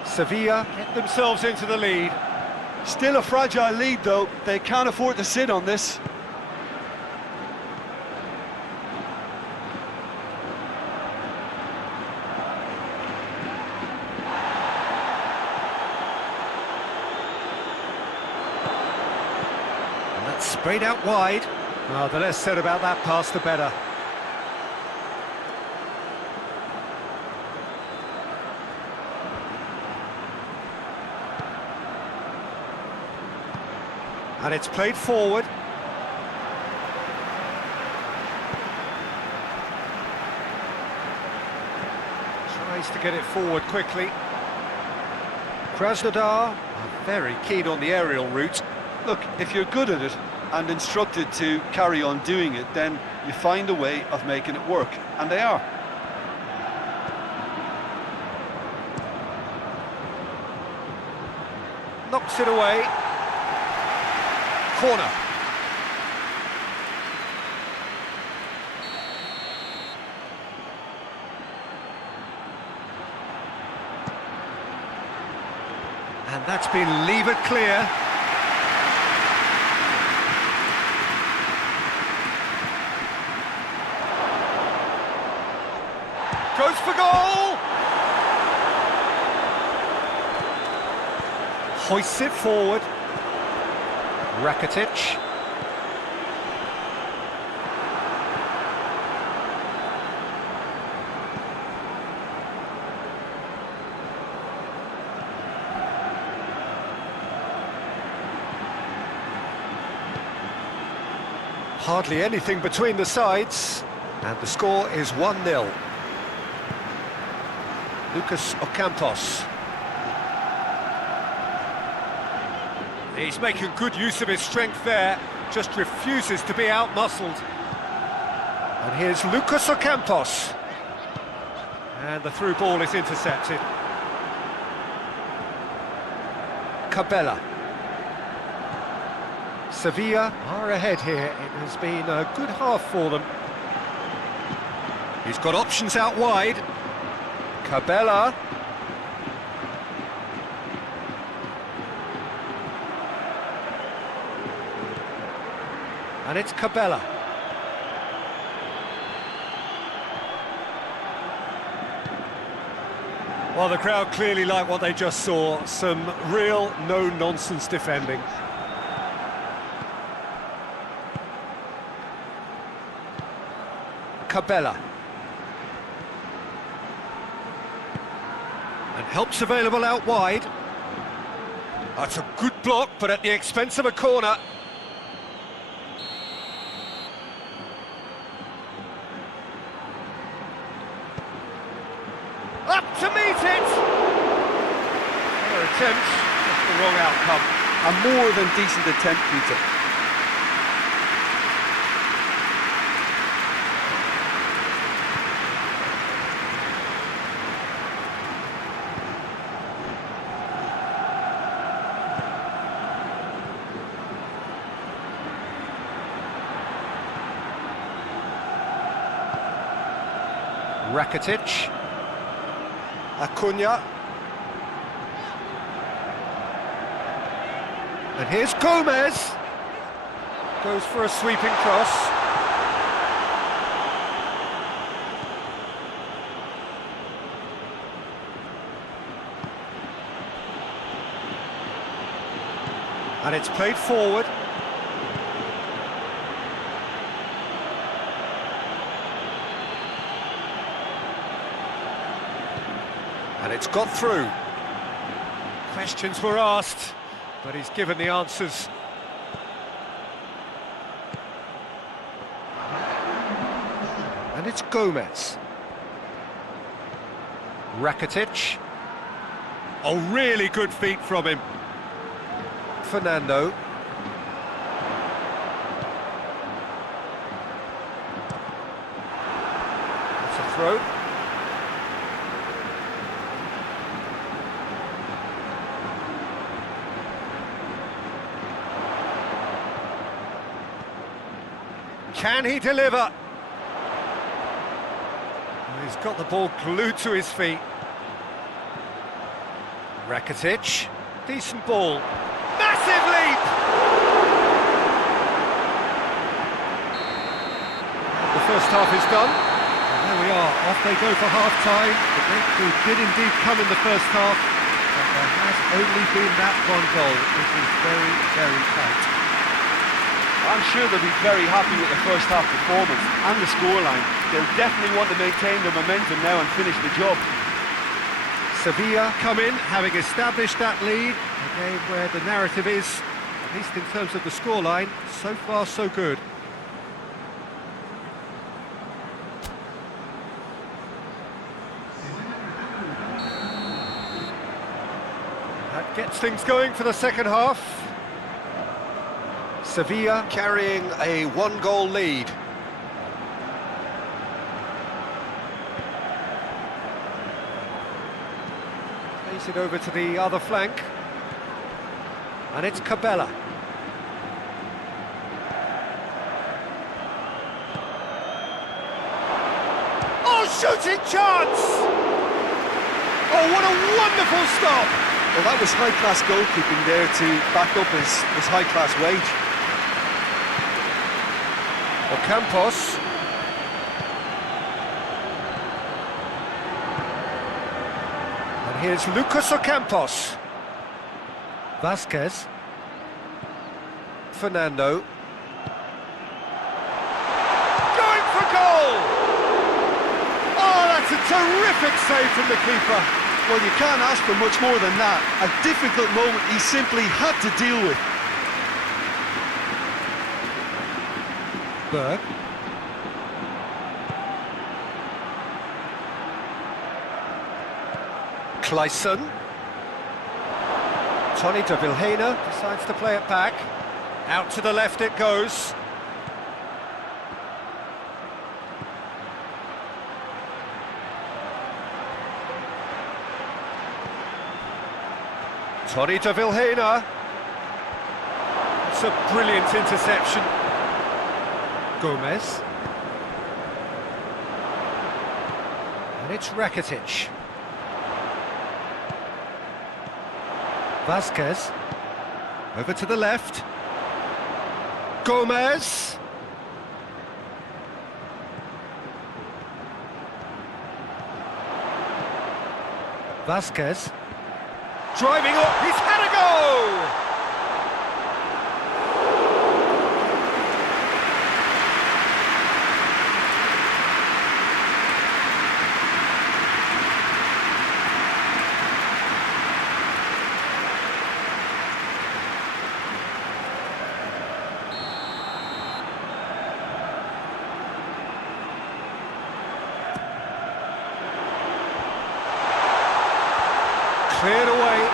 Sevilla get themselves into the lead. Still a fragile lead, though. They can't afford to sit on this. And that's sprayed out wide. Oh, the less said about that pass, the better. And it's played forward. Tries to get it forward quickly. Krasnodar are very keen on the aerial route. Look, if you're good at it and instructed to carry on doing it, then you find a way of making it work, and they are. Knocks it away. Corner. And that's been levered clear. Goes for goal! Hoists it forward. Rakitic. Hardly anything between the sides, and the score is 1-0. Lucas Ocampos. He's making good use of his strength there, just refuses to be out-muscled. And here's Lucas Ocampos. And the through ball is intercepted. Cabela. Sevilla are ahead here. It has been a good half for them. He's got options out wide. Cabela. And it's Cabela. Well, the crowd clearly like what they just saw. Some real no-nonsense defending. Cabela. And help's available out wide. That's a good block, but at the expense of a corner. Up to meet it! Their attempt, just the wrong outcome. A more than decent attempt, Peter. Rakitic. Acuna. And here's Gomez. Goes for a sweeping cross. And it's played forward. And it's got through. Questions were asked, but he's given the answers. And it's Gomez. Rakitic. Oh, really good feet from him. Fernando. That's a throw. Can he deliver? He's got the ball glued to his feet. Rakitic, decent ball. Massive leap! The first half is done. And there we are, off they go for half-time. The breakthrough did indeed come in the first half, but there has only been that one goal. It is very, very tight. I'm sure they'll be very happy with the first half performance and the scoreline. They'll definitely want to maintain their momentum now and finish the job. Sevilla come in, having established that lead, a game where the narrative is, at least in terms of the scoreline, so far so good. That gets things going for the second half. Sevilla carrying a one-goal lead. Plays it over to the other flank. And it's Cabela. Oh, shooting chance! Oh, what a wonderful stop! Well, that was high-class goalkeeping there to back up his high-class wage. Ocampos. And here's Lucas Ocampos. Vasquez. Fernando. Going for goal! Oh, that's a terrific save from the keeper. Well, you can't ask for much more than that. A difficult moment he simply had to deal with. Berg. Clayson. Tony de Vilhena decides to play it back. Out to the left it goes. Tony de Vilhena. It's a brilliant interception. Gomez. And it's Rakitic. Vasquez. Over to the left. Gomez. Vasquez. Driving up, he's had a go! Cleared away.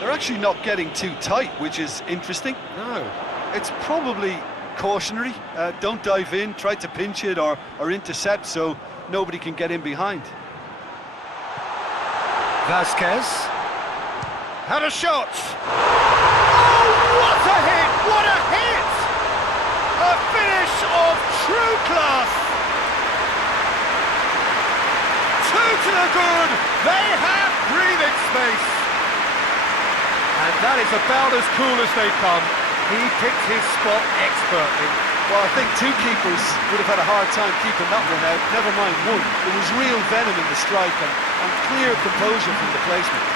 They're actually not getting too tight, which is interesting. No. It's probably cautionary. Don't dive in, try to pinch it or intercept so nobody can get in behind. Vasquez. Had a shot. Oh, what a hit! What a hit! A finish of true class. Two to the good. They have breathing space. And that is about as cool as they come. He picked his spot expertly. Well, I think two keepers would have had a hard time keeping that one out, never mind one. There was real venom in the strike and clear composure from the placement.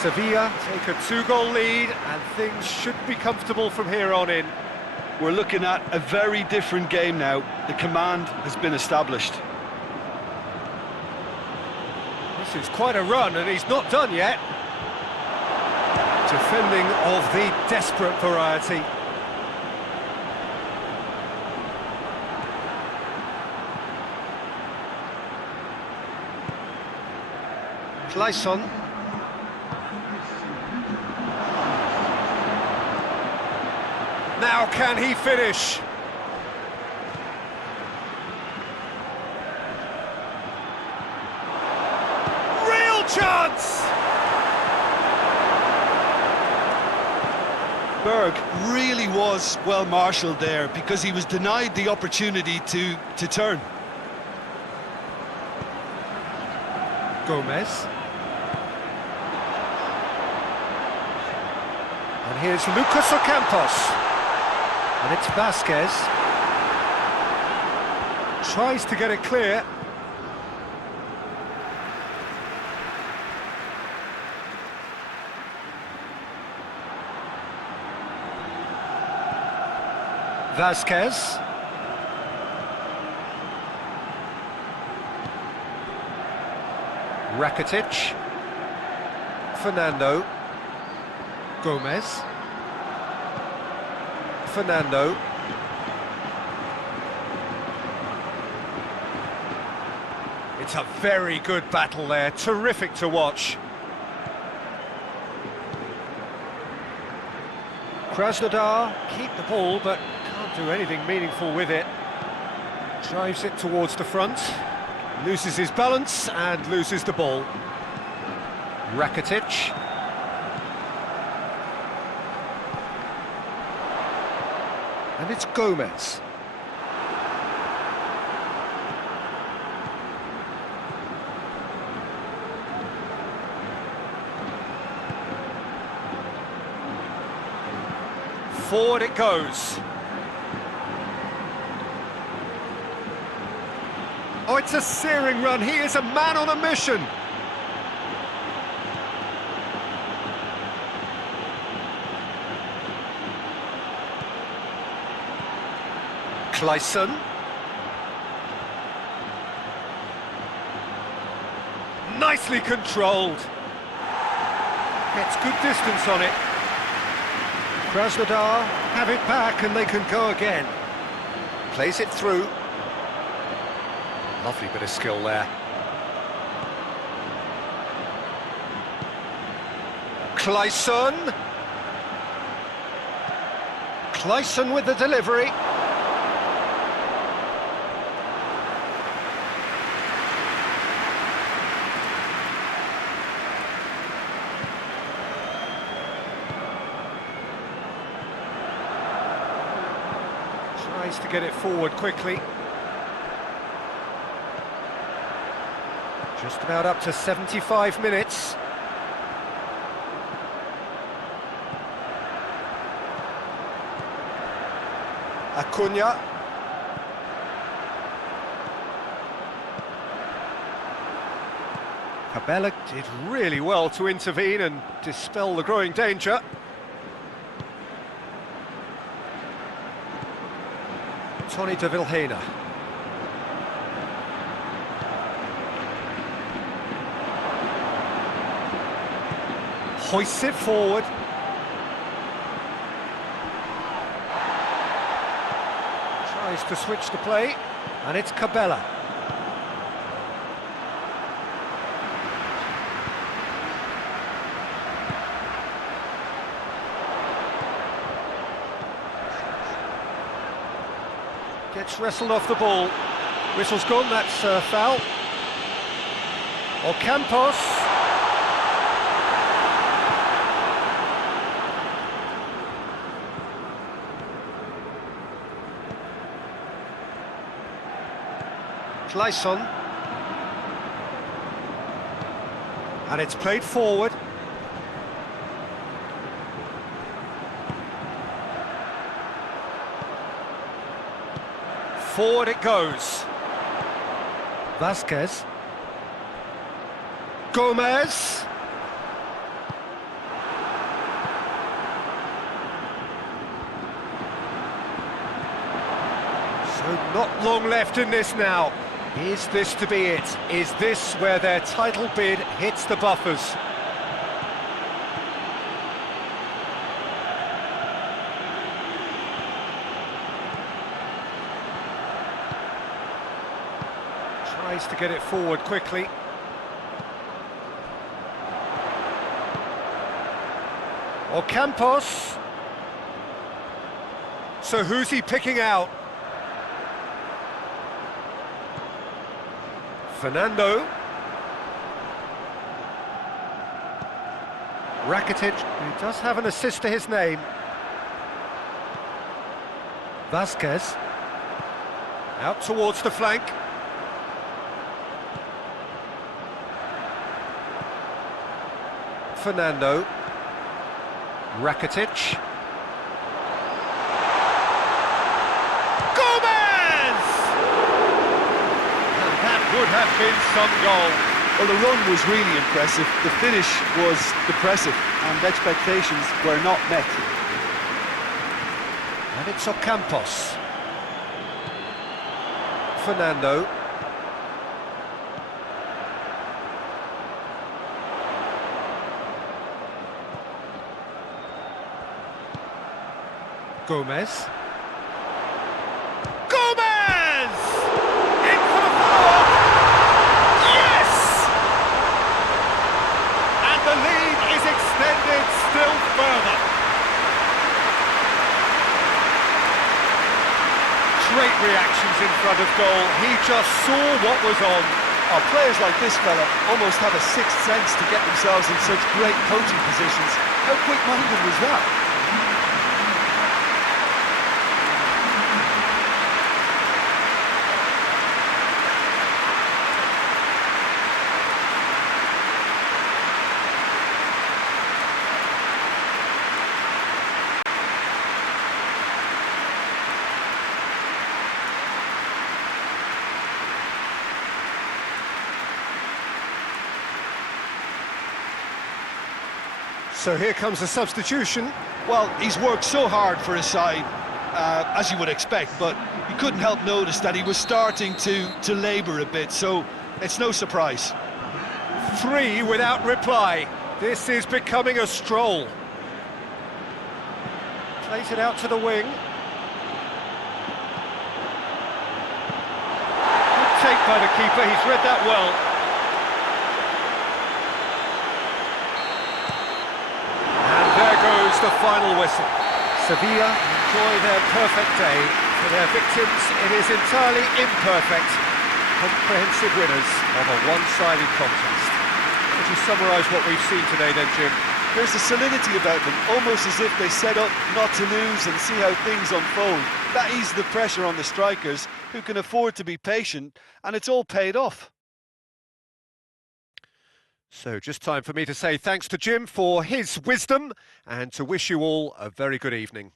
Sevilla take a 2-goal lead and things should be comfortable from here on in. We're looking at a very different game now. The command has been established. This is quite a run and he's not done yet. Defending of the desperate variety. Clayson. Now can he finish? Real chance! Berg really was well marshalled there because he was denied the opportunity to turn. Gomez. And here's Lucas Ocampos. And it's Vasquez. Tries to get it clear. Vasquez. Rakitic. Fernando. Gomez. Fernando. It's a very good battle there, terrific to watch. Krasnodar keep the ball but can't do anything meaningful with it. Drives it towards the front, loses his balance and loses the ball. Rakitic. And it's Gomez. Forward it goes. Oh, it's a searing run. He is a man on a mission. Clayson. Nicely controlled. Gets good distance on it. Krasnodar have it back and they can go again. Plays it through. Lovely bit of skill there. Clayson. Clayson with the delivery. Tries to get it forward quickly. Just about up to 75 minutes. Acuna. Cabela did really well to intervene and dispel the growing danger. Tony de Vilhena. hoists it forward. Tries to switch the play, and it's Cabela. Gets wrestled off the ball. Whistle's gone, that's foul. Ocampos. Clayson. And it's played forward. Forward it goes. Vasquez. Gomez. So not long left in this now. Is this to be it? Is this where their title bid hits the buffers? Tries to get it forward quickly. Ocampos. So who's he picking out? Fernando. Rakitic, who does have an assist to his name. Vasquez. Out towards the flank. Fernando. Rakitic. Gomez! And that would have been some goal. Well, the run was really impressive, the finish was depressive, and expectations were not met. And it's Ocampos. Fernando. Gomez. Gomez! In for the follow-up! Yes! And the lead is extended still further. Great reactions in front of goal. He just saw what was on. Oh, players like this fella almost have a sixth sense to get themselves in such great coaching positions. How quick-minded was that? So here comes a substitution. Well, he's worked so hard for his side, as you would expect, but you couldn't help notice that he was starting to labour a bit, so it's no surprise. 3 without reply. This is becoming a stroll. Plays it out to the wing. Good take by the keeper, he's read that well. The final whistle. Sevilla enjoy their perfect day. For their victims, it is entirely imperfect. Comprehensive winners of a one-sided contest. Could you summarise what we've seen today then, Jim? There's a solidity about them, almost as if they set up not to lose and see how things unfold. That eases the pressure on the strikers, who can afford to be patient, and it's all paid off. So just time for me to say thanks to Jim for his wisdom and to wish you all a very good evening.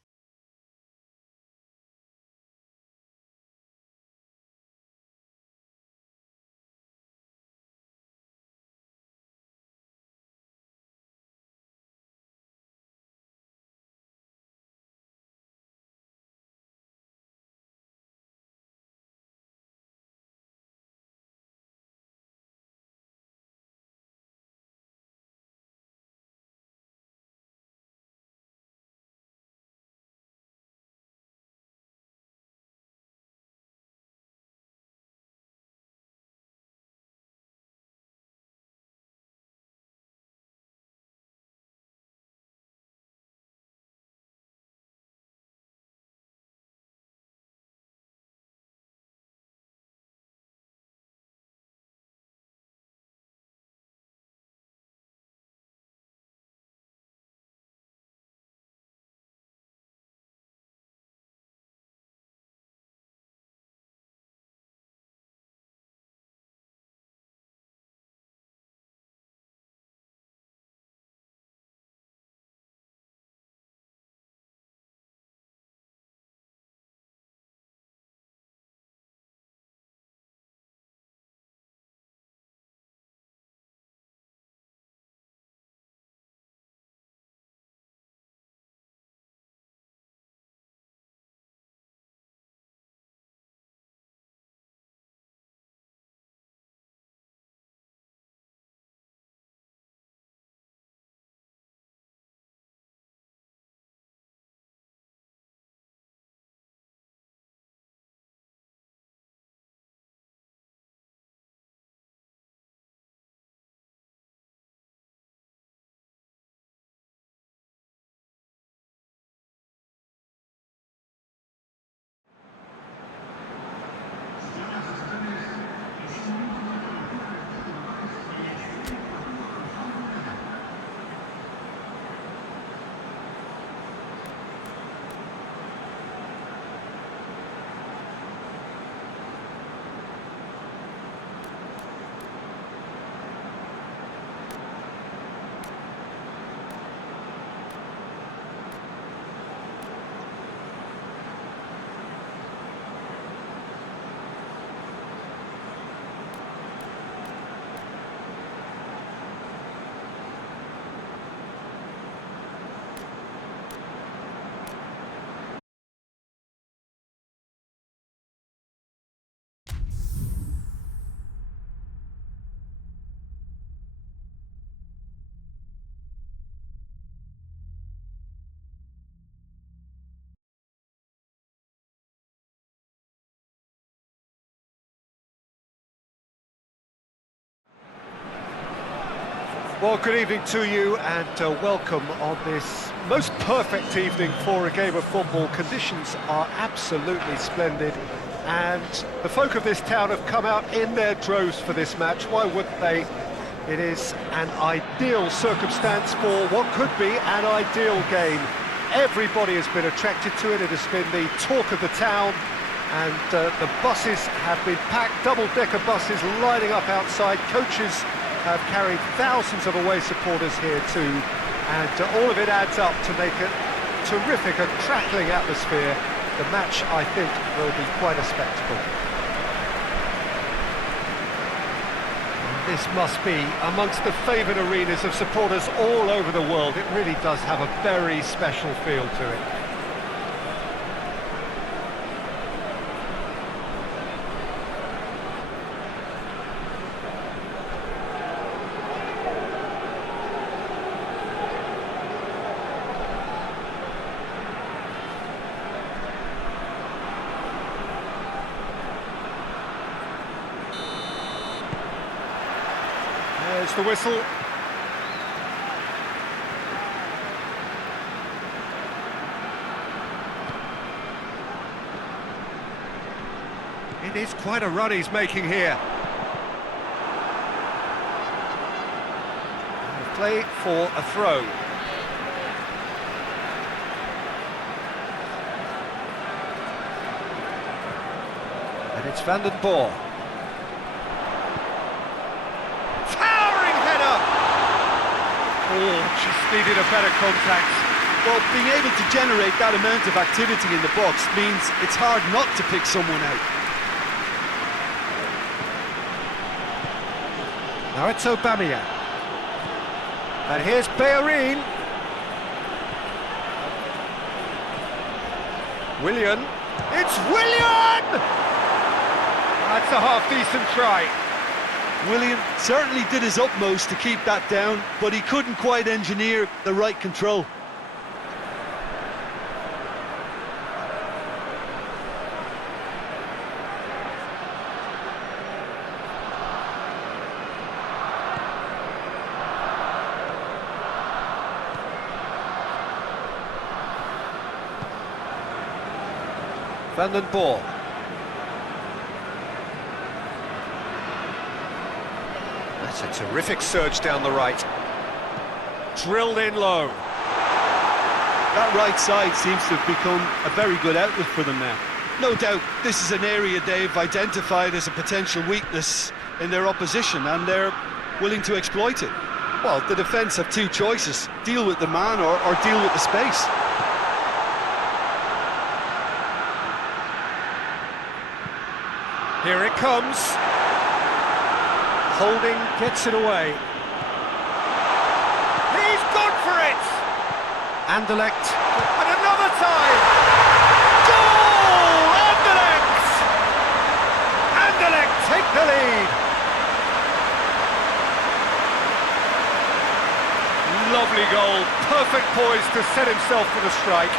Well, good evening to you and welcome on this most perfect evening for a game of football. Conditions are absolutely splendid and the folk of this town have come out in their droves for this match. Why wouldn't they? It is an ideal circumstance for what could be an ideal game. Everybody has been attracted to it. It has been the talk of the town, and the buses have been packed, double-decker buses lining up outside. Coaches have carried thousands of away supporters here too, and all of it adds up to make a terrific, a crackling atmosphere. The match, I think, will be quite a spectacle. This must be amongst the favoured arenas of supporters all over the world. It really does have a very special feel to it. There's the whistle. It is quite a run he's making here. Play for a throw. And it's Van den Boer. Oh, just needed a better contact. Well, being able to generate that amount of activity in the box means it's hard not to pick someone out. Now it's Aubameyang. And here's Bellerin. Willian. It's Willian! That's a half-decent try. Willian certainly did his utmost to keep that down, but he couldn't quite engineer the right control. Van den Boer. That's a terrific surge down the right. Drilled in low. That right side seems to have become a very good outlet for them now. No doubt this is an area they've identified as a potential weakness in their opposition, and they're willing to exploit it. Well, the defence have two choices: deal with the man or deal with the space. Here it comes. Holding gets it away. He's gone for it! Anderlecht, and another time! Goal! Anderlecht! Anderlecht take the lead! Lovely goal, perfect poise to set himself for the strike.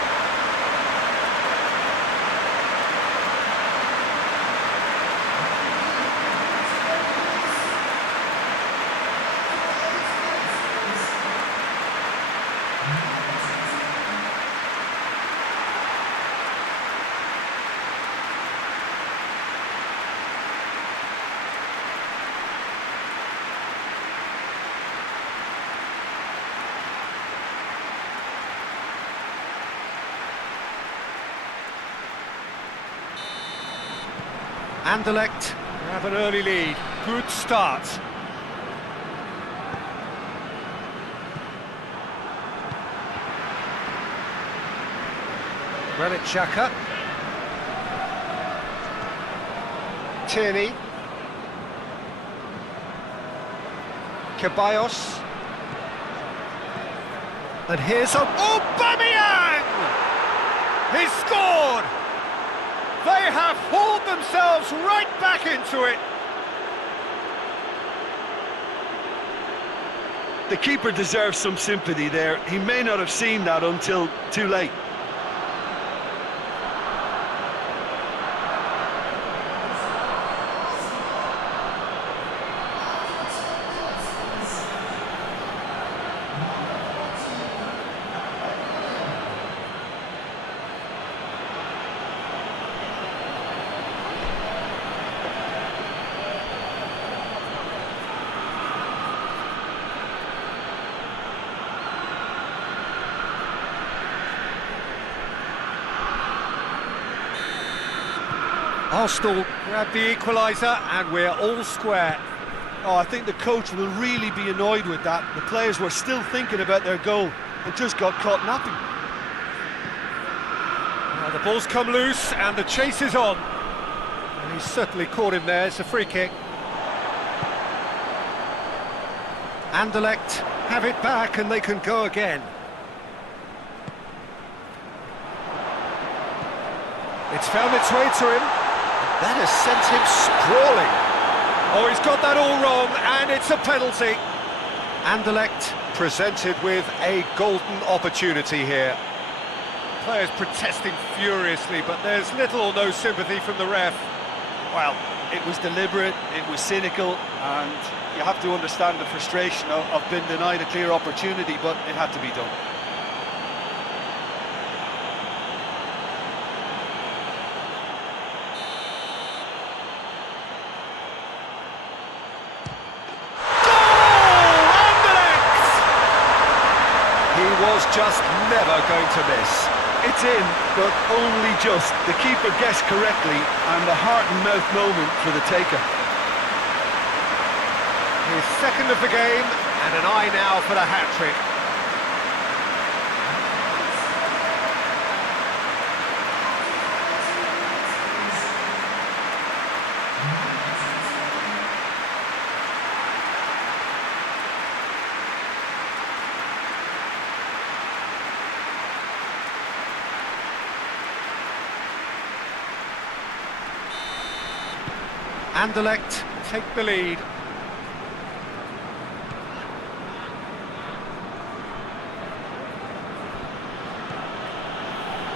Anderlecht have an early lead. Good start. Granit Xhaka. Tierney. Ceballos. And here's Aubameyang! He's scored! They have hauled themselves right back into it. The keeper deserves some sympathy there. He may not have seen that until too late. Arsenal grab the equaliser and we're all square. Oh, I think the coach will really be annoyed with that. The players were still thinking about their goal and just got caught napping. Now the ball's come loose and the chase is on. And he's certainly caught him there. It's a free kick. Anderlecht have it back and they can go again. It's found its way to him. That has sent him sprawling. Oh, he's got that all wrong, and it's a penalty. Anderlecht presented with a golden opportunity here. Players protesting furiously, but there's little or no sympathy from the ref. Well, it was deliberate, it was cynical, and you have to understand the frustration of being denied a clear opportunity, but it had to be done. Was just never going to miss. It's in, but only just. The keeper guessed correctly, and the heart-and-mouth moment for the taker. His second of the game, and an eye now for the hat-trick. Anderlecht take the lead.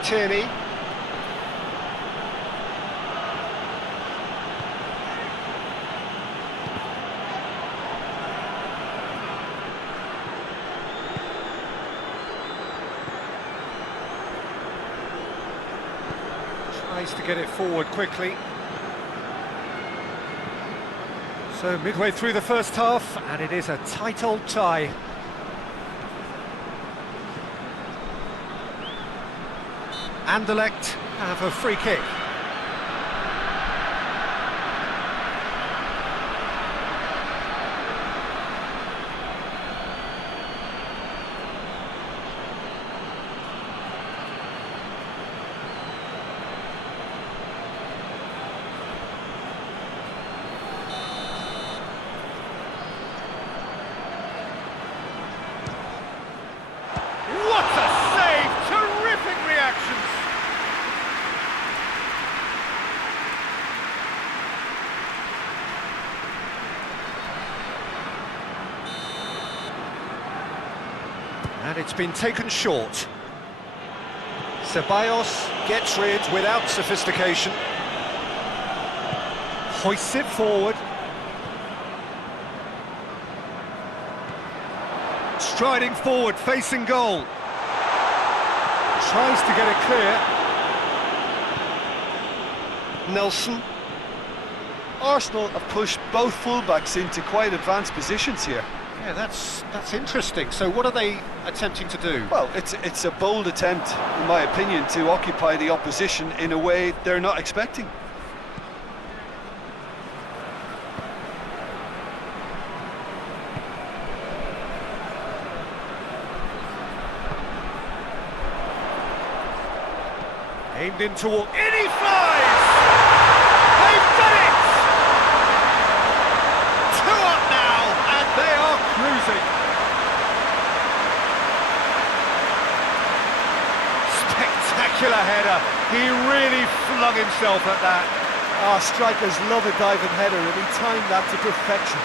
Tierney. Tries to get it forward quickly. So midway through the first half, and it is a tight old tie. Anderlecht have a free kick. And it's been taken short. Ceballos gets rid without sophistication. Hoists it forward. Striding forward, facing goal. Tries to get it clear. Nelson. Arsenal have pushed both fullbacks into quite advanced positions here. Yeah, that's interesting. So what are they attempting to do? Well, it's a bold attempt, in my opinion, to occupy the opposition in a way they're not expecting. Aimed in toward... In he flies! They've done it! 2 up now, and they are cruising. Spectacular header. He really flung himself at that. Ah, strikers love a diving header, and he timed that to perfection.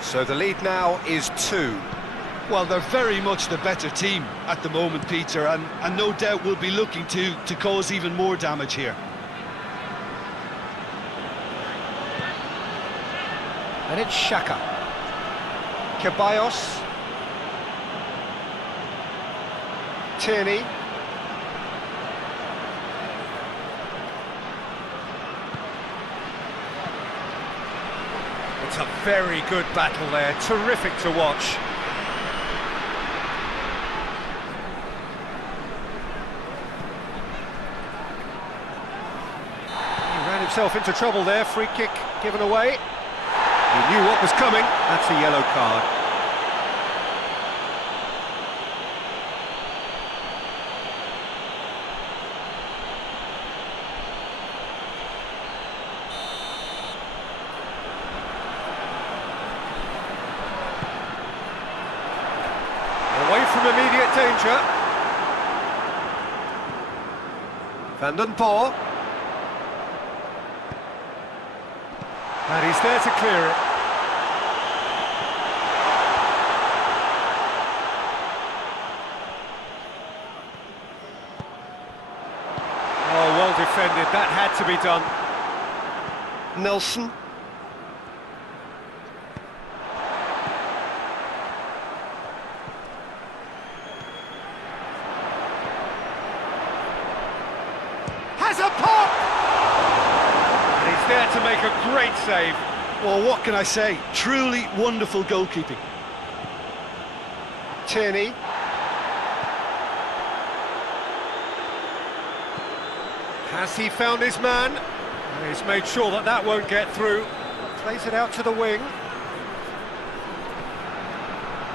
So the lead now is 2. Well, they're very much the better team at the moment, Peter, and no doubt will be looking to cause even more damage here. And it's Xhaka. Ceballos. Tierney. It's a very good battle there, terrific to watch. He ran himself into trouble there, free kick given away. He knew what was coming, that's a yellow card. Away from immediate danger. Van den Boer. And he's there to clear it. Oh, well defended, that had to be done. Nelson. Has a pop! And he's there to make a great save. Well, what can I say? Truly wonderful goalkeeping. Tierney. Has he found his man? He's made sure that that won't get through. Plays it out to the wing.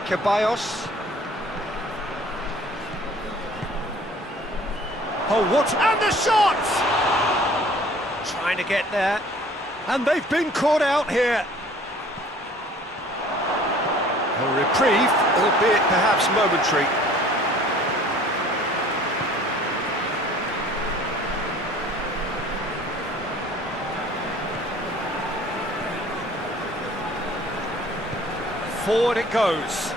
Ceballos. Oh, what? And the shot! Trying to get there. And they've been caught out here. A reprieve, albeit perhaps momentary. Forward it goes.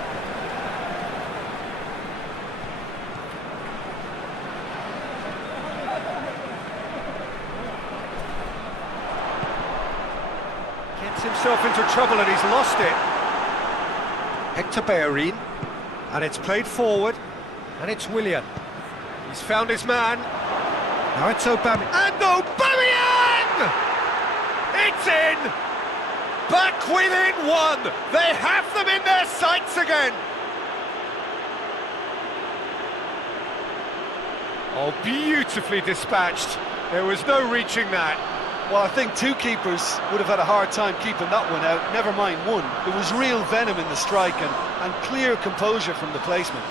Gets himself into trouble and he's lost it. Hector Bellerin, and it's played forward, and it's Willian. He's found his man. Now it's Aubameyang. And Aubameyang! It's in! Back within one! They have them in their sights again! Oh, beautifully dispatched. There was no reaching that. Well, I think two keepers would have had a hard time keeping that one out, never mind one. There was real venom in the strike and clear composure from the placement.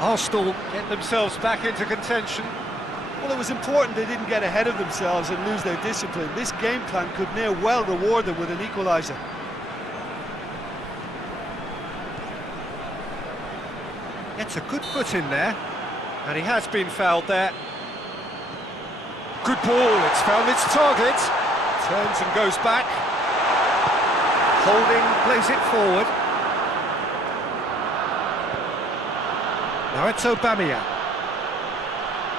Arsenal get themselves back into contention. Well, it was important they didn't get ahead of themselves and lose their discipline. This game plan could near well reward them with an equaliser. Gets a good foot in there, and he has been fouled there. Good ball, it's found its target. Turns and goes back. Holding plays it forward. Now it's Aubameyang.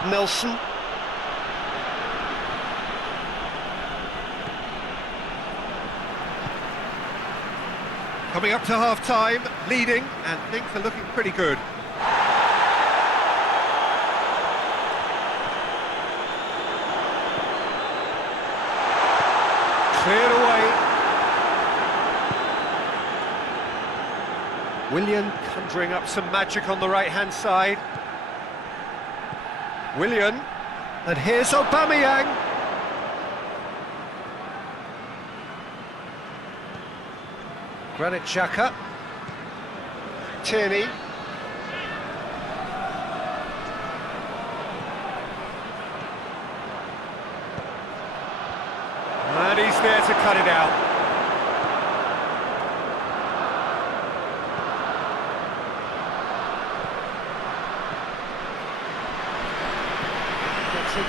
Nelson. Coming up to half-time, leading, and things are looking pretty good. Cleared away. Willian conjuring up some magic on the right-hand side. Willian, and here's Aubameyang. Granit Xhaka. Tierney. And he's there to cut it out.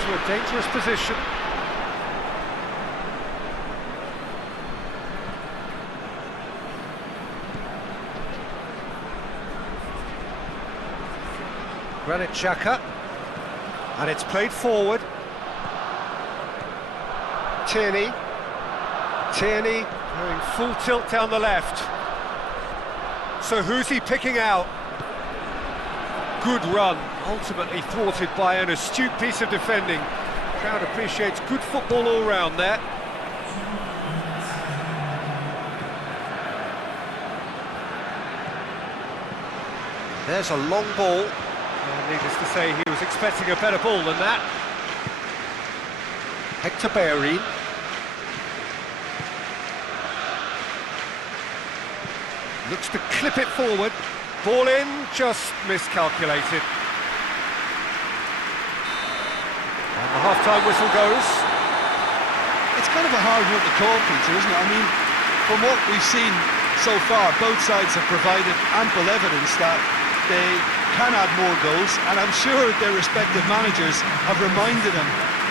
into a dangerous position. Granit Xhaka, and it's played forward. Tierney going full tilt down the left. So who's he picking out? Good run, ultimately thwarted by an astute piece of defending. Crowd appreciates good football all round there. There's a long ball. Needless to say, he was expecting a better ball than that. Hector Bellerin. Looks to clip it forward. Ball in, just miscalculated. And the half-time whistle goes. It's kind of a hard one to call, Peter, isn't it? I mean, from what we've seen so far, both sides have provided ample evidence that they can add more goals, and I'm sure their respective managers have reminded them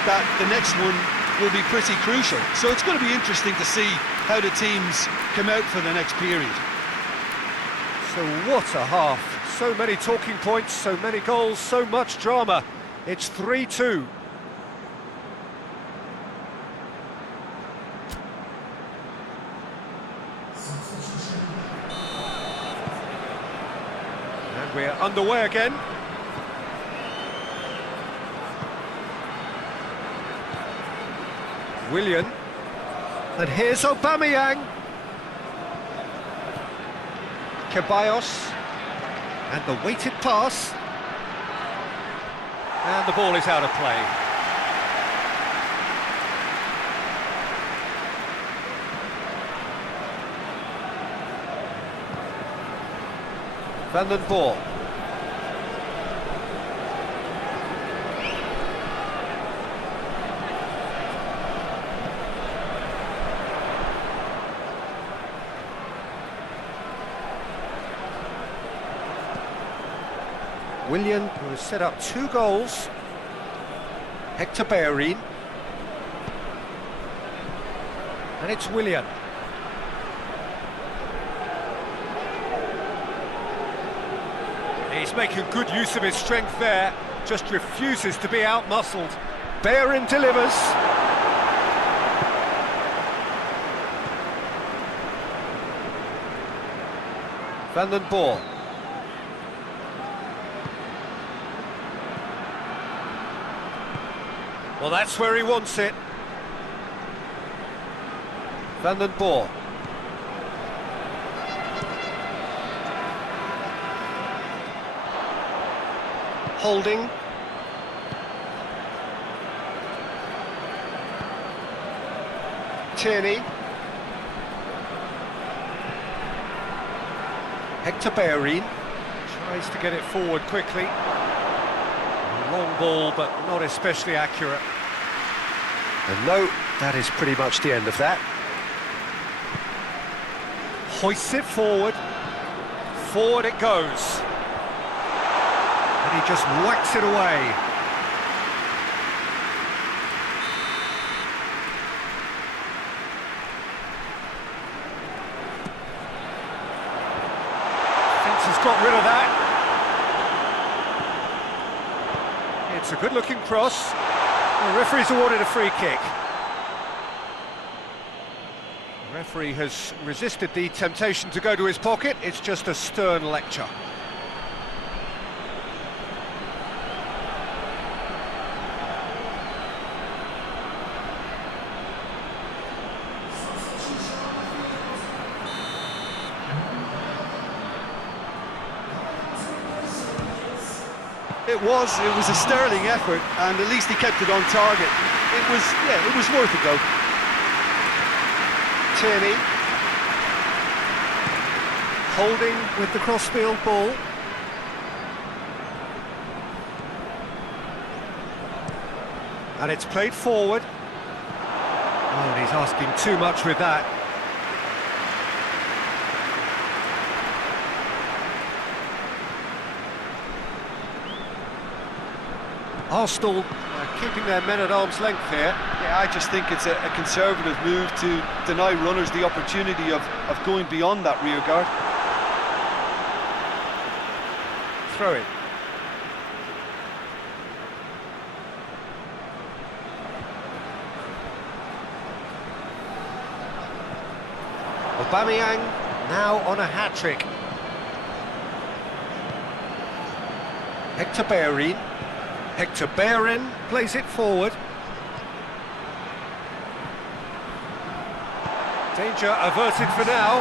that the next one will be pretty crucial. So it's going to be interesting to see how the teams come out for the next period. So what a half. So many talking points, so many goals, so much drama. It's 3-2. And we're underway again. Willian. And here's Aubameyang. Ceballos, and the weighted pass, and the ball is out of play. Van den Boer. Willian, who has set up 2 goals. Hector Bellerin. And it's Willian. He's making good use of his strength there, just refuses to be out-muscled. Bellerin delivers. Van den Boer. Well, that's where he wants it. Van den Boer. Holding. Tierney. Hector Bellerin tries to get it forward quickly. Long ball, but not especially accurate. And no, that is pretty much the end of that. Hoists it forward. Forward it goes. And he just whacks it away. Fence got rid of that. It's a good-looking cross. The referee's awarded a free kick. The referee has resisted the temptation to go to his pocket. It's just a stern lecture. It was a sterling effort, and at least he kept it on target. It was worth a go. Tierney. Holding with the crossfield ball. And it's played forward. Oh, and he's asking too much with that. Arsenal keeping their men at arm's length here. Yeah, I just think it's a conservative move to deny runners the opportunity of going beyond that rear guard. Throw it. Aubameyang now on a hat-trick. Hector Bellerin plays it forward. Danger averted for now.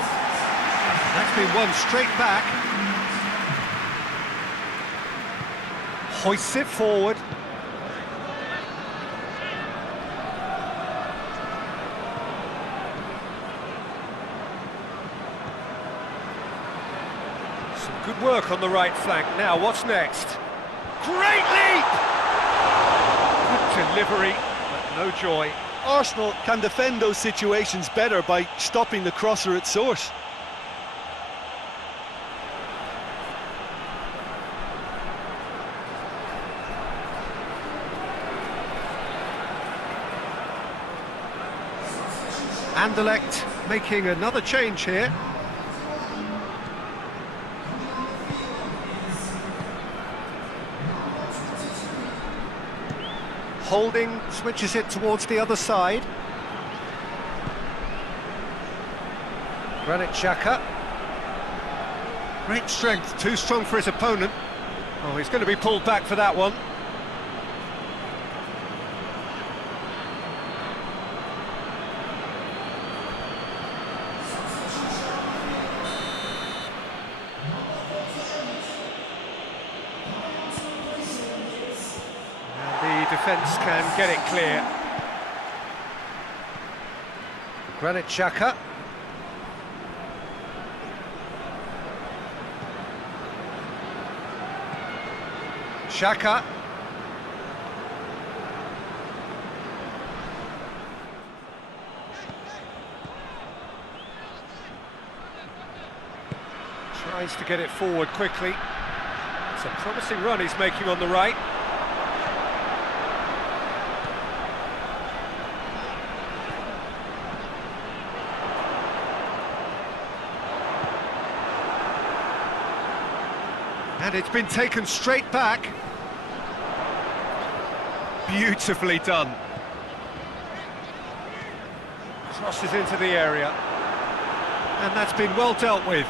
That's been won straight back. Hoists it forward. Some good work on the right flank. Now, what's next? Great leap! Good delivery, but no joy. Arsenal can defend those situations better by stopping the crosser at source. Anderlecht making another change here. Holding switches it towards the other side. Granit Xhaka. Great strength, too strong for his opponent. Oh, he's going to be pulled back for that one. Defence can get it clear. Granit Xhaka. Xhaka. Tries to get it forward quickly. It's a promising run he's making on the right. And it's been taken straight back. Beautifully done. Crosses into the area. And that's been well dealt with.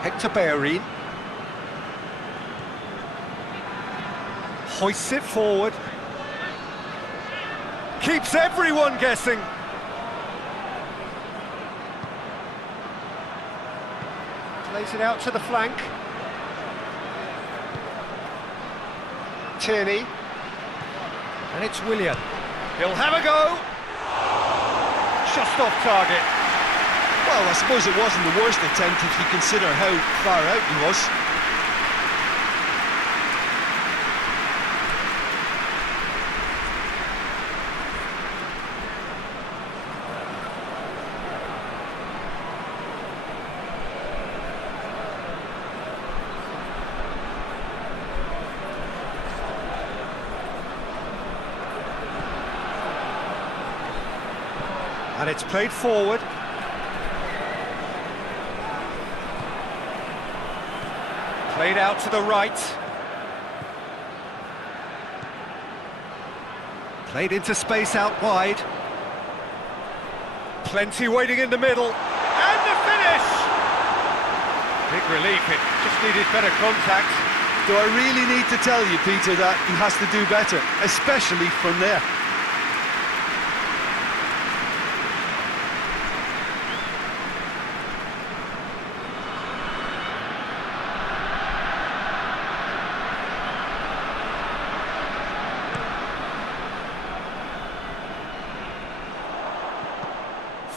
Hector Bellerin. Hoists it forward. Keeps everyone guessing. Plays it out to the flank. Tierney. And it's Willian. He'll have a go. Just off target. Well, I suppose it wasn't the worst attempt if you consider how far out he was. And it's played forward. Played out to the right. Played into space out wide. Plenty waiting in the middle. And the finish! Big relief, it just needed better contact. Do I really need to tell you, Peter, that he has to do better, especially from there?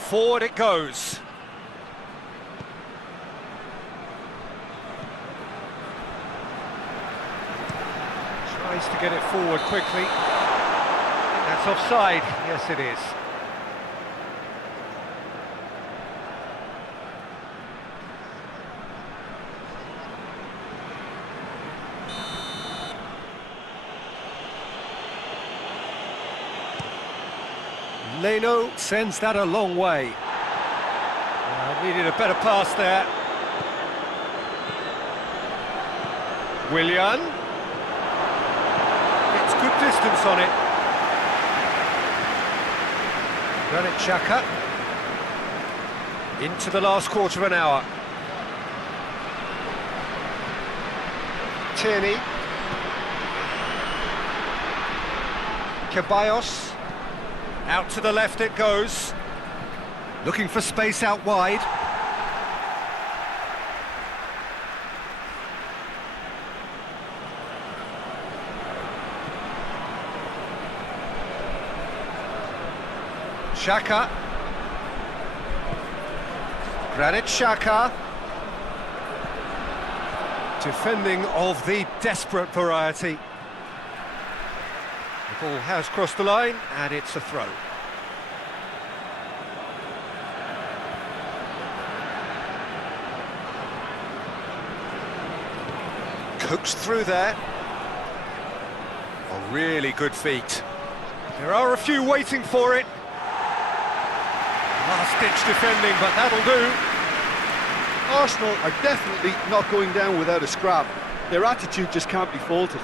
Forward it goes. Tries to get it forward quickly. That's offside. Yes, it is. Leno sends that a long way. Needed a better pass there. Willian. Gets good distance on it. Granit Xhaka. Into the last quarter of an hour. Tierney. Ceballos. Out to the left it goes. Looking for space out wide. Xhaka. Granit Xhaka. Defending of the desperate variety. The ball has crossed the line and it's a throw. Coaxed through there. Oh, really good feet. There are a few waiting for it. Last-ditch defending, but that'll do. Arsenal are definitely not going down without a scrap. Their attitude just can't be faulted.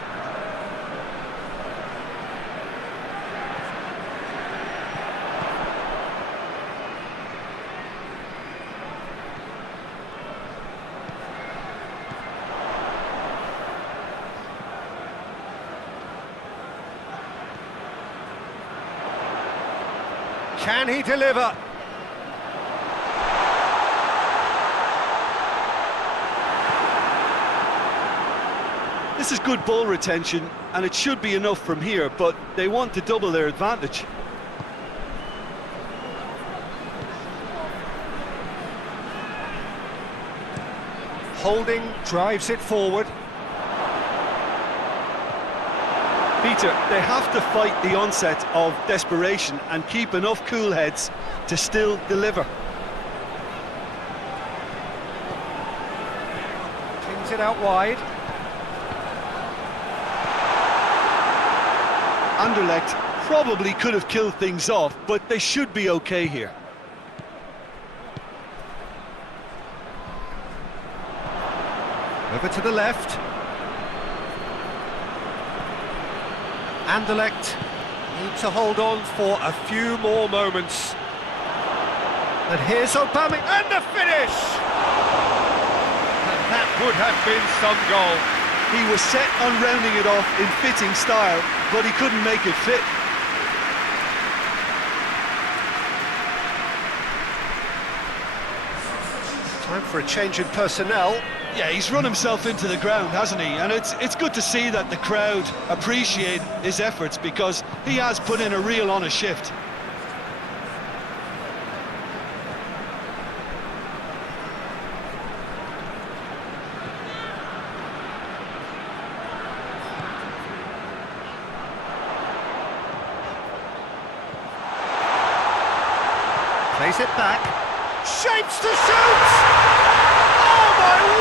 Can he deliver? This is good ball retention, and it should be enough from here, but they want to double their advantage. Holding drives it forward. Peter, they have to fight the onset of desperation and keep enough cool heads to still deliver. Flings it out wide. Anderlecht probably could have killed things off, but they should be okay here. Over to the left. Anderlecht need to hold on for a few more moments. And here's Aubameyang, and the finish! And that would have been some goal. He was set on rounding it off in fitting style, but he couldn't make it fit. Time for a change in personnel. Yeah, he's run himself into the ground, hasn't he? And it's good to see that the crowd appreciate his efforts, because he has put in a real honest shift. Plays it back. Shapes to shoot!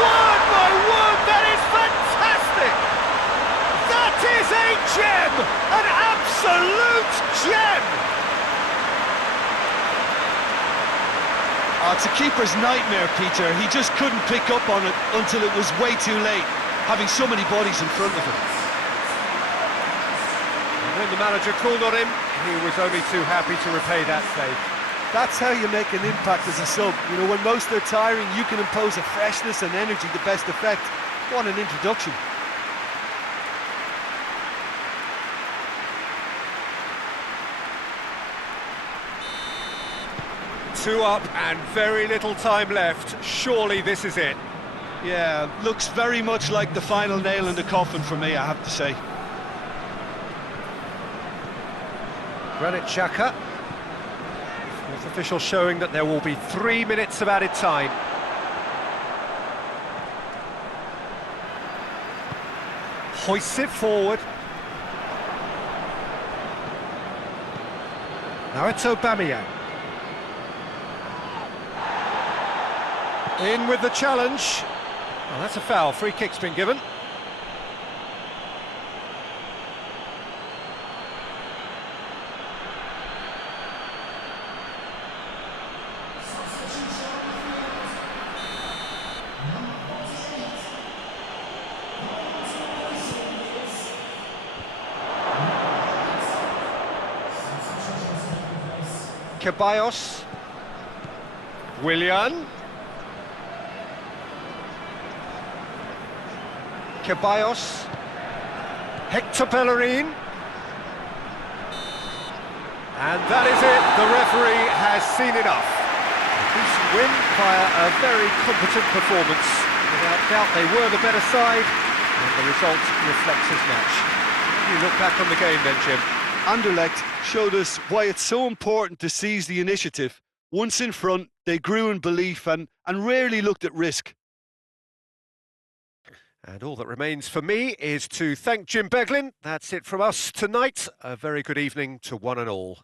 Oh my word, that is fantastic! That is a gem! An absolute gem! Oh, it's a keeper's nightmare, Peter. He just couldn't pick up on it until it was way too late, having so many bodies in front of him. And when the manager called on him, he was only too happy to repay that save. That's how you make an impact as a sub. You know, when most are tiring, you can impose a freshness and energy to best effect. What an introduction. Two up and very little time left. Surely this is it. Yeah, looks very much like the final nail in the coffin for me, I have to say. Granit Xhaka. Fourth official showing that there will be 3 minutes of added time. Hoists it forward. Now it's Aubameyang. In with the challenge. Well, that's a foul. Free kick's been given. Ceballos. Willian. Ceballos. Hector Bellerin. And that is it. The referee has seen enough. Decent win via a very competent performance. Without doubt, they were the better side, and the result reflects as much. You look back on the game then, Jim. Anderlecht showed us why it's so important to seize the initiative. Once in front, they grew in belief and rarely looked at risk. And all that remains for me is to thank Jim Beglin. That's it from us tonight. A very good evening to one and all.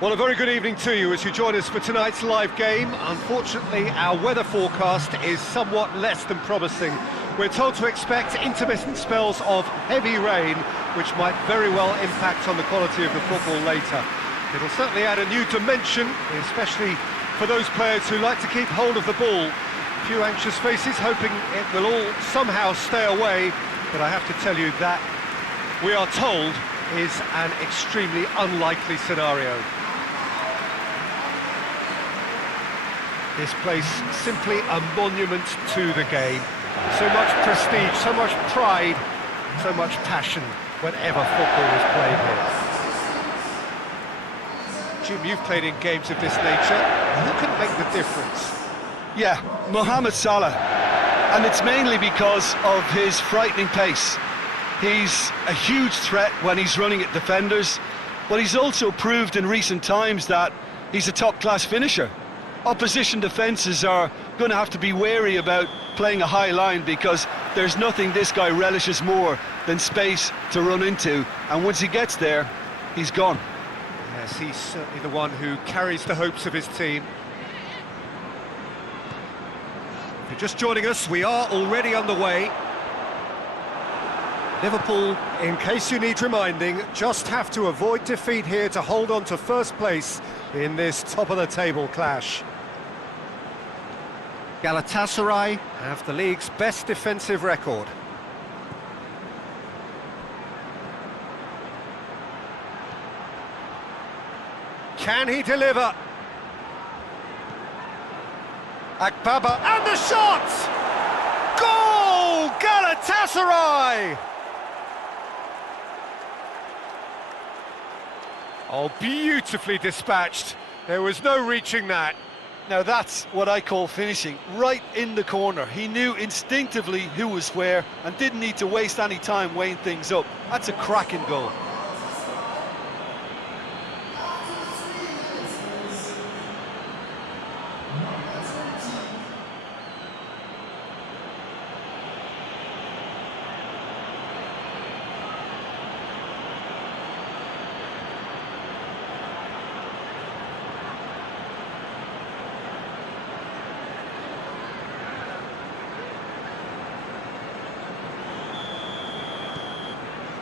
Well, a very good evening to you as you join us for tonight's live game. Unfortunately, our weather forecast is somewhat less than promising. We're told to expect intermittent spells of heavy rain, which might very well impact on the quality of the football later. It'll certainly add a new dimension, especially for those players who like to keep hold of the ball. A few anxious faces hoping it will all somehow stay away, but I have to tell you that we are told is an extremely unlikely scenario. This place simply a monument to the game. So much prestige, so much pride, so much passion whenever football is played here. Jim, you've played in games of this nature. Who can make the difference? Yeah, Mohamed Salah. And it's mainly because of his frightening pace. He's a huge threat when he's running at defenders, but he's also proved in recent times that he's a top-class finisher. Opposition defences are going to have to be wary about playing a high line because there's nothing this guy relishes more than space to run into, and once he gets there, he's gone. Yes, he's certainly the one who carries the hopes of his team. If you're just joining us, we are already underway. Liverpool, in case you need reminding, just have to avoid defeat here to hold on to first place in this top-of-the-table clash. Galatasaray have the league's best defensive record. Can he deliver? Akbaba, and the shot! Goal! Galatasaray! Oh, beautifully dispatched. There was no reaching that. Now that's what I call finishing, right in the corner. He knew instinctively who was where and didn't need to waste any time weighing things up. That's a cracking goal.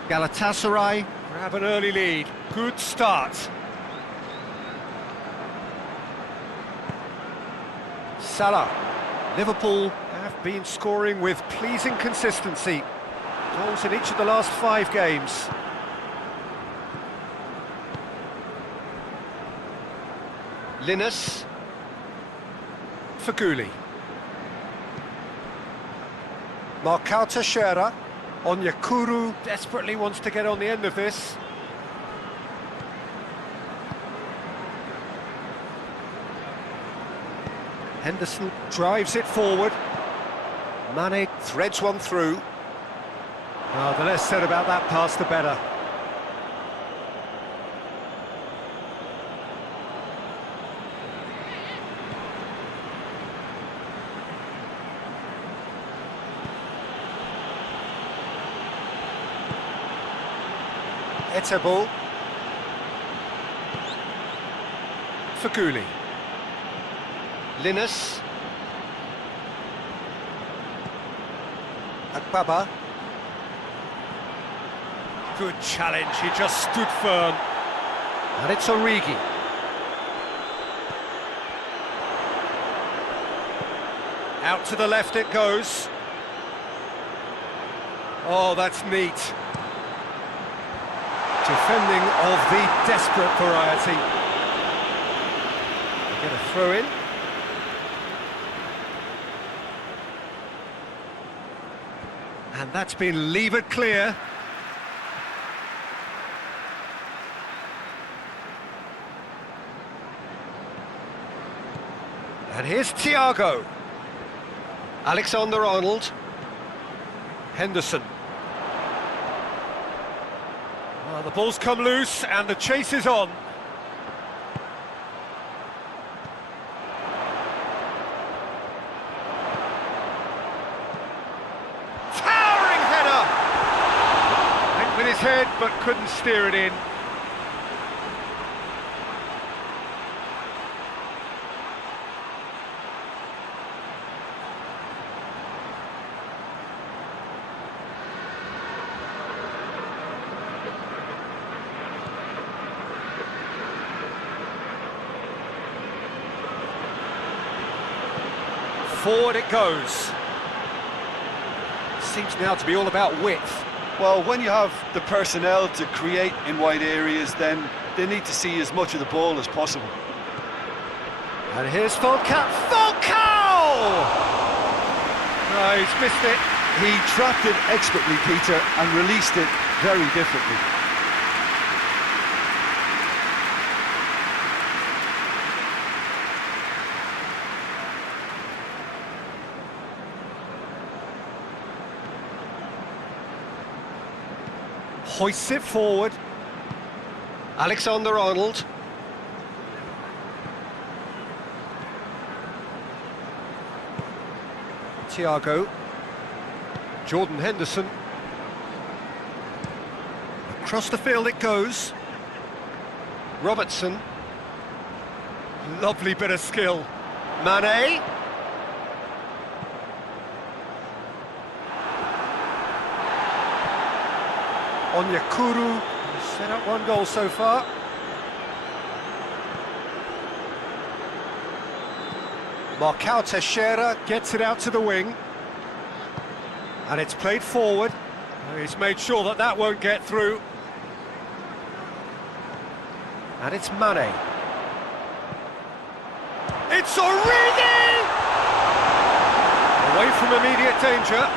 Galatasaray grab an early lead. Good start. Salah. Liverpool have been scoring with pleasing consistency. Goals in each of the last 5 games. Linus. Faguli. Marcao Teixeira. Onyekuru desperately wants to get on the end of this. Henderson drives it forward. Mane threads one through. Oh, the less said about that pass, the better. Etebo. Faguli. Linus. Akbaba. Good challenge, he just stood firm. And it's Origi. Out to the left it goes. Oh, that's neat. Defending of the desperate variety. Get a throw in. And that's been levered clear. And here's Thiago. Alexander-Arnold. Henderson. Well, the ball's come loose and the chase is on. Towering header! Went with his head but couldn't steer it in. Forward it goes. Seems now to be all about width. Well, when you have the personnel to create in wide areas, then they need to see as much of the ball as possible. And here's Falcao! Falcao! No, he's missed it. He trapped it expertly, Peter, and released it very differently. Hoists it forward. Alexander-Arnold. Thiago. Jordan Henderson. Across the field it goes. Robertson. Lovely bit of skill. Mane. Onyekuru set up one goal so far. Marcao Teixeira gets it out to the wing. And it's played forward. He's made sure that that won't get through. And it's Mane. It's Origi! Away from immediate danger.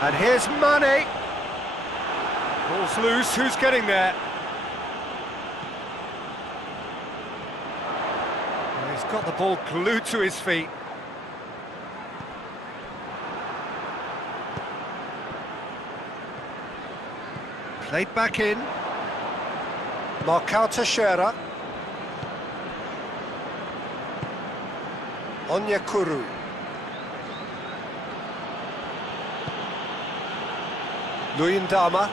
And here's Mane. Ball's loose, who's getting there? And he's got the ball glued to his feet. Played back in. Marcao Teixeira. Onyekuru. Luyendama.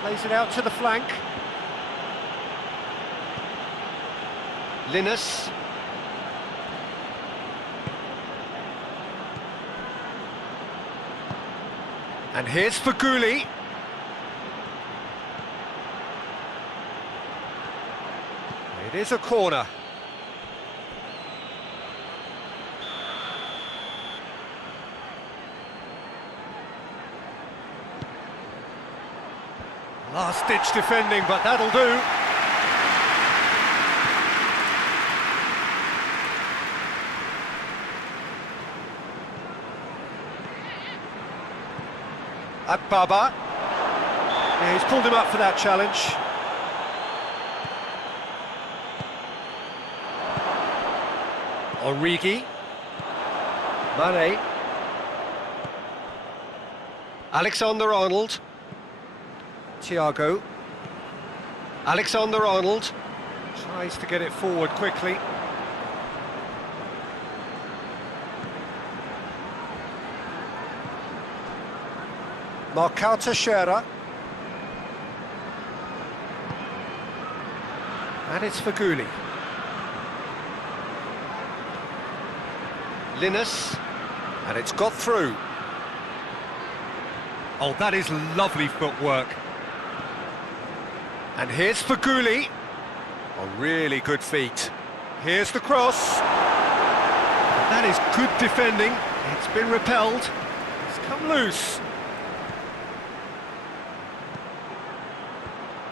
Plays it out to the flank. Linus. And here's Faguli. It is a corner. Last-ditch defending, but that'll do. Baba. Yeah, he's pulled him up for that challenge. Origi. Mane. Alexander-Arnold. Thiago. Alexander-Arnold tries to get it forward quickly. Marcao Teixeira. And it's Faguli. Linus. And it's got through. Oh, that is lovely footwork. And here's Faguli. A really good feat. Here's the cross. That is good defending. It's been repelled. It's come loose.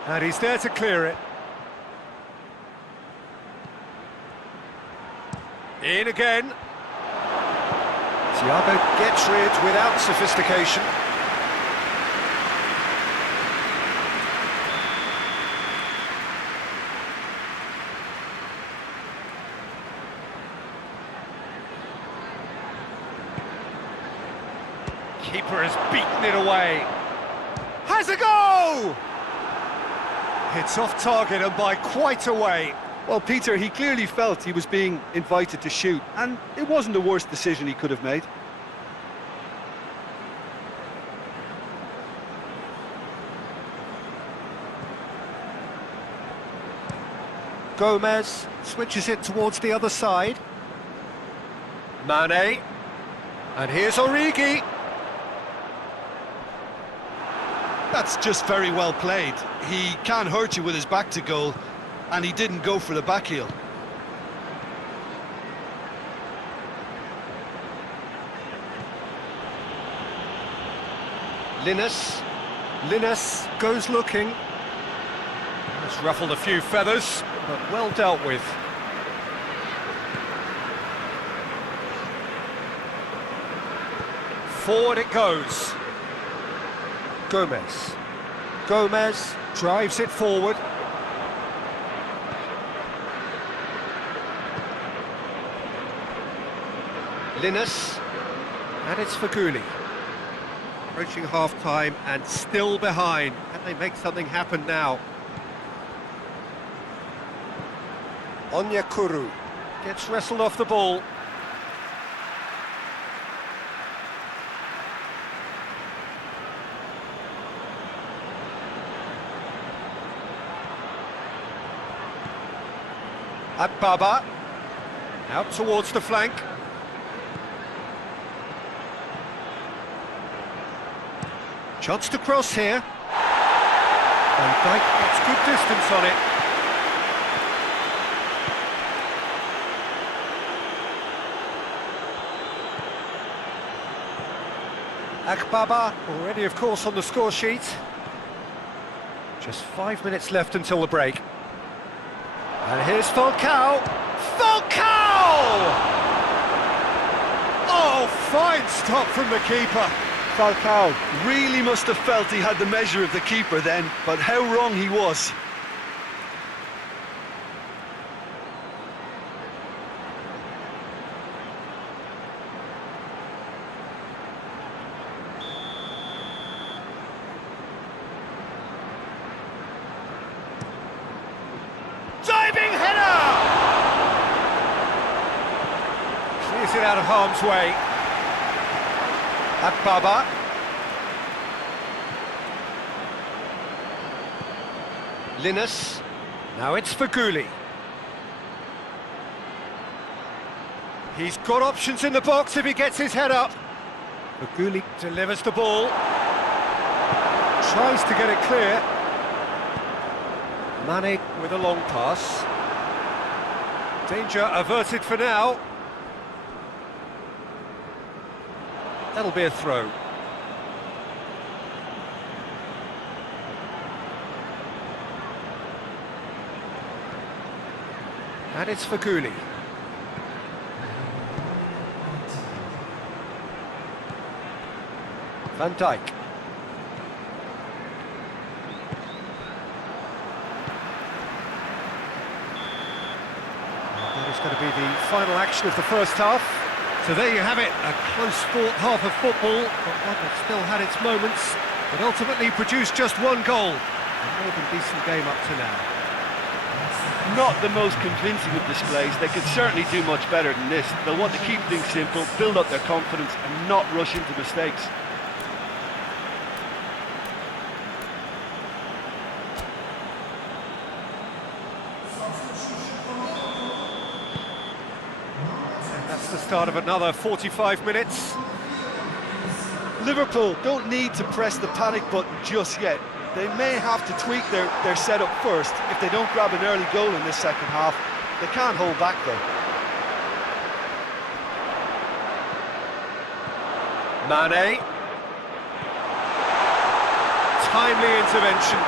And he's there to clear it. In again. Thiago gets rid without sophistication. Keeper has beaten it away. Has a go! It's off target and by quite a way. Well, Peter, he clearly felt he was being invited to shoot, and it wasn't the worst decision he could have made. Gomez switches it towards the other side. Mane. And here's Origi. That's just very well played. He can hurt you with his back to goal, and he didn't go for the back heel. Linus goes looking. It's ruffled a few feathers, but well dealt with. Forward it goes. Gomez drives it forward. Linus, and it's Faguli. Approaching half-time and still behind. Can they make something happen now? Onyekuru gets wrestled off the ball. Baba, out towards the flank. Chance to cross here. Van Dijk gets good distance on it. Akbaba, already of course on the score sheet. Just 5 minutes left until the break. And here's Falcao. Falcao! Oh, fine stop from the keeper. Falcao really must have felt he had the measure of the keeper then, but how wrong he was. Diving header! Clears it out of harm's way. Baba. Linus. Now it's Faguli. He's got options in the box if he gets his head up. Faguli delivers the ball. Tries to get it clear. Mane with a long pass. Danger averted for now. That'll be a throw. And it's Faguli. Van Dijk. That is going to be the final action of the first half. So there you have it, a close-fought half of football, but one that still had its moments, but ultimately produced just one goal. A more than decent game up to now. Not the most convincing of displays. They could certainly do much better than this. They'll want to keep things simple, build up their confidence and not rush into mistakes. That's the start of another 45 minutes. Liverpool don't need to press the panic button just yet. They may have to tweak their setup first if they don't grab an early goal in this second half. They can't hold back though. Mane. Timely intervention.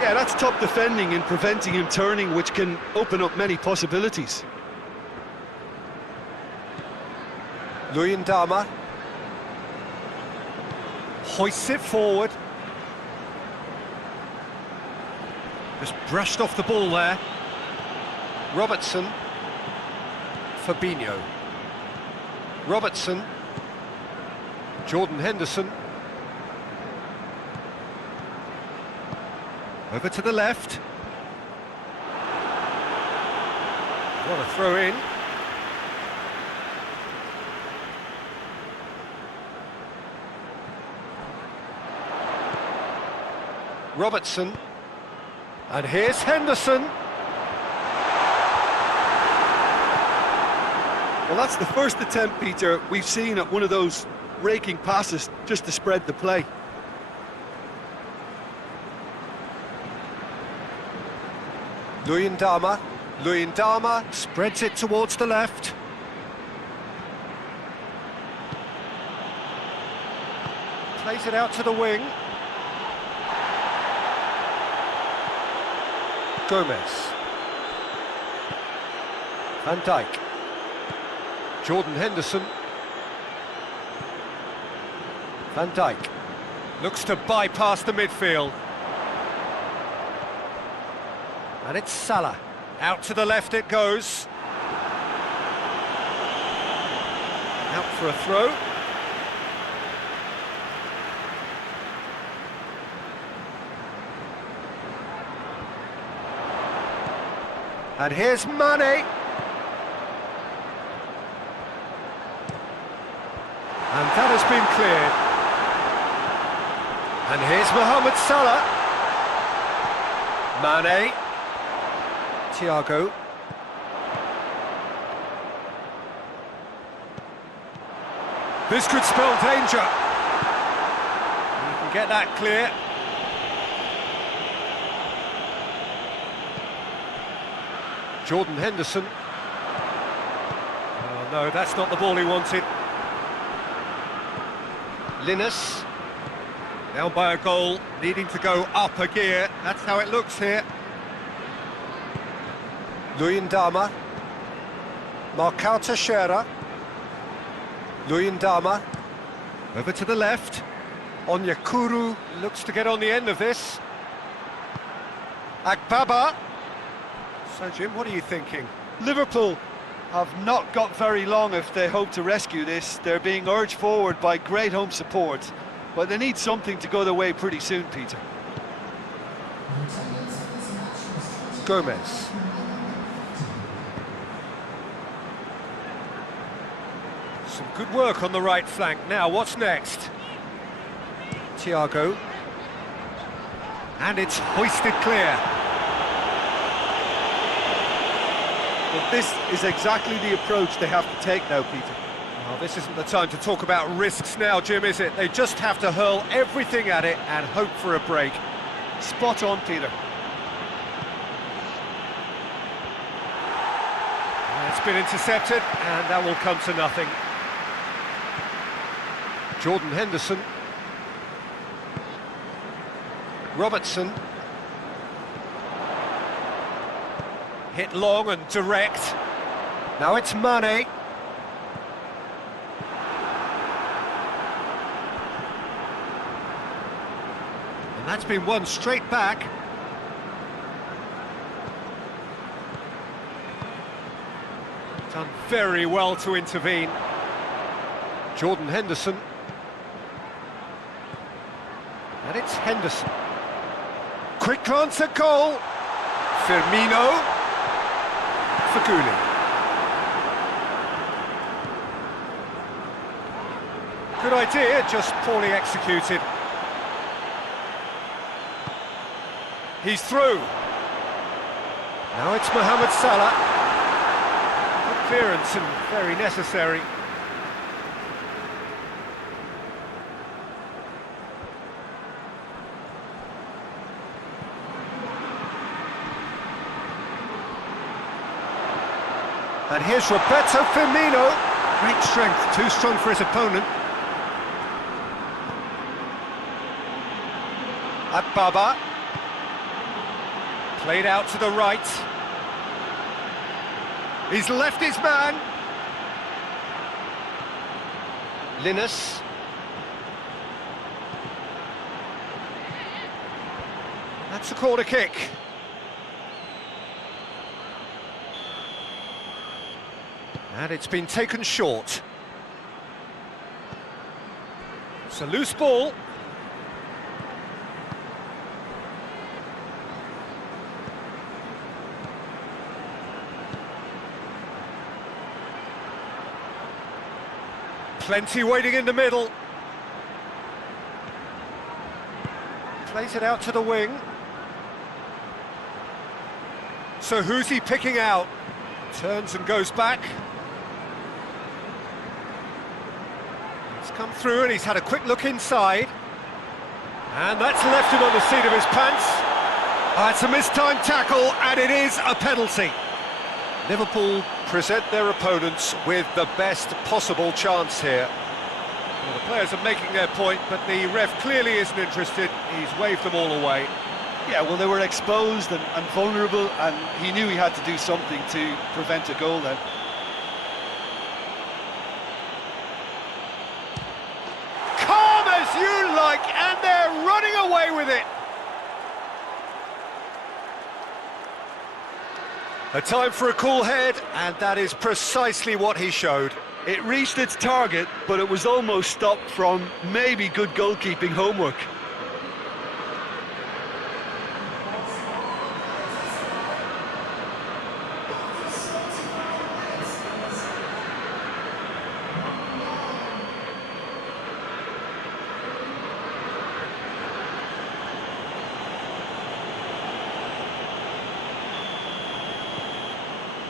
Yeah, that's top defending and preventing him turning, which can open up many possibilities. Luyendama hoists it forward. Just brushed off the ball there. Robertson. Fabinho. Robertson. Jordan Henderson. Over to the left. What a throw in. Robertson, and here's Henderson. Well, that's the first attempt, Peter, we've seen at one of those raking passes just to spread the play. Luyendama spreads it towards the Plays it out to the wing. Gomez. Van Dijk. Jordan Henderson. Van Dijk. Looks to bypass the midfield. And it's Salah. Out to the left it goes. Out for a throw. And here's Mane. And that has been cleared. And here's Mohamed Salah. Mane. Thiago. This could spell danger. You can get that clear. Jordan Henderson. Oh no, that's not the ball he wanted. Linus. Down by a goal, needing to go up a gear. That's how it looks here. Luyendama. Marcao Teixeira. Luyendama. Over to the left. Onyekuru looks to get on the end of this. Akbaba. So, Jim, what are you thinking? Liverpool have not got very long if they hope to rescue this. They're being urged forward by great home support, but they need something to go their way pretty soon, Peter. Gomez. Some good work on the right flank. Now, what's next? Thiago. And it's hoisted clear. But this is exactly the approach they have to take now, Peter. Well, this isn't the time to talk about risks now, Jim, is it? They just have to hurl everything at it and hope for a break. Spot on, Peter. It's been intercepted, and that will come to nothing. Jordan Henderson. Robertson. Hit long and direct. Now it's Mane. And that's been won straight back. Done very well to intervene. Jordan Henderson. And it's Henderson. Quick glance at goal. Firmino. Faguli. Good idea, just poorly executed. He's through. Now it's Mohamed Salah. Good clearance and very necessary. And here's Roberto Firmino. Great strength, too strong for his opponent. Akbaba. Played out to the right. He's left his man. Linus. That's a corner kick. And it's been taken short. It's a loose ball. Plenty waiting in the middle. Plays it out to the wing. So who's he picking out? Turns and goes back. He's come through and he's had a quick look inside. And that's left him on the seat of his pants. It's a mistimed tackle and it is a penalty. Liverpool present their opponents with the best possible chance here. Well, the players are making their point, but the ref clearly isn't interested. He's waved them all away. Yeah, well, they were exposed and vulnerable, and he knew he had to do something to prevent a goal then. Calm as you like, and they're running away with it. A time for a cool head, and that is precisely what he showed. It reached its target, but it was almost stopped from maybe good goalkeeping homework.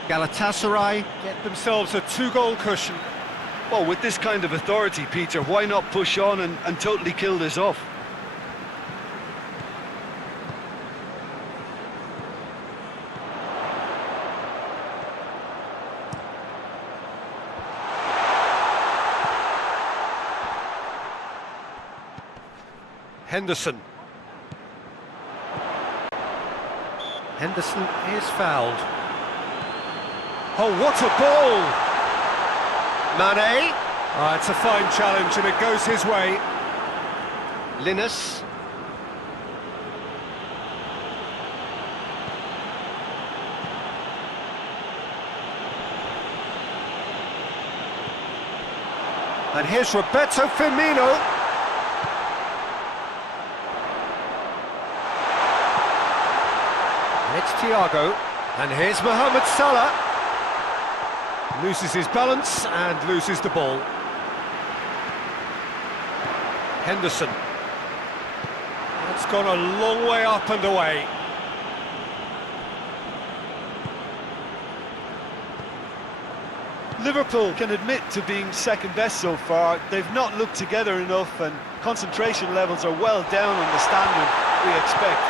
Galatasaray get themselves a 2-goal cushion. Well, with this kind of authority, Peter, why not push on and totally kill this off? Henderson. Henderson is fouled. Oh, what a ball! Mane. It's a fine challenge and it goes his way. Linus. And here's Roberto Firmino. And it's Thiago. And here's Mohamed Salah. Loses his balance and loses the ball. Henderson. It's gone a long way up and away. Liverpool can admit to being second best so far. They've not looked together enough, and concentration levels are well down on the standard we expect.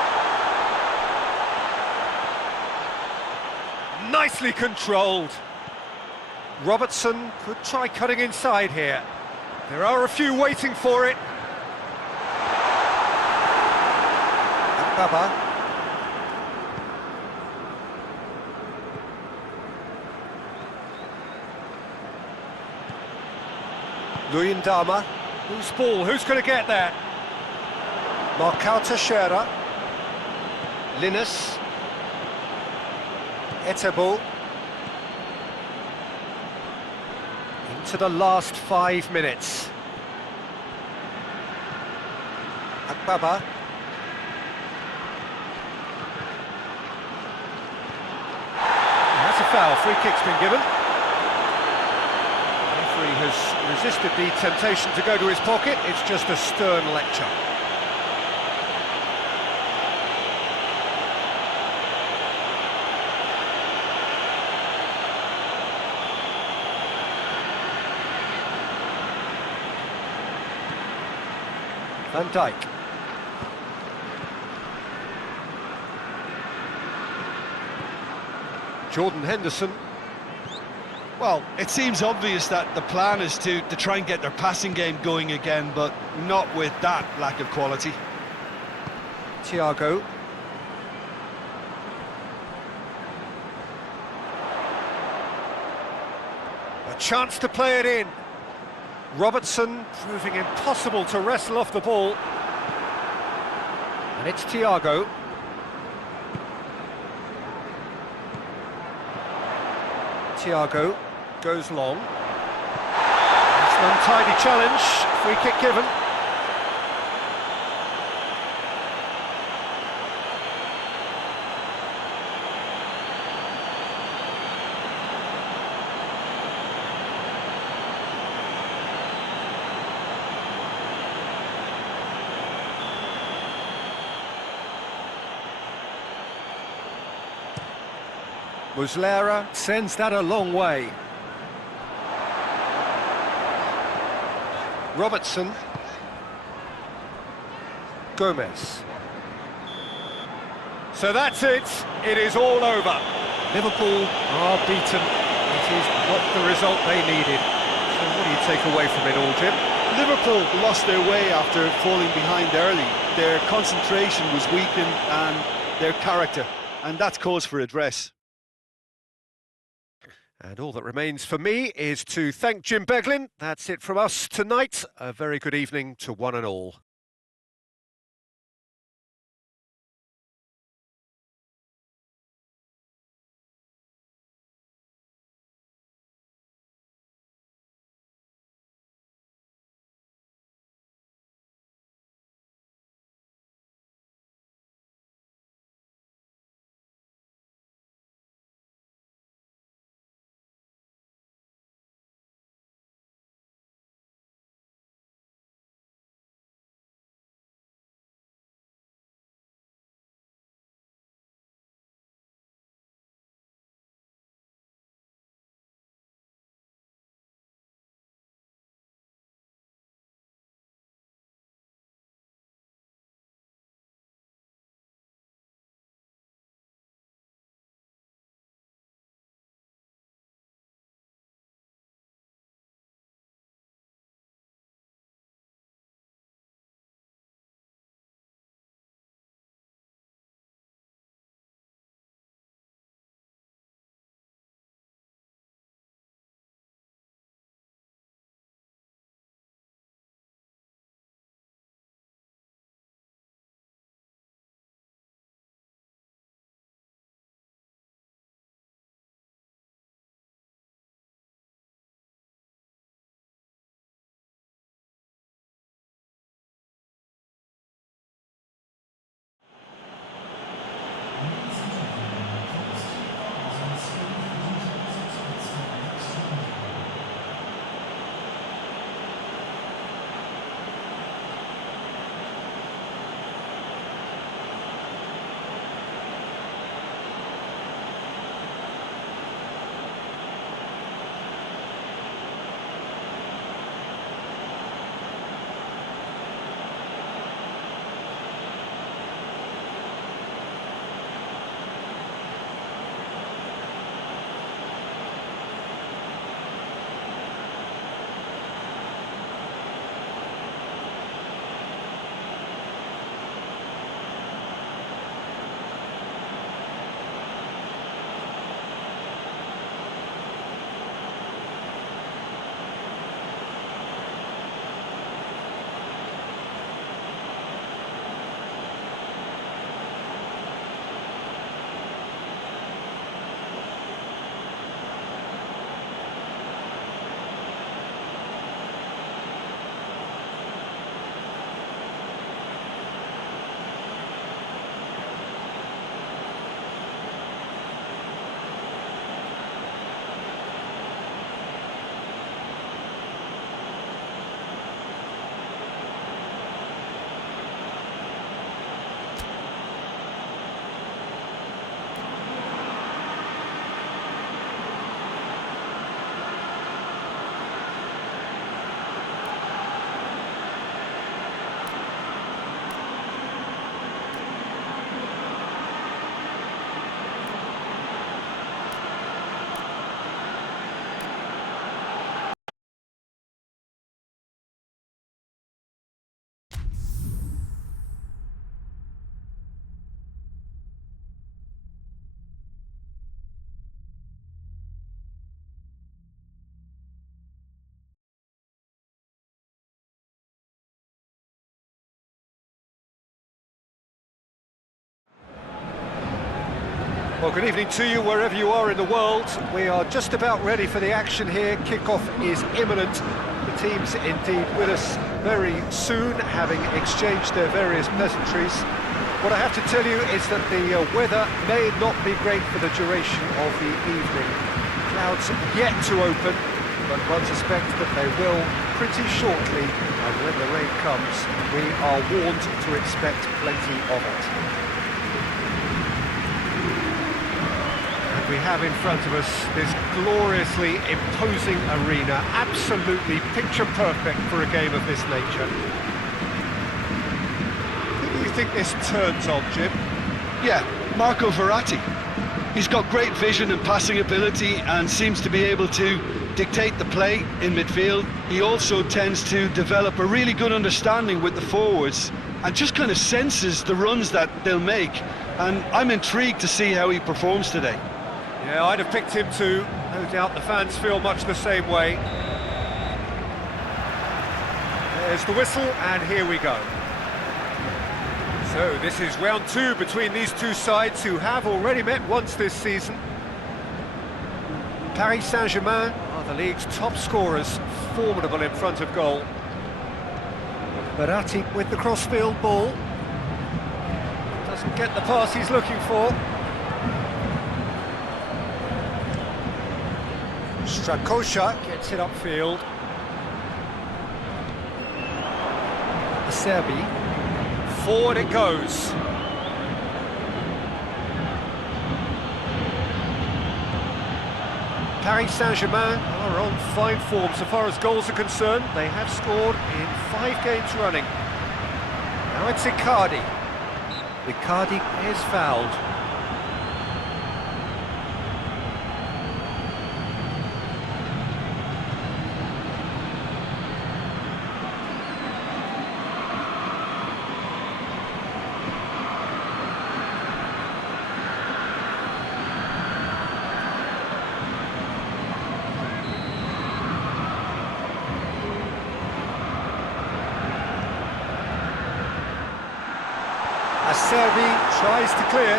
Nicely controlled. Robertson could try cutting inside here. There are a few waiting for it. Baba. Luyendama. Who's ball? Who's going to get that? Marcao Teixeira. Linus. Etebo. Into the last 5 minutes. Akbaba. That's a foul. Free kick's been given. The referee has resisted the temptation to go to his pocket. It's just a stern lecture. Van Dijk. Jordan Henderson. Well, it seems obvious that the plan is to try and get their passing game going again, but not with that lack of quality. Thiago. A chance to play it in. Robertson proving impossible to wrestle off the ball. And it's Thiago. Thiago goes long. It's an untidy challenge. Free kick given. Muslera sends that a long way. Robertson. Gomez. So that's it. It is all over. Liverpool are beaten. It is not the result they needed. So what do you take away from it all, Jim? Liverpool lost their way after falling behind early. Their concentration was weakened and their character, and that's cause for address. And all that remains for me is to thank Jim Beglin. That's it from us tonight. A very good evening to one and all. Well, good evening to you wherever you are in the world. We are just about ready for the action here. Kickoff is imminent. The team's indeed with us very soon, having exchanged their various pleasantries. What I have to tell you is that the weather may not be great for the duration of the evening. Clouds yet to open, but one suspects that they will pretty shortly, and when the rain comes, we are warned to expect plenty of it. We have in front of us this gloriously imposing arena, absolutely picture perfect for a game of this nature. Who do you think this turns on, Jim? Yeah, Marco Verratti. He's got great vision and passing ability and seems to be able to dictate the play in midfield. He also tends to develop a really good understanding with the forwards and just kind of senses the runs that they'll make. And I'm intrigued to see how he performs today. Yeah, I'd have picked him too. No doubt the fans feel much the same way. There's the whistle, and here we go. So this is round two between these two sides who have already met once this season. Paris Saint-Germain are the league's top scorers, formidable in front of goal. Verratti with the crossfield ball. Doesn't get the pass he's looking for. Strakosha gets it upfield. Serbi. Forward it goes. Paris Saint-Germain are on fine form so far as goals are concerned. They have scored in 5 games running. Now it's Icardi. Icardi is fouled. Serbi tries to clear.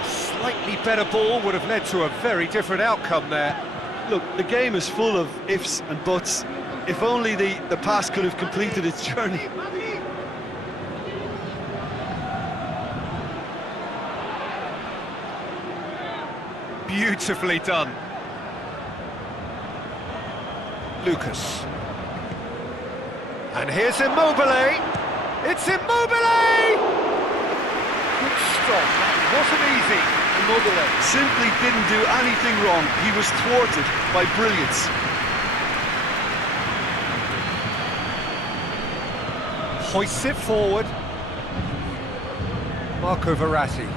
A slightly better ball would have led to a very different outcome there. Look, the game is full of ifs and buts. If only the pass could have completed its journey. Beautifully done. Lucas. And here's Immobile. It's Immobile! Good stop, that wasn't easy. Immobile simply didn't do anything wrong. He was thwarted by brilliance. Hoists it forward. Marco Verratti.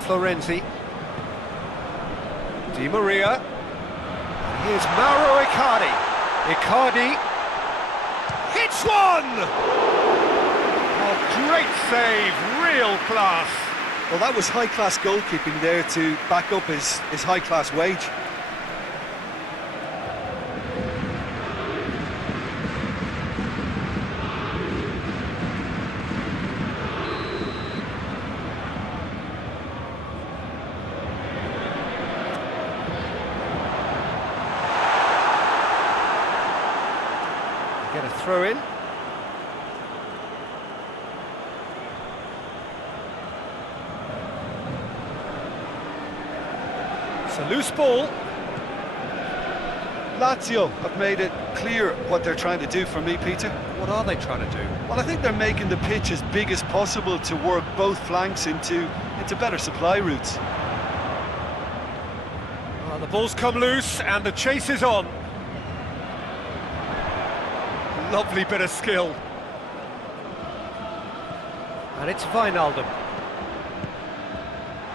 Florenzi. Di Maria. And here's Mauro Icardi. Icardi hits one! Oh, great save, real class. Well, that was high-class goalkeeping there to back up his high-class wage. Get a throw in. It's a loose ball. Lazio have made it clear what they're trying to do for me, Peter. What are they trying to do? Well, I think they're making the pitch as big as possible to work both flanks into better supply routes. Well, the ball's come loose and the chase is on. Lovely bit of skill. And it's Wijnaldum.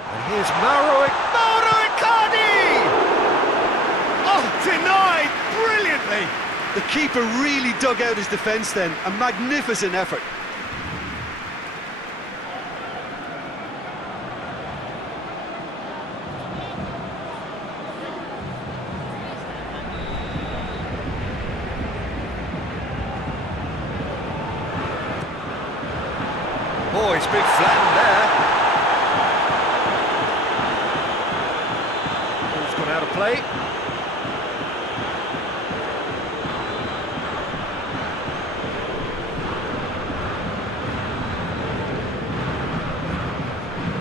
And here's Mauro Icardi! Oh, denied brilliantly! The keeper really dug out his defence then. A magnificent effort. Oh, he's been flattened there. Ball's gone out of play.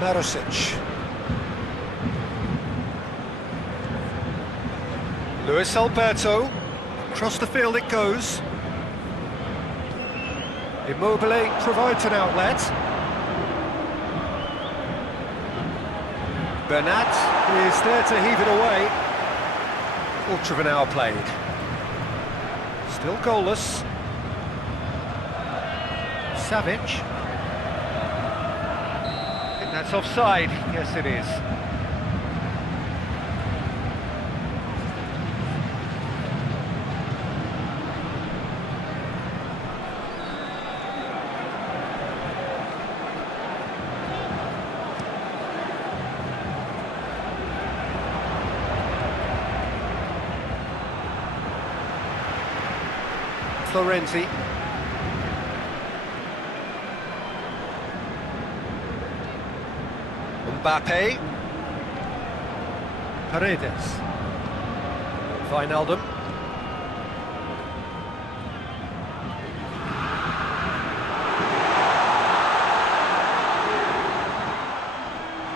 Marusic. Luis Alberto. Across the field it goes. Immobile provides an outlet. Bernat is there to heave it away. Quarter of an hour played. Still goalless. Savic. I think That's offside. Yes, it is. Florenzi. Mbappe. Paredes. Wijnaldum.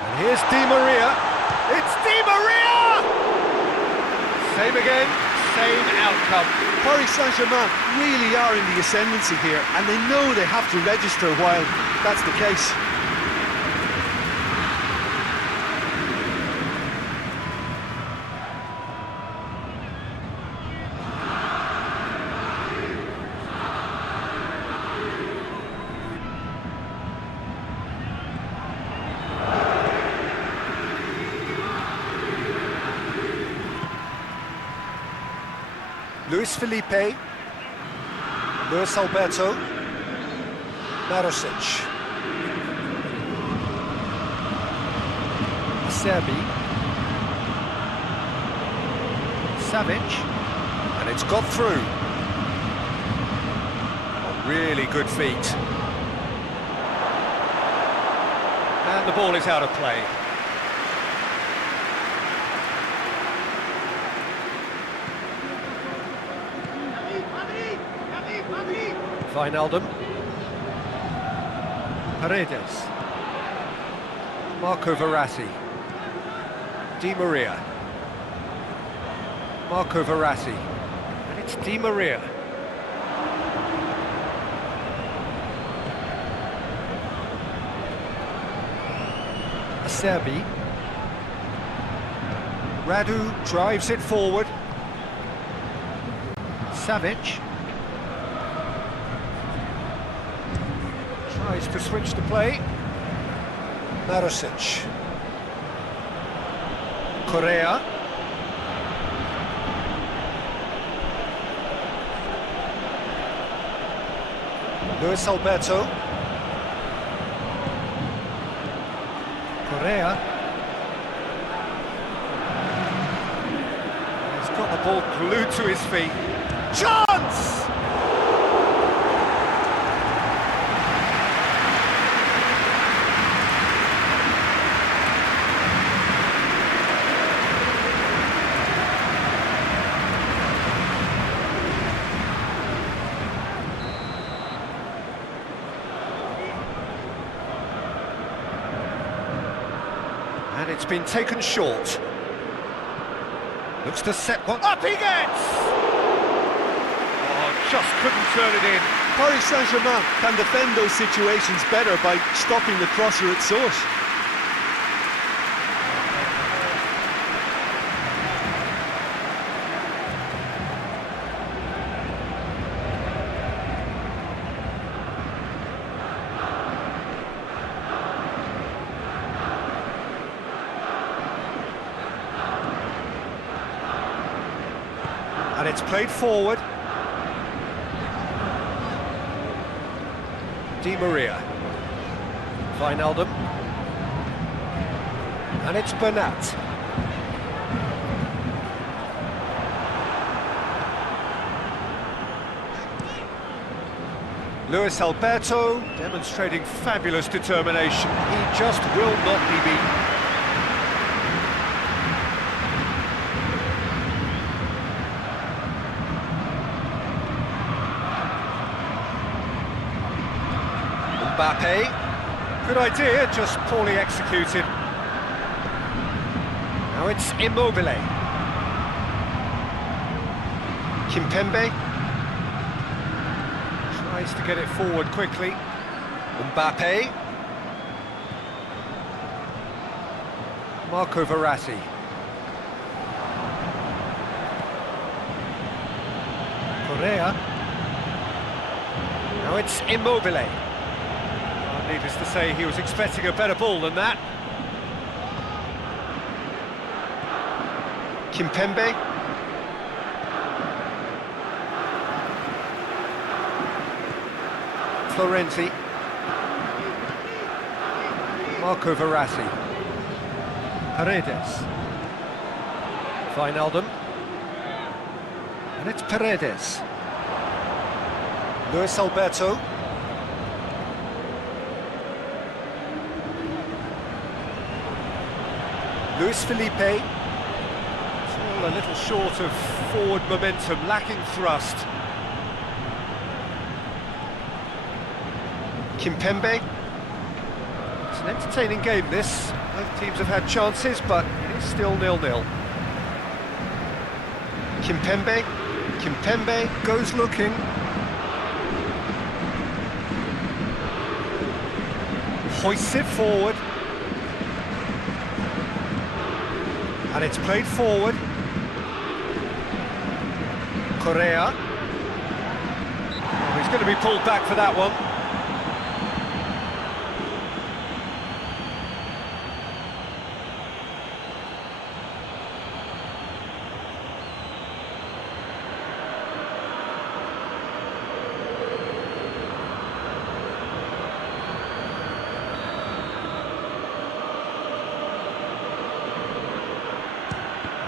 And here's Di Maria. It's Di Maria! Same again, same outcome. Paris Saint-Germain really are in the ascendancy here, and they know they have to register while that's the case. Luis Felipe, Luis Alberto, Marusic, Acerbi, Savic, and it's got through. Oh, really good feet. And the ball is out of play. Wijnaldum, Paredes, Marco Verratti, Di Maria, Marco Verratti, and it's Di Maria. Acerbi, Radu drives it forward, Savic, tries to switch the play. Marusic. Correa. Luis Alberto. Correa. He's got the ball glued to his feet. Chance! And it's been taken short. Looks to set one. Up he gets! Oh, just couldn't turn it in. Paris Saint-Germain can defend those situations better by stopping the crosser at source. And it's played forward. Di Maria. Wijnaldum. And it's Bernat. Luis Alberto demonstrating fabulous determination. He just will not be beaten. Mbappe, good idea, just poorly executed. Now it's Immobile. Kimpembe tries to get it forward quickly. Mbappe. Marco Verratti. Correa. Now it's Immobile. Needless to say, he was expecting a better ball than that. Kimpembe. Florenzi. Marco Verratti. Paredes. Wijnaldum. And it's Paredes. Luis Alberto. Luis Felipe. It's all a little short of forward momentum, lacking thrust. Kimpembe. It's an entertaining game, this. Both teams have had chances, but it is still 0-0. Kimpembe. Kimpembe goes looking. Hoists it forward. And it's played forward. Correa. Oh, he's going to be pulled back for that one.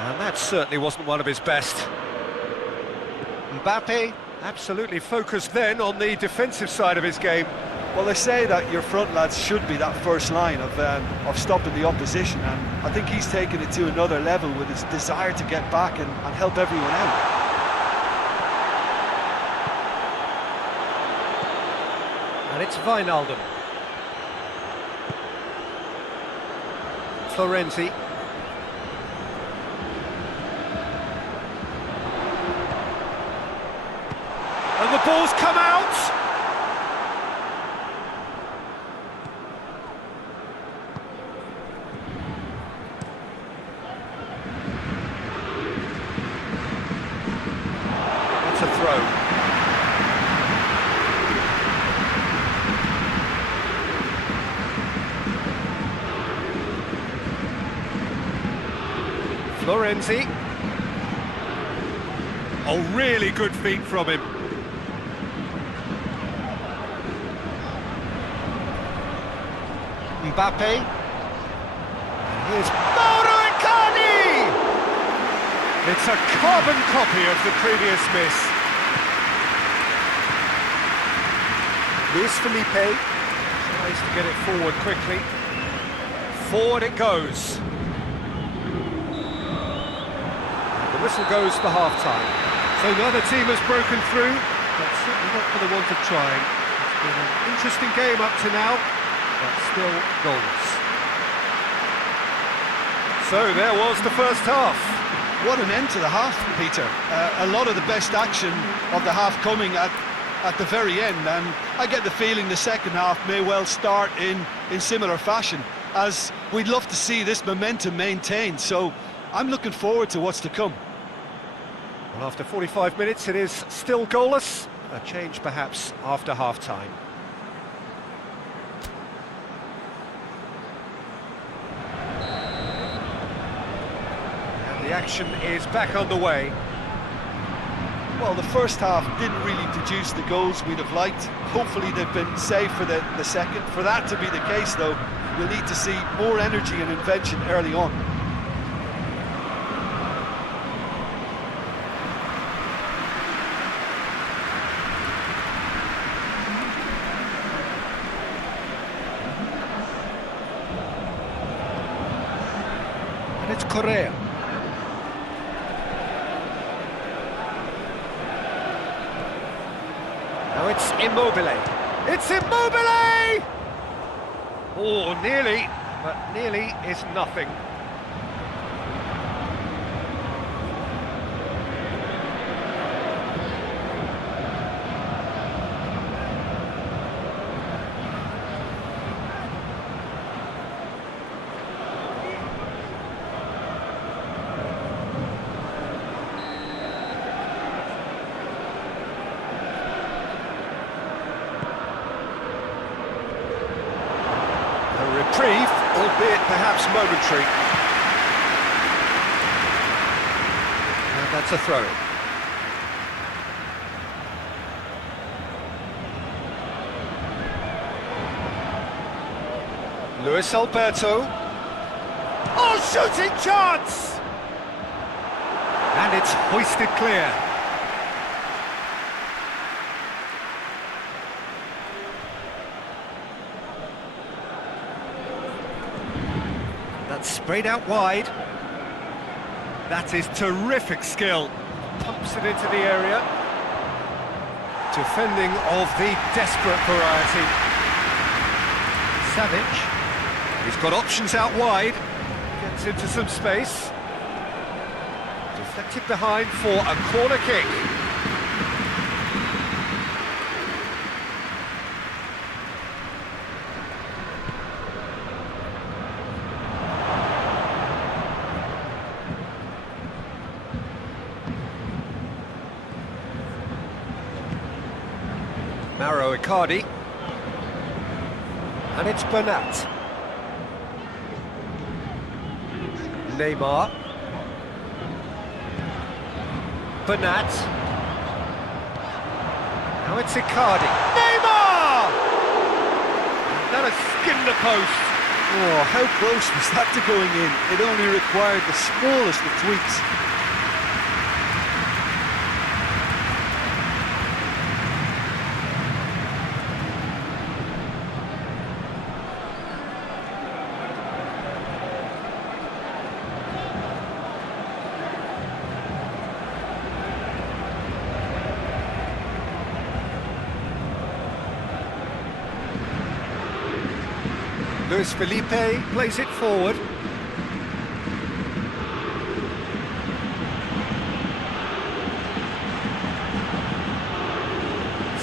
And that certainly wasn't one of his best. Mbappe absolutely focused then on the defensive side of his game. Well, they say that your front lads should be that first line of stopping the opposition, and I think he's taken it to another level with his desire to get back and help everyone out. And it's Wijnaldum. Florenzi. And the ball's come out! That's a throw. Florenzi. Oh, really good feet from him. Mbappe. Here's Mauro Icardi! It's a carbon copy of the previous miss. Luis Felipe tries to get it forward quickly. Forward it goes. The whistle goes for half-time. So neither team has broken through, but certainly not for the want of trying. It's been an interesting game up to now, but still goalless. So there was the first half. What an end to the half, Peter. A lot of the best action of the half coming at the very end, and I get the feeling the second half may well start in similar fashion, as we'd love to see this momentum maintained. So I'm looking forward to what's to come. Well, after 45 minutes, it is still goalless. A change, perhaps, after half-time. And the action is back on the way. Well, the first half didn't really produce the goals we'd have liked. Hopefully they've been saved for the second. For that to be the case, though, we'll need to see more energy and invention early on. And it's Correa. Now it's Immobile. It's Immobile! Oh, nearly, but nearly is nothing. albeit perhaps momentary. And that's a throw-in. Luis Alberto. Oh, shooting chance! And it's hoisted clear. That's sprayed out wide. That is terrific skill. Pumps it into the area. Defending of the desperate variety. Savic. He's got options out wide. Gets into some space. Deflected behind for a corner kick. Mauro Icardi. And it's Bernat. Neymar. Bernat. Now it's Icardi. Neymar! That has skimmed the post. Oh, how close was that to going in? It only required the smallest of tweaks. Luis Felipe plays it forward.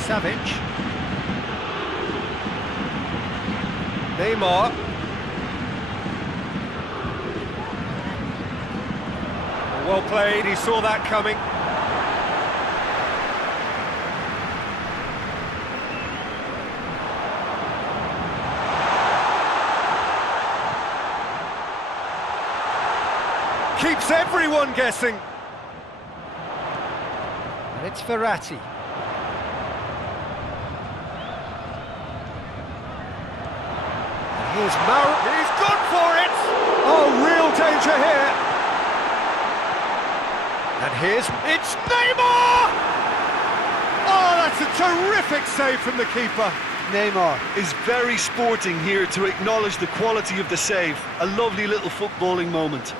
Savic. Neymar. Well played, he saw that coming. Keeps everyone guessing. And it's Verratti. And here's Mauro. He's gone for it! Oh, real danger here. And it's Neymar! Oh, that's a terrific save from the keeper. Neymar is very sporting here to acknowledge the quality of the save. A lovely little footballing moment.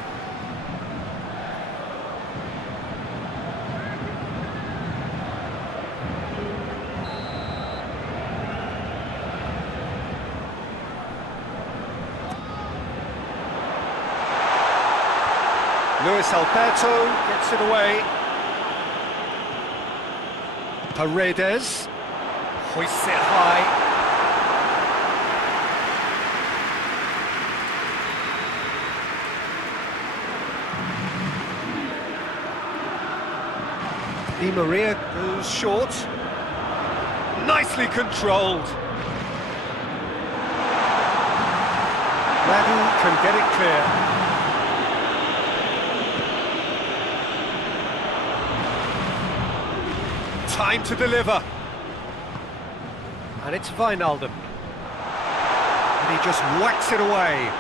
Luis Alberto gets it away. Paredes hoists it high. Di Maria goes short. Nicely controlled. Ladu can get it clear. Time to deliver. And it's Wijnaldum. And he just whacks it away.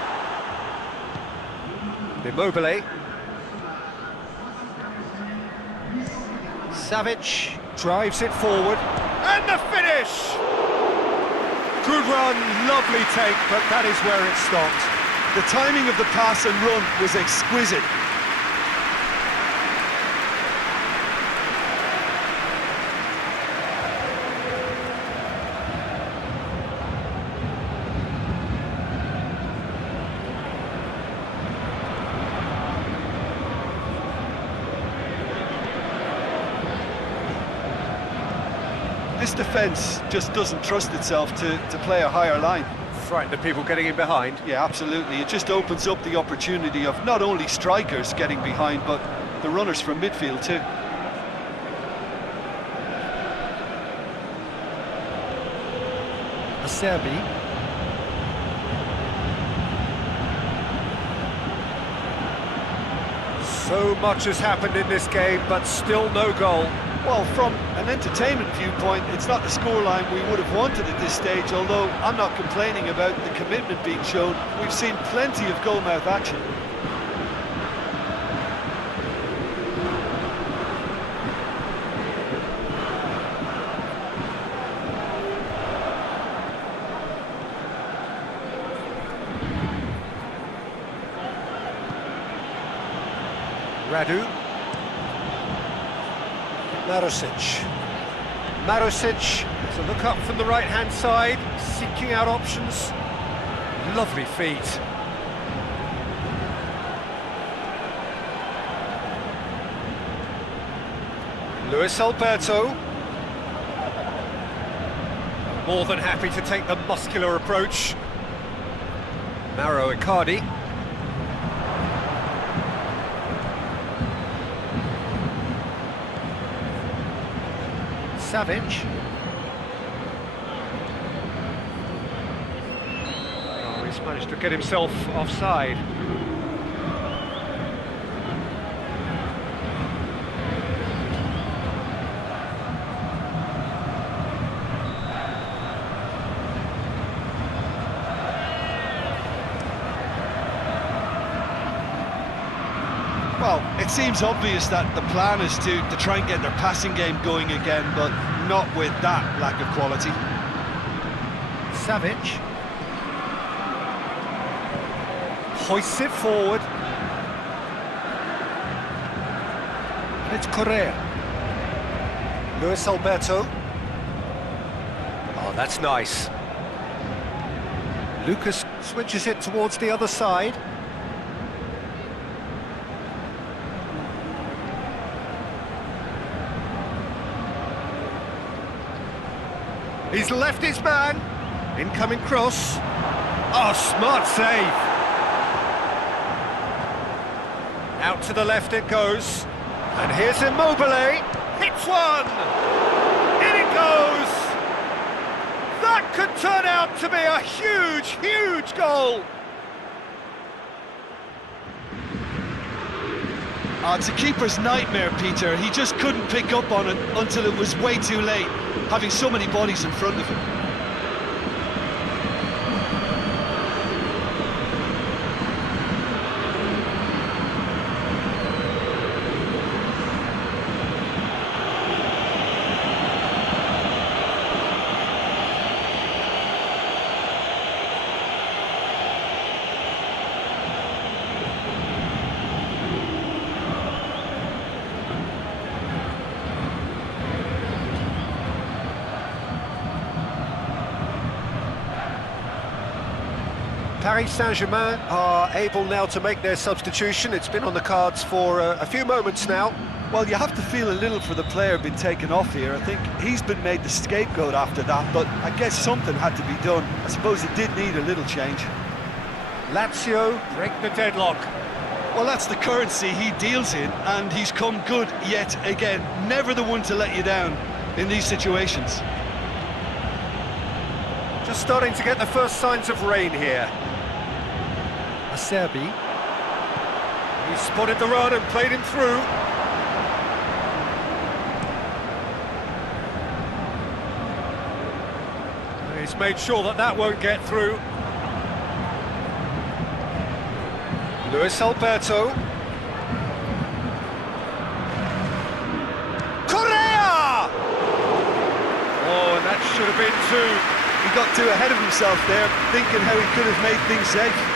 Immobile. Savic drives it forward. And the finish! Good run, lovely take, but that is where it stopped. The timing of the pass and run was exquisite. This defence just doesn't trust itself to play a higher line. Frightened of people getting in behind. Yeah, absolutely. It just opens up the opportunity of not only strikers getting behind, but the runners from midfield too. Acerbi. So much has happened in this game, but still no goal. Well, from an entertainment viewpoint, it's not the scoreline we would have wanted at this stage, although I'm not complaining about the commitment being shown. We've seen plenty of goal-mouth action. Radu. Marusic has a look up from the right-hand side, seeking out options. Lovely feet. Luis Alberto. More than happy to take the muscular approach. Mauro Icardi. Savage. Oh, he's managed to get himself offside. Well, it seems obvious that the plan is to try and get their passing game going again, but not with that lack of quality. Savage. Hoists it forward. And it's Correa. Luis Alberto. Oh, that's nice. Lucas switches it towards the other side. He's left his man. Incoming cross. Oh, smart save. Out to the left it goes. And here's Immobile. Hits one. In it goes. That could turn out to be a huge, huge goal. Oh, it's a keeper's nightmare, Peter. He just couldn't pick up on it until it was way too late, having so many bodies in front of him. Paris Saint-Germain are able now to make their substitution. It's been on the cards for a few moments now. Well, you have to feel a little for the player being taken off here. I think he's been made the scapegoat after that, but I guess something had to be done. I suppose it did need a little change. Lazio break the deadlock. Well, that's the currency he deals in, and he's come good yet again. Never the one to let you down in these situations. Just starting to get the first signs of rain here. Acerbi. He spotted the run and played him through. He's made sure that that won't get through. Luis Alberto. Correa! Oh, and that should have been two. He got too ahead of himself there, thinking how he could have made things safe.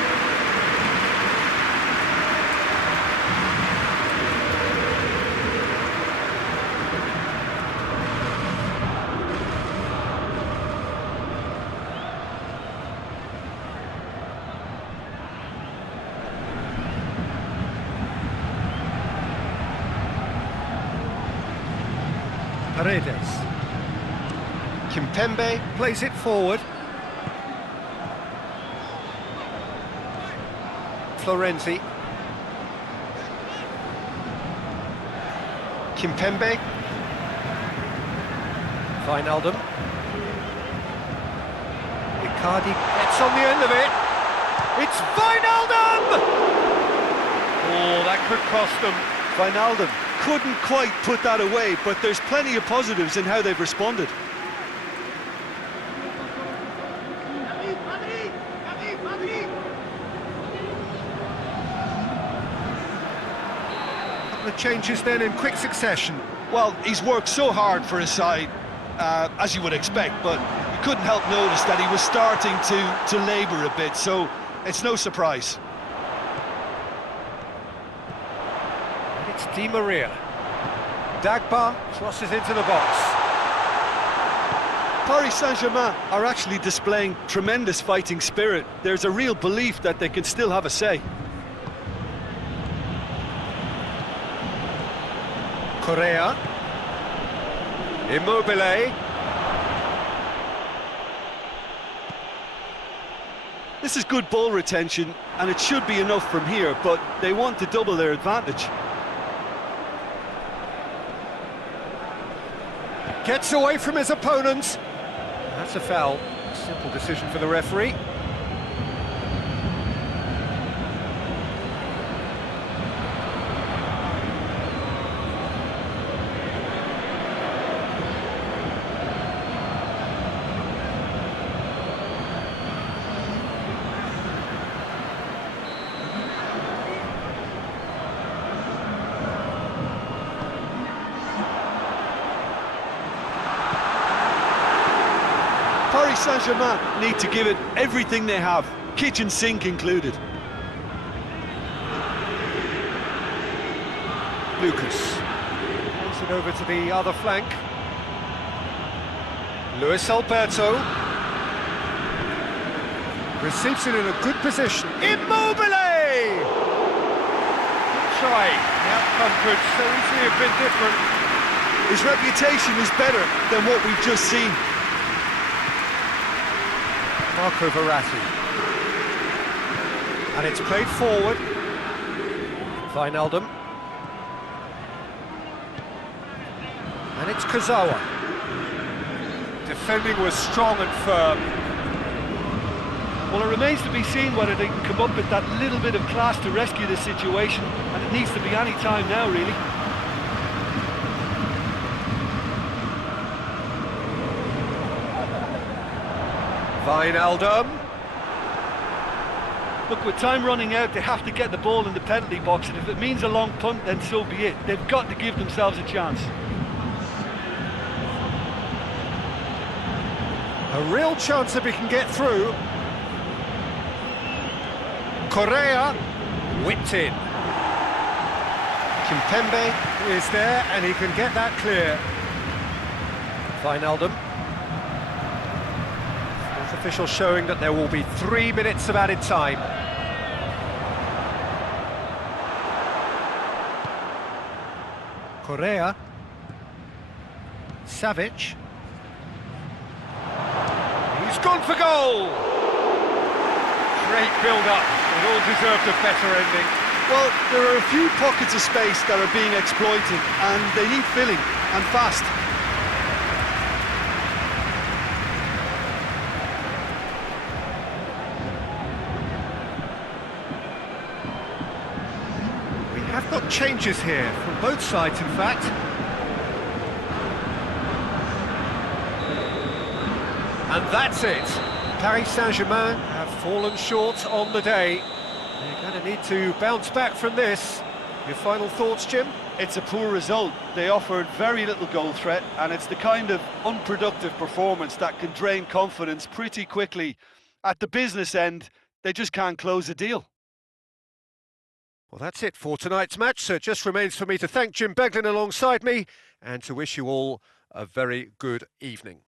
Paredes. Kimpembe plays it forward. Florenzi. Kimpembe. Wijnaldum. Icardi gets on the end of it. It's Wijnaldum! Oh, that could cost them. Wijnaldum couldn't quite put that away, but there's plenty of positives in how they've responded. The changes then in quick succession. Well, he's worked so hard for his side, as you would expect, but you couldn't help notice that he was starting to labour a bit, so it's no surprise. It's Di Maria. Dagba crosses into the box. Paris Saint-Germain are actually displaying tremendous fighting spirit. There's a real belief that they can still have a say. Correa. Immobile. This is good ball retention, and it should be enough from here, but they want to double their advantage. Gets away from his opponent. That's a foul. Simple decision for the referee. Paris Saint-Germain need to give it everything they have, kitchen sink included. Lucas. Plays it over to the other flank. Luis Alberto. Receives it in a good position. Immobile! Good try. The outcome could so easily have been different. His reputation is better than what we've just seen. Marco Verratti. And it's played forward. Wijnaldum. And it's Kurzawa. Defending was strong and firm. Well, it remains to be seen whether they can come up with that little bit of class to rescue this situation, and it needs to be any time now, really. Wijnaldum. Look, with time running out, they have to get the ball in the penalty box, and if it means a long punt, then so be it. They've got to give themselves a chance. A real chance if he can get through. Correa whipped in. Kimpembe is there and he can get that clear. Wijnaldum. Fourth official showing that there will be 3 minutes of added time. Correa. Savic. He's gone for goal! Great build-up. It all deserved a better ending. Well, there are a few pockets of space that are being exploited, and they need filling, and fast. We have got changes here, from both sides in fact. And that's it. Paris Saint-Germain have fallen short on the day. They're going to need to bounce back from this. Your final thoughts, Jim? It's a poor result. They offered very little goal threat, and it's the kind of unproductive performance that can drain confidence pretty quickly. At the business end, they just can't close a deal. Well, that's it for tonight's match, so it just remains for me to thank Jim Beglin alongside me and to wish you all a very good evening.